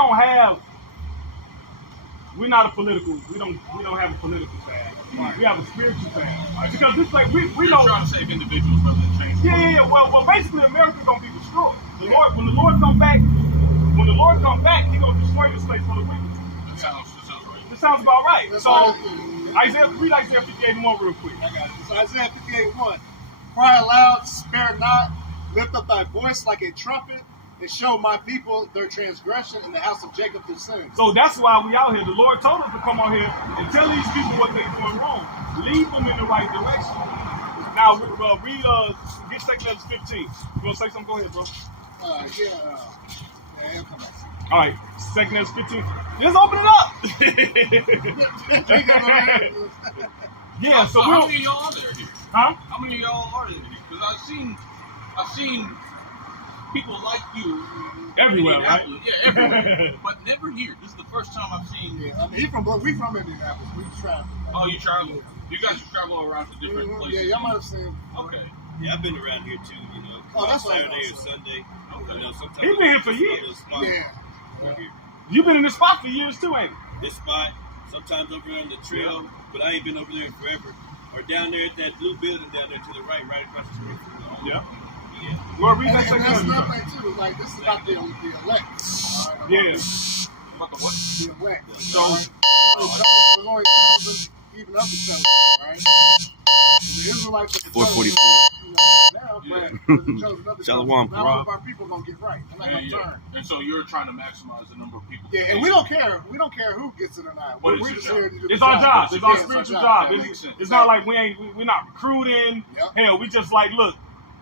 not a political, we don't have a political path. We have a spiritual path. Because it's like we We're know. trying to save individuals rather than change. Yeah. Well, basically, America's gonna be destroyed. When the Lord come back, He's gonna destroy this place for the wicked. That sounds right. That sounds about right. That's So, all. read Isaiah 58:1 real quick. I got it. So Isaiah 58:1. "Cry aloud, spare not, lift up thy voice like a trumpet, and show my people their transgression, and the house of Jacob their sins." So that's why we out here. The Lord told us to come out here and tell these people what they're doing wrong. Lead them in the right direction. Now, get 2 Ezra 15. You want to say something? Go ahead, bro. Yeah, come on. All right, 2 Ezra 15. Just open it up. Yeah, so How we'll... many of y'all are there here? Huh? How many of y'all are there here? Because I've seen people like you Everywhere, in right? Indianapolis. Yeah, everywhere. But never here. This is the first time I've seen. Yeah, I mean, we from Indianapolis. We travel. Oh, you travel. You guys travel around to different Yeah, places. y'all might have seen. Okay. Yeah, I've been around here too. Oh, that's what I Saturday was or Sunday. Okay. Sometimes He been here for I'll years. go to a spot Yeah. over here. You've been in this spot for years too, ain't you? This spot, sometimes over on the trail, but I ain't been over there in forever. Or down there at that blue building down there to the right across the street from the home. Yeah. Yeah. Well, read And that 2 that's Ezra. another thing too. Like this is about the elect. All right, Yeah. About the what? The elect. So- All right? There's only 1,000 even up to 7. Right? The Israelites are the 444. now, Yeah. but the chosen of the Shalom, chosen. Not all Parag. of our people gonna get right. They're not Yeah, gonna yeah. turn. And so you're trying to maximize the number of people. Yeah, and we don't care. We don't care who gets it or not. But We're it's just your here job. to do the It's our job. It's our Yeah, spiritual job. Yeah, makes It's, sense. it's not like we're not recruiting. Yep. Hell, we just like, look,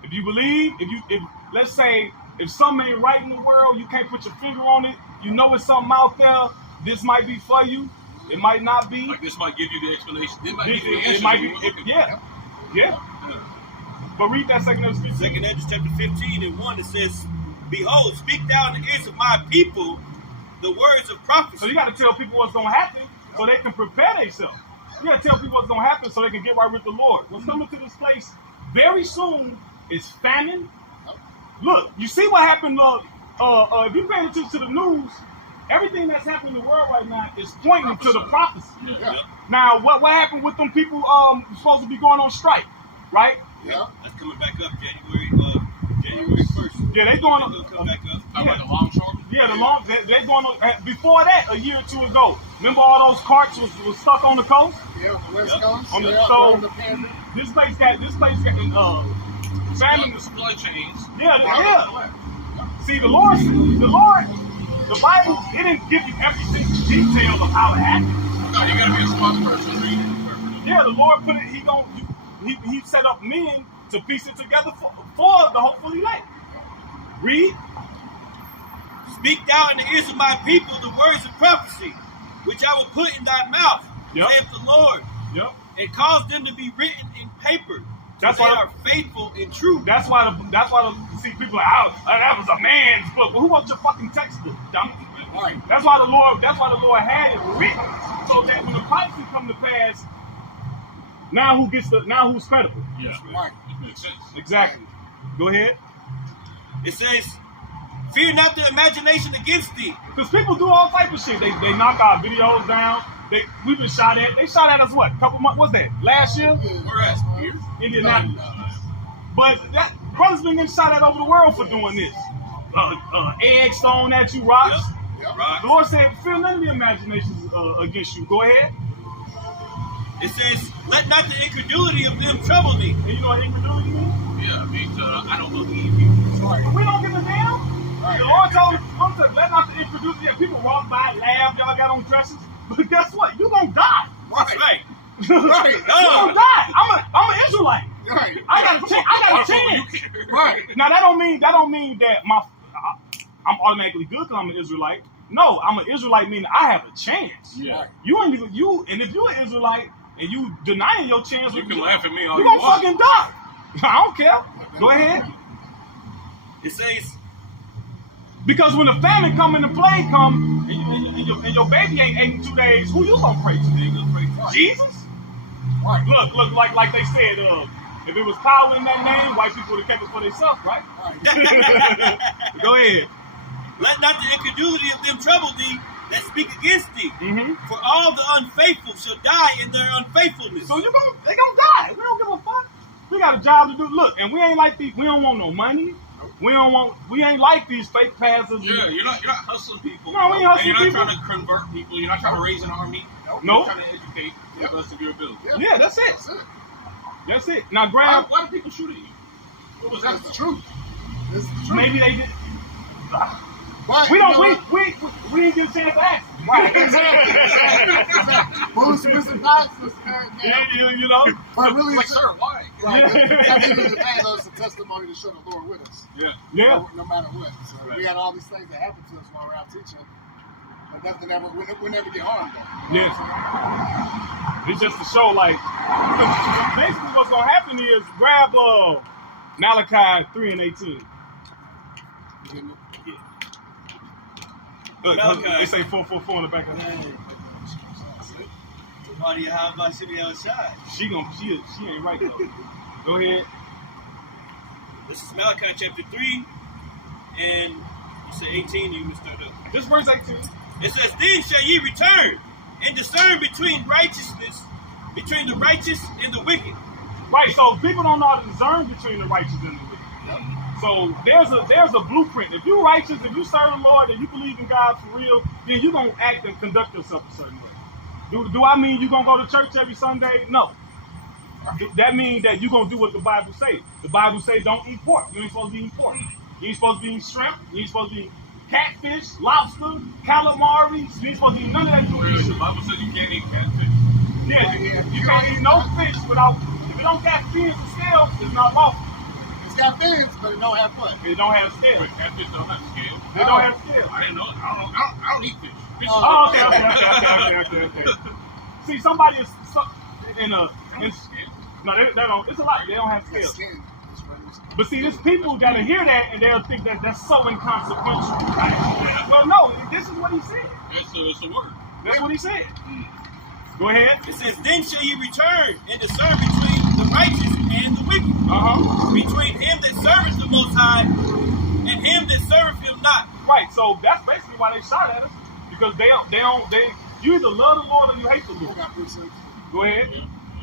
if you believe, if let's say if something ain't right in the world, you can't put your finger on it. You know it's something out there. This might be for you. It might not be. Like this might give you the explanation. It might give you the It answer. might that be. you're looking for. Yeah. Yeah. But read that second of scripture. 2 Ezra chapter 15 and 1, it says, Behold, speak thou in the ears of my people the words of So prophecy. you got to tell people what's going to happen so they can prepare themselves. You got to tell people what's going to happen so they can get right with the Lord. What's coming to this place very soon is famine. Look, you see what happened. If you pay attention to the news, everything that's happening in the world right now is pointing to the prophecy. Yeah. Now, what happened with them people supposed to be going on strike, right? Yeah. That's coming back up January 1st. Yeah, they going It's gonna come back up. How about the longshoremen? Yeah, they going on, before that, a year or two ago. Remember all those carts was stuck on the coast? Yeah, on the West Yep. Coast. On the- yeah, so- on the pandemic. This place got famine. The supply chains. Yeah. See, the Bible, it didn't give you every single detail of how it happened. No, you gotta be a smart person to read it. Yeah, the Lord put it. He set up men to piece it together for the hopeful elect. Read. Speak thou in the ears of my people the words of prophecy, which I will put in thy mouth, Yep. saith the Lord, Yep. and cause them to be written in paper. That's They why- are faithful and true. That's why see people like, oh, that was a man's book. Well, who wants your fucking textbook, dummy? Right. That's why the Lord had it written so that when the prophecy come to pass, now who's credible? Yeah. Right. It makes sense. Exactly. Go ahead. It says, fear not the imagination against thee. Because people do all type of shit. They knock our videos down. We've been shot at. They shot at us what? A couple months? What's that? Last year? Where at? Here? Indianapolis. But that brothers been getting shot at over the world for doing this. Eggs thrown at you, rocks. Yep. Right? The Lord said, fear none of the imaginations against you. Go ahead. It says, let not the incredulity of them trouble thee. And you know what incredulity means? Yeah, it means I don't believe you. Right. We don't give a damn. Right. The Lord told us, let not the incredulity. Yeah, people walk by, laugh, y'all got on dresses. But guess what? You gonna die. That's right. Right. You gonna die. I'm an Israelite. Right. I got a chance. Right. Now that don't mean that I'm automatically good because I'm an Israelite. No, I'm an Israelite meaning I have a chance. Yeah. And if you're an Israelite and you denying your chance, You can laugh at me all you you gonna want. fucking die. I don't care. Go ahead. It says, Because when the famine come and the plague come and your baby ain't ate in 2 days, who you gonna pray to? you gonna pray for Jesus? Right. Look, like they said, if it was power in that name, white people would have kept it for themselves, right? Right. Go ahead. Let not the incredulity of them trouble thee that speak against thee. Mm-hmm. For all the unfaithful shall die in their unfaithfulness. So they gonna die. We don't give a fuck. We got a job to do. Look, and we ain't like these. We don't want no money. We ain't like these fake pastors. Yeah, you're not hustling people. No, we ain't hustling and you're not people. trying to convert people. You're not trying to raise an army. Nope. You're trying to educate to the best of your ability. Yeah, that's it. That's it. That's it. Now Why, grab. why do people shoot at you? What was That's that? the truth. This is the truth. Maybe they did. But, We don't. you know, We didn't get a chance to ask. Right. Exactly. Who's missing pastors? You know. But really, Like, sir, why? right. At the end of the day, though, it's a testimony to show the Lord with us. Yeah. Yeah. No matter what. So we got all these things that happen to us while we're out teaching. But nothing ever, we never get harmed though. Yes. It's just to show, like, basically what's gonna happen is grab Malachi 3 and 18. Look, Malachi. they say 444 in the back of the head. Why do you have my city outside? She ain't right though. Go ahead. This is Malachi chapter 3, and you say 18, you can start up. This verse 18. It says, then shall ye return and discern between righteousness, between the righteous and the wicked. Right, so people don't know how to discern between the righteous and the wicked. So there's a blueprint. If you're righteous, if you serve the Lord, and you believe in God for real, then you're gonna act and conduct yourself a certain way. Do I mean you're gonna go to church every Sunday? No. that means that you're gonna do what the Bible say. The Bible say don't eat pork. You ain't supposed to be eating pork. You ain't supposed to be eating shrimp. You ain't supposed to be eating catfish, lobster, calamari. You ain't supposed to eat none of that. The Bible says you can't eat catfish. Yeah, you can't eat no fish without. If it don't got fins and scales, it's not lawful. It's got fins, but it don't have what? It don't have scales. But catfish don't have scales. They don't have scales. I didn't know. I don't eat fish. Fish is Oh, okay. See, somebody is in a. No, they don't. It's a lot. They don't have scales. Skin. But see, there's people that'll hear that and they'll think that that's so inconsequential, right? Well, no, this is what he said. It's the word. That's what he said. Go ahead. It says, then shall ye return and discern between the righteous and the wicked, between him that serveth the Most High and him that serveth him not. Right. So that's basically why they shot at us, because they you either love the Lord or you hate the Lord. Go ahead.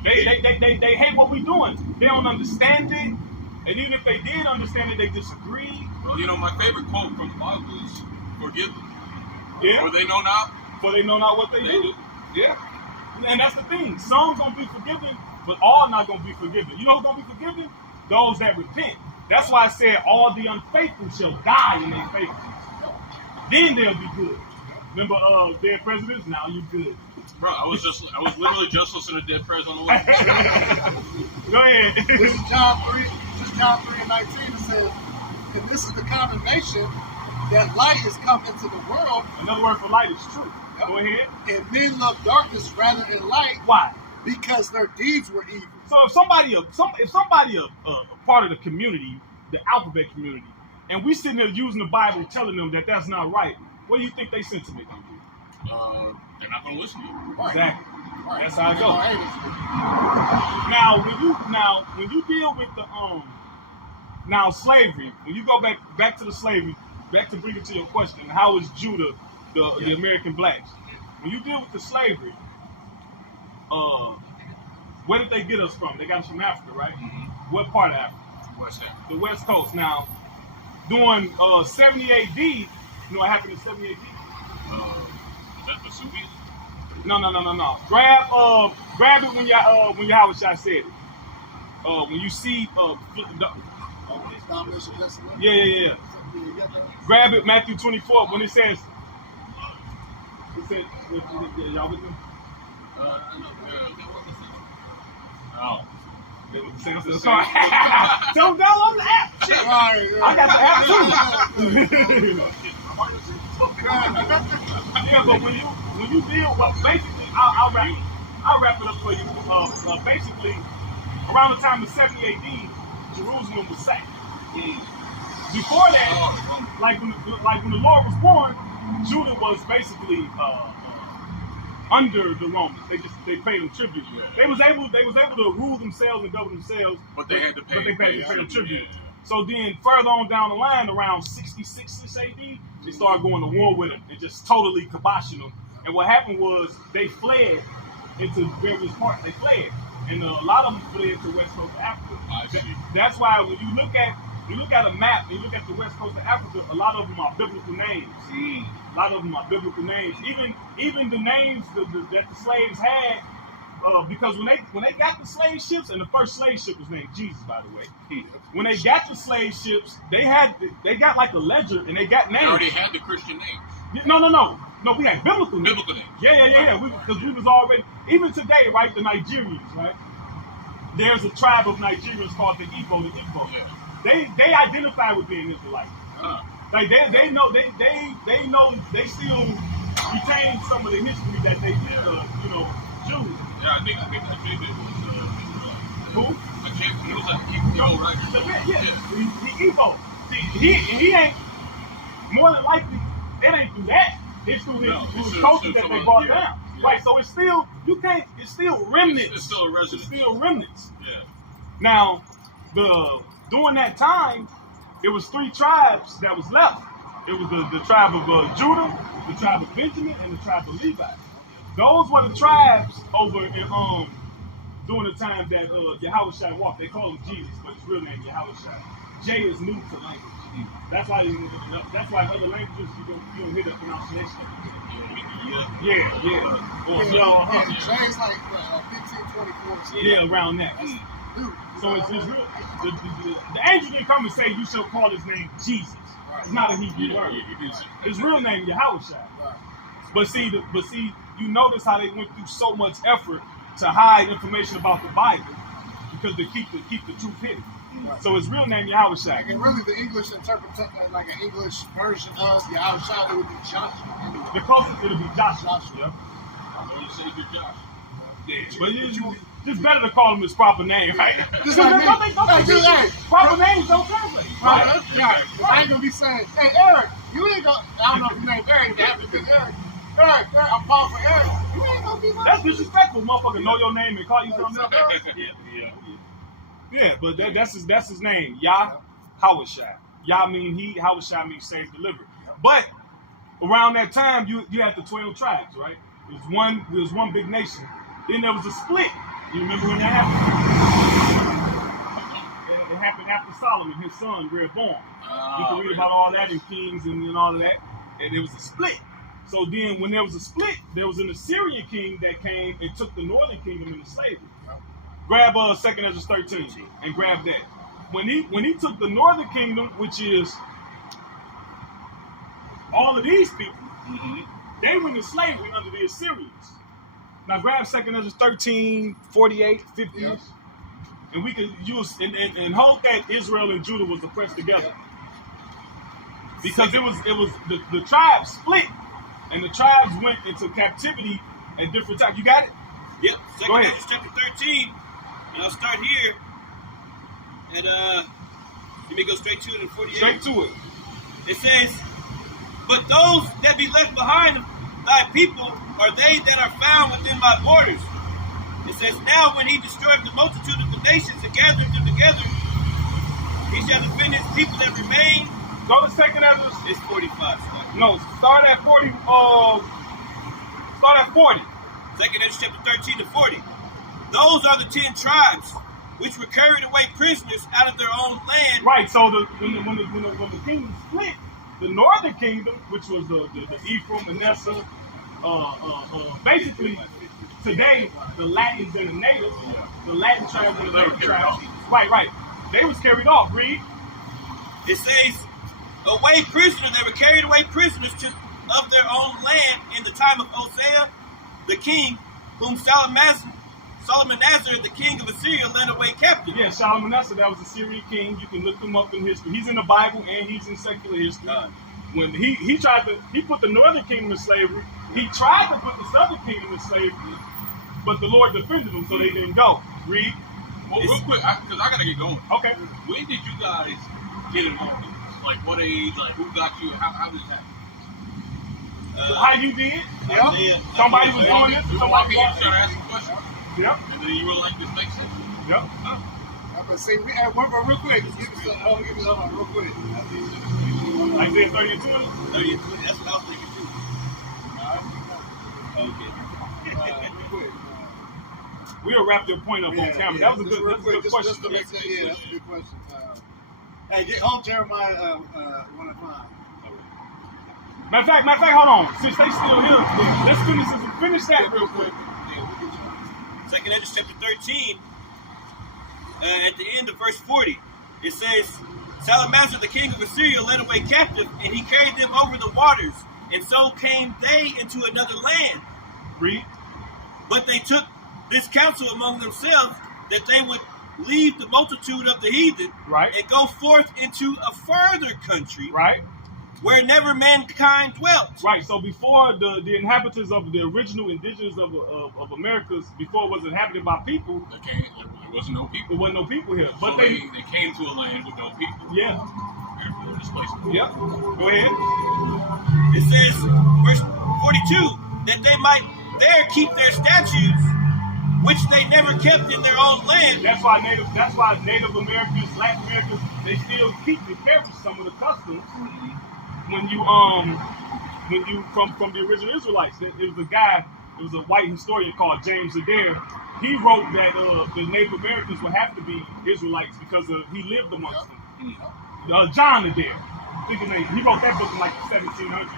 They hate what we're doing. They don't understand it. And even if they did understand it, they disagree. Well, you know, my favorite quote from the Bible is, forgive them. Yeah. For they know not. For they know not what they do. Yeah. And that's the thing. Some gonna be forgiven, but all not gonna be forgiven. You know who's gonna be forgiven? Those that repent. That's why I said all the unfaithful shall die in their faithfulness. Then they'll be good. Remember dead presidents? Now you good. Bro, I was literally just listening to Dead Prez on the way. Go ahead. This is John 3. This is John 3:19. It says, and this is the condemnation that light is come into the world. Another word for light is truth. Go ahead. And men love darkness rather than light. Why? Because their deeds were evil. So if somebody a part of the community, the alphabet community, and we sitting there using the Bible telling them that that's not right, what do you think they sentiment gonna be? They're not going to listen to you. Right. Exactly. Right. That's how it goes. Right. Now when you deal with the slavery, when you go back to the slavery, back to bring it to your question, how is Judah the American blacks? When you deal with the slavery, where did they get us from? They got us from Africa, right? Mm-hmm. What part of Africa? West Africa. The West Coast. Now, during 70 AD, you know what happened in 70 AD? Is that Vesuvius? No. Grab it when Yahweh Shai said it. When you see yeah. Grab it, Matthew 24, when it says y'all with me? Oh. Sorry. Don't download the app. Shit. I got the app too. Yeah, but when you deal with basically, I'll wrap it up for you. Basically, around the time of 70 AD, Jerusalem was sacked. Before that, like when the Lord was born, Judah was basically under the Romans. They paid them tribute. Yeah. They was able to rule themselves and govern themselves. But they had to pay them tribute. Yeah. So then further on down the line, around 66 AD, they started going to war with them and just totally kiboshing them. And what happened was they fled into various parts. They fled. And a lot of them fled to West Coast of Africa. That's why when you look at a map, you look at the West Coast of Africa, a lot of them are biblical names. A lot of them are biblical names. Even the names that the slaves had, because when they got the slave ships, and the first slave ship was named Jesus, by the way. When they got the slave ships, they got like a ledger and they got names. They already had the Christian names. No, we had biblical names. Biblical names. Yeah. Because we was already, even today, right, the Nigerians, right? There's a tribe of Nigerians called the Igbo. Yeah. They identify with being Israelites. Like they know they still retain some of the history that they did, Jews. Yeah, I think David was Who? he was like Igbo, right? He Igbo. See, he ain't, more than likely, it ain't through that. It's through his culture that they brought down. Yeah. Right, so it's still remnants. It's still a residence. It's still remnants. Yeah. Now, during that time, it was 3 tribes that was left. It was the tribe of Judah, the tribe of Benjamin, and the tribe of Levi. Those were the tribes over in during the time that Yahweh Shai walked. They call him Jesus, but his real name is Yahweh Shai. J is new to language. That's why other languages you don't hear the pronunciation. Yeah. Or James like 1524. yeah, around that. So it's real. The angel didn't come and say, "You shall call his name Jesus." It's not a Hebrew word. His real name Yahushua. But see, you notice how they went through so much effort to hide information about the Bible because they keep the truth hidden. So his real name Yahushua. And really, the English interpretation, like an English version of Yahushua, it would be Joshua. Anyway. The closest it'll be Joshua. I'm going to say good Josh. Yeah, but it's better to call him his proper name, right? Just like me. Proper names don't translate. Right? Yeah. I ain't gonna be saying, "Hey, Eric, you ain't gonna." I don't know if your name Eric. It have to be Eric. Eric, I'm Paul for Eric. You ain't gonna be. That's disrespectful, motherfucker. Know your name and call you something else. Yeah, but that's his name, Yahushua. Yah mean he, Yahushua means save, deliver. But around that time, you had the 12 tribes, right? It was one big nation. Then there was a split. You remember when that happened? It happened after Solomon, his son, Rehoboam. You can read about all that in Kings and all of that. And there was a split. So then when there was a split, there was an Assyrian king that came and took the northern kingdom into slavery. Grab 2 Ezra 13 and grab that. When he took the northern kingdom, which is all of these people, they went into slavery under the Assyrians. Now grab 2 Ezra 13, 48, 50. Yep. And we could use and hold that Israel and Judah was oppressed together. Because it was the tribes split and the tribes went into captivity at different times. You got it? Yep. 2 Ezra chapter 13. And I'll start here. And let me go straight to it in 48. Straight to it. It says, "But those that be left behind thy people are they that are found within my borders." It says, "Now when he destroyed the multitude of the nations and gathered them together, he shall defend his people that remain." Go to 2 Ezra. It's 45. No, start at 40. Start at 40. 2 Ezra chapter 13 to 40. "Those are the 10 tribes which were carried away prisoners out of their own land." Right. So when the kingdom split, the northern kingdom, which was the Ephraim, Manasseh, basically today the Latins and the natives, the Latin tribes and the native tribes. Right. They was carried off. Read. It says, "Away prisoners, they were carried away prisoners of their own land in the time of Hosea, the king, whom Shalmaneser, the king of Assyria, led away captive." Yeah, Shalmaneser, that was a Syrian king. You can look him up in history. He's in the Bible and he's in secular history. When he put the northern kingdom in slavery. He tried to put the southern kingdom in slavery, but the Lord defended them, so they didn't go. Read. Well, real quick, because I gotta get going. Okay. When did you guys get involved in this? Like, what age? Like, who got you? How did it happen? How you did? Yeah. Somebody was doing it. Somebody You started asking questions. Yep. And then you were like, "This makes sense." Yep. But see, we had one real quick. Give me something real quick. Isaiah 30 and 20. 30 and 20. That's what I was thinking too. Okay. We'll wrap their point up on camera. That was a good question. Just to make that, yeah, that's a good question. Hey, get home Jeremiah 1:5. Matter of fact, hold on. Since they still here, let's finish that real quick. 2 Ezra chapter 13, at the end of verse 40, it says, "Shalmaneser, the king of Assyria, led away captive, and he carried them over the waters, and so came they into another land. Read. But they took this counsel among themselves that they would leave the multitude of the heathen, Right. and go forth into a further country, Right. where never mankind dwelt." Right. So before the inhabitants of the original indigenous of Americas, before it was inhabited by people, There wasn't no people. there wasn't no people here. But So they came to a land with no people. yeah. Therefore, displaced. Yep. Go ahead. It says, verse 42, that they might there keep their statutes, which they never kept in their own land. That's why Native Americans, Latin Americans, they still keep and carry some of the customs. When you from the original Israelites, it was a white historian called James Adair. He wrote that the Native Americans would have to be Israelites because he lived amongst them. John the Dare. He wrote that book in like the 1700s.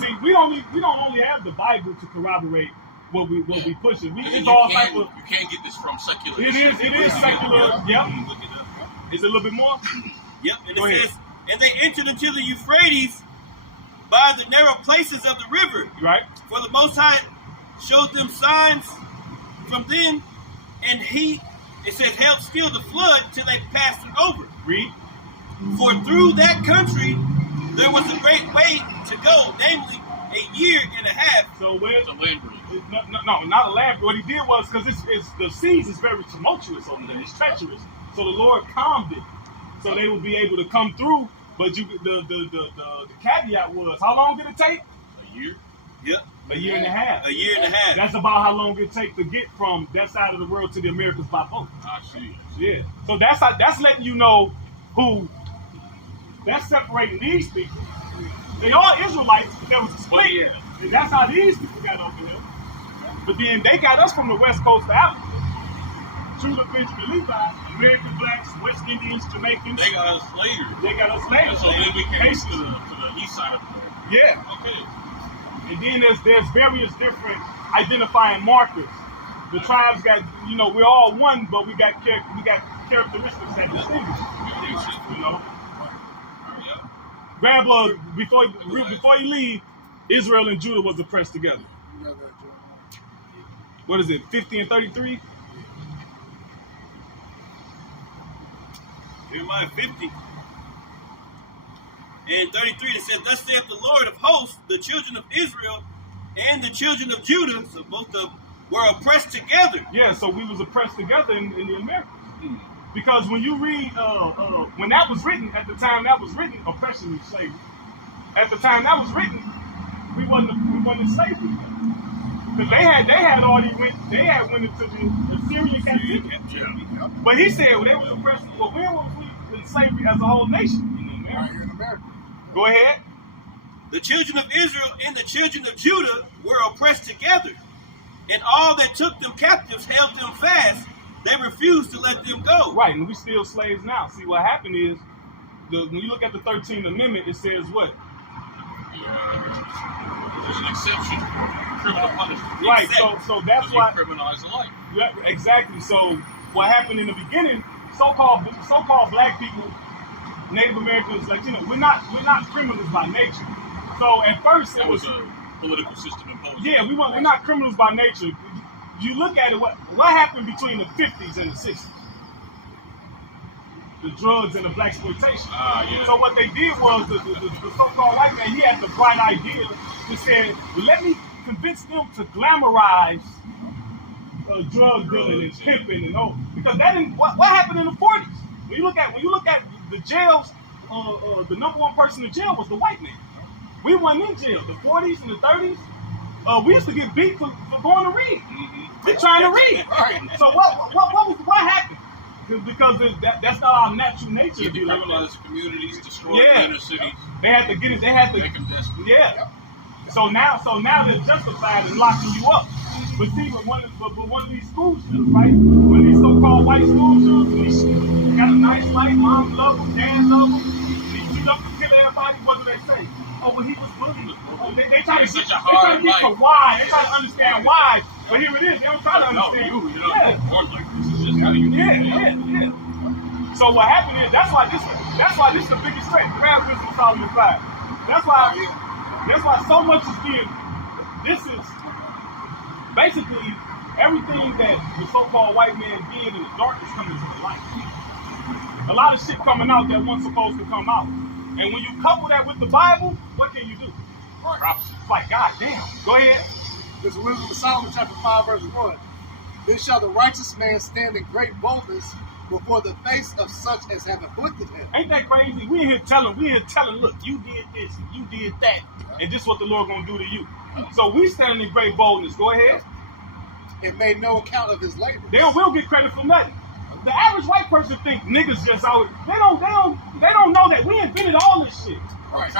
See, we don't only have the Bible to corroborate what we push it. It's all type of. You can't get this from secular. It is secular. Yep. Is it a little bit more? Yep. And it says, and they entered into the Euphrates by the narrow places of the river. Right. For the Most High showed them signs from then, and he, it says, held still the flood till they passed it over. Read. For through that country there was a great way to go, namely a year and a half. So where's It's a land bridge. No, not a land. What he did was because it's the seas is very tumultuous over there. It's treacherous. So the Lord calmed it, so they would be able to come through. But the caveat was, how long did it take? A year. Yep. A year and a half. A year and a half. That's about how long it takes to get from that side of the world to the Americas by boat. I see. Yeah. So that's letting you know who. That's separating these people. They all Israelites, but there was a split. Yeah. And that's how these people got over here. But then they got us from the west coast of Africa. Judah, Benjamin, Levi, American blacks, West Indians, Jamaicans. They got us later. They got us later. So then we came Haitians. to the east side of America. Yeah. Okay. And then there's various different identifying markers. The tribes got, we're all one, but we got characteristics that distinguish. You know. Grab before you leave, Israel and Judah was oppressed together. What is it, 50 and 33? Jeremiah 50 and 33, it says, thus saith the Lord of hosts, the children of Israel and the children of Judah, so both of them were oppressed together. Yeah, so we was oppressed together in the Americas. Because when you read, when that was written, at the time that was written, oppression means slavery. At the time that was written, we wasn't in slavery. Because they had already went into the Syrian captivity. But he said they was oppressed. Well, when was we in slavery as a whole nation? Right here in America. Go ahead. The children of Israel and the children of Judah were oppressed together, and all that took them captives held them fast. They refused to let them go. Right, and we still slaves now. See, what happened is, when you look at the 13th Amendment, it says what? There's an exception. Criminal punishment. Right, so that's why. Criminalize the life. Yeah, exactly. So what happened in the beginning? So-called black people, Native Americans, we're not criminals by nature. So at first it That was a political system imposed. Yeah, we're not criminals by nature. You look at it, what happened between the 50s and the 60s? The drugs and the black exploitation. Yeah. So what they did was the so-called white man, he had the bright idea to say, well, let me convince them to glamorize drug dealing and pimping and all, because that didn't. What happened in the 40s? When you look at the jails, the number one person in jail was the white man. We weren't in jail. The 40s and the 30s, we used to get beat for going to read. We're trying to read. Right. So what happened? Because that's not our natural nature. You decriminalize the communities, destroy the inner cities. They had to get it. They had to make them desperate. Yeah. So now they're justified in locking you up. But see, one of these school shooters, right? One of these so-called white school shooters, they got a nice life, mom love them, dad love them. They shoot up and kill everybody. What do they say? Oh, well, he was bullied. Oh, they try to get to why. They try to understand why. But here it is. They don't try to understand. Born like this. It's just how you do it. Yeah. So what happened is that's why this is the biggest threat. Grab Wisdom Solomon 5. That's why so much is being. This is basically everything that the so-called white man did in the dark is coming to the light. A lot of shit coming out that wasn't supposed to come out. And when you couple that with the Bible, what can you do? Prophecy. It's like, God damn. Go ahead. This is Wisdom of Solomon chapter 5, verse 1. Then shall the righteous man stand in great boldness before the face of such as have afflicted him. Ain't that crazy? We in here telling, look, you did this, you did that, and this is what the Lord gonna do to you. So we standing in great boldness. Go ahead. And made no account of his labor. They will get credit for nothing. The average white person think niggas just out. They don't know that we invented all this shit. Right.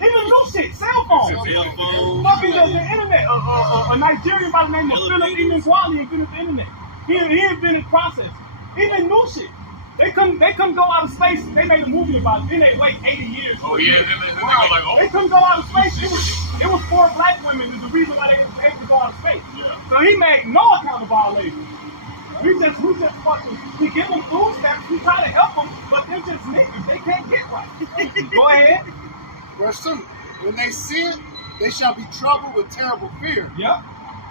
Even new shit, cell phones. Fucking the internet. A Nigerian by the name of Philip Eamon Gwali invented the internet. He invented process. Even new shit. They couldn't go out of space. They made a movie about it. Then they wait 80 years. Oh yeah, then they go like, oh. They couldn't go out of space. It was 4 black women is the reason why they able to go out of space. Yeah. So he made no account of violations. We just fucking, we give them food stamps, we try to help them, but they're just niggas. They can't get right. Go ahead. Verse 2. When they see it, they shall be troubled with terrible fear. Yep.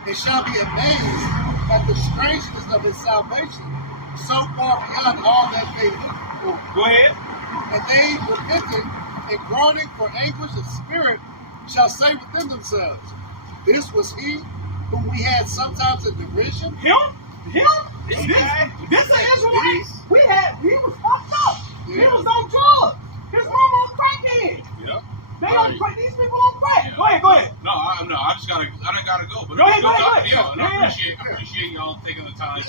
They shall be amazed at the strangeness of his salvation, so far beyond all that they look for. Go ahead. And they, repenting and groaning for anguish of spirit, shall say within themselves, this was he whom we had sometimes in derision. Him? This an Israelite. He was fucked up. He was on drugs. His mama on crackhead. Yeah. They on crack. These people on crack. Yeah. Go ahead. No, I just gotta go. But Go ahead. Yeah, and I appreciate y'all taking the time.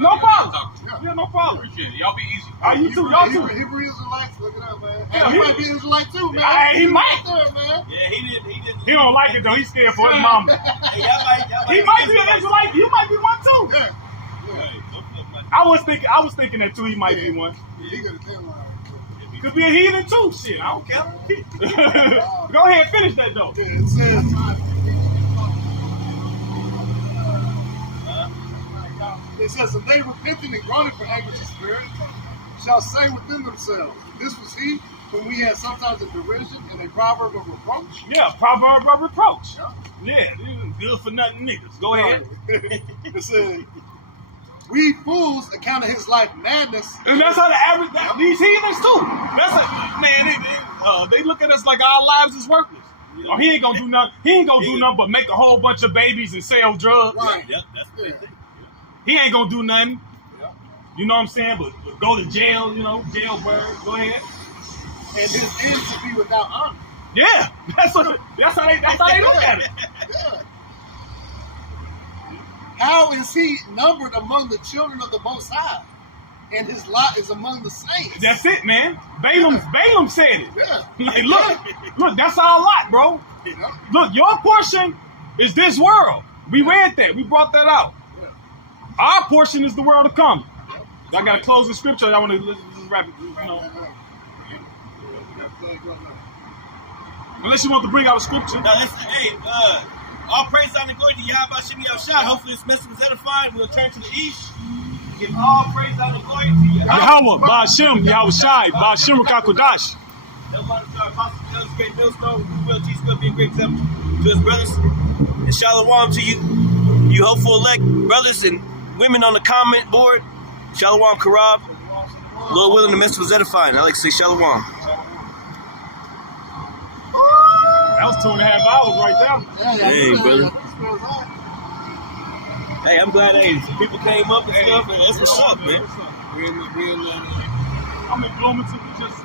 No problem. Yeah. Yeah, no problem. Appreciate it. Y'all be easy. You too. Y'all too. Hebrew Israelites, look it up, man. Yeah, He might be Israelite too, man. He might. There, man. Yeah, he didn't. He don't like it though. He's scared for his mama. Hey, y'all He might be an Israelite. You might be one too. Yeah. I was thinking that too. He might be one. He got a deadline. Could be a heathen too. Shit, I don't care. Go ahead, finish that though. Yeah, it says, and they repenting and groaning for anguish of spirit shall say within themselves, this was he whom we had sometimes in derision and a proverb of reproach. Yeah, proverb of reproach. Yeah, good for nothing niggas. Go ahead. It says, we fools accounted his life madness. And that's how the average, these heathens too. That's like, man, they look at us like our lives is worthless. Or he ain't gonna do nothing. He ain't gonna do nothing but make a whole bunch of babies and sell drugs. Right. Yep, that's what they think. He ain't gonna do nothing. You know what I'm saying? But go to jail, jailbird. Go ahead. And his end to be without honor. Yeah, that's how they look at it. Yeah. How is he numbered among the children of the Most High? And his lot is among the saints. That's it, man. Balaam said it. Yeah. Like, look, that's our lot, bro. Yeah. Look, your portion is this world. We read that. We brought that out. Yeah. Our portion is the world to come. I got to close the scripture. I want to wrap it. Unless you want to bring out a scripture. Now, all praise and glory to Yahweh Shem Yahushua. Hopefully this message was edifying. We'll turn to the east. Give all praise and glory to Yahweh, Ba'Shem, Yahushai, Ba'Shem Rakakodash. Great millstone. We will teach, will be a great example to his brothers. And shalom to you hopeful elect brothers and women on the comment board. Shalom Karab. Lord willing, the message was edifying. I like to say shalom. That was 2.5 hours right there. Hey, brother. Hey, I'm glad some people came up and stuff, and that's what's up, man. I'm in Bloomington. We just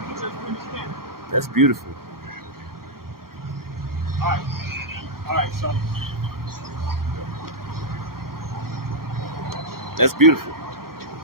finished in. That's beautiful. All right, so. That's beautiful.